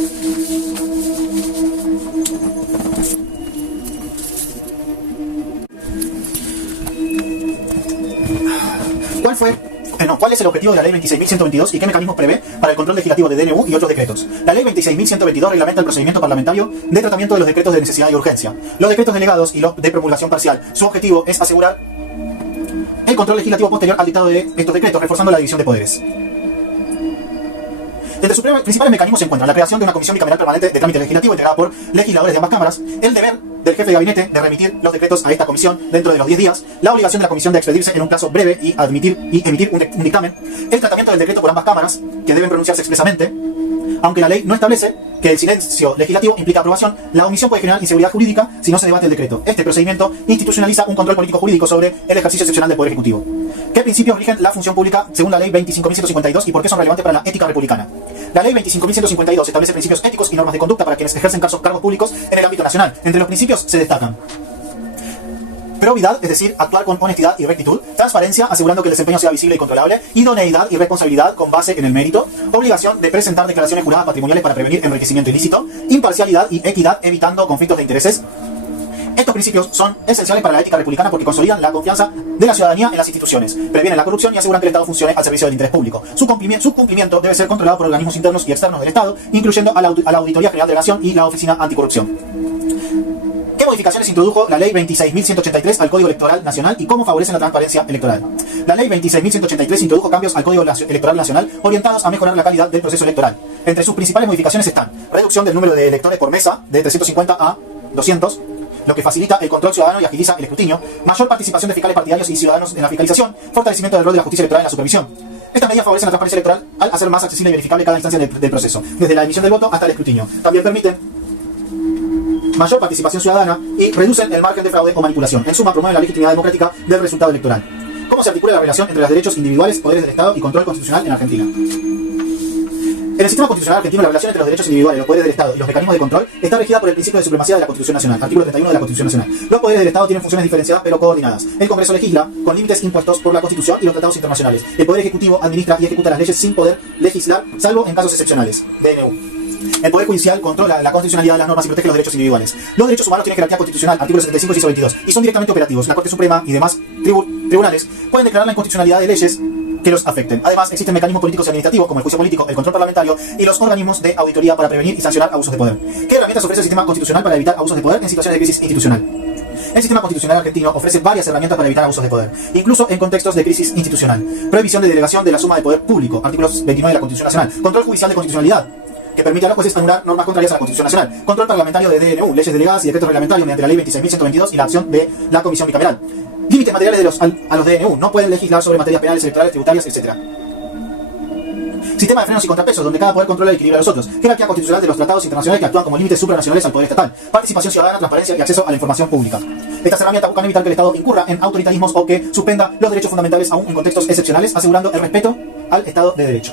¿Cuál es el objetivo de la Ley 26.122 y qué mecanismos prevé para el control legislativo de DNU y otros decretos? La Ley 26.122 reglamenta el procedimiento parlamentario de tratamiento de los decretos de necesidad y urgencia. Los decretos delegados y los de promulgación parcial. Su objetivo es asegurar el control legislativo posterior al dictado de estos decretos, reforzando la división de poderes. Entre sus principales mecanismos se encuentran la creación de una comisión bicameral permanente de trámite legislativo integrada por legisladores de ambas cámaras, el deber del jefe de gabinete de remitir los decretos a esta comisión dentro de los 10 días, la obligación de la comisión de expedirse en un plazo breve y emitir un dictamen, el tratamiento del decreto por ambas cámaras, que deben pronunciarse expresamente. Aunque la ley no establece que el silencio legislativo implica aprobación, la omisión puede generar inseguridad jurídica si no se debate el decreto. Este procedimiento institucionaliza un control político jurídico sobre el ejercicio excepcional del Poder Ejecutivo. ¿Qué principios rigen la función pública según la Ley 25.152 y por qué son relevantes para la ética republicana? La Ley 25.152 establece principios éticos y normas de conducta para quienes ejercen cargos públicos en el ámbito nacional. Entre los principios se destacan: probidad, es decir, actuar con honestidad y rectitud; transparencia, asegurando que el desempeño sea visible y controlable; idoneidad y responsabilidad con base en el mérito; obligación de presentar declaraciones juradas patrimoniales para prevenir enriquecimiento ilícito; imparcialidad y equidad, evitando conflictos de intereses. Estos principios son esenciales para la ética republicana porque consolidan la confianza de la ciudadanía en las instituciones, previenen la corrupción y aseguran que el Estado funcione al servicio del interés público. Su cumplimiento debe ser controlado por organismos internos y externos del Estado, incluyendo a la Auditoría General de la Nación y la Oficina Anticorrupción. ¿Qué modificaciones introdujo la Ley 26.183 al Código Electoral Nacional y cómo favorecen la transparencia electoral? La Ley 26.183 introdujo cambios al Código Electoral Nacional orientados a mejorar la calidad del proceso electoral. Entre sus principales modificaciones están reducción del número de electores por mesa de 350 a 200, lo que facilita el control ciudadano y agiliza el escrutinio, mayor participación de fiscales partidarios y ciudadanos en la fiscalización, fortalecimiento del rol de la justicia electoral en la supervisión. Estas medidas favorecen la transparencia electoral al hacer más accesible y verificable cada instancia del proceso, desde la emisión del voto hasta el escrutinio. También permiten mayor participación ciudadana y reducen el margen de fraude o manipulación. En suma, promueven la legitimidad democrática del resultado electoral. ¿Cómo se articula la relación entre los derechos individuales, poderes del Estado y control constitucional en Argentina? En el sistema constitucional argentino, la relación entre los derechos individuales, los poderes del Estado y los mecanismos de control está regida por el principio de supremacía de la Constitución Nacional, artículo 31 de la Constitución Nacional. Los poderes del Estado tienen funciones diferenciadas pero coordinadas. El Congreso legisla con límites impuestos por la Constitución y los tratados internacionales. El Poder Ejecutivo administra y ejecuta las leyes sin poder legislar, salvo en casos excepcionales. DNU. El Poder Judicial controla la constitucionalidad de las normas y protege los derechos individuales. Los derechos humanos tienen jerarquía constitucional, artículos 75 y 122, y son directamente operativos. La Corte Suprema y demás tribunales pueden declarar la inconstitucionalidad de leyes que los afecten. Además, existen mecanismos políticos y administrativos como el juicio político, el control parlamentario y los organismos de auditoría para prevenir y sancionar abusos de poder. ¿Qué herramientas ofrece el sistema constitucional para evitar abusos de poder en situaciones de crisis institucional? El sistema constitucional argentino ofrece varias herramientas para evitar abusos de poder, incluso en contextos de crisis institucional. Prohibición de delegación de la suma de poder público, artículos 29 de la Constitución Nacional. Control judicial de constitucionalidad, que permite a los jueces anular normas contrarias a la Constitución Nacional. Control parlamentario de DNU, leyes delegadas y decretos reglamentarios mediante la Ley 26.122 y la acción de la Comisión Bicameral. Límites materiales a los DNU, no pueden legislar sobre materias penales, electorales, tributarias, etc. Sistema de frenos y contrapesos, donde cada poder controla y equilibra a los otros. Jerarquía constitucional de los tratados internacionales que actúan como límites supranacionales al poder estatal. Participación ciudadana, transparencia y acceso a la información pública. Estas herramientas buscan evitar que el Estado incurra en autoritarismos o que suspenda los derechos fundamentales aún en contextos excepcionales, asegurando el respeto al Estado de Derecho.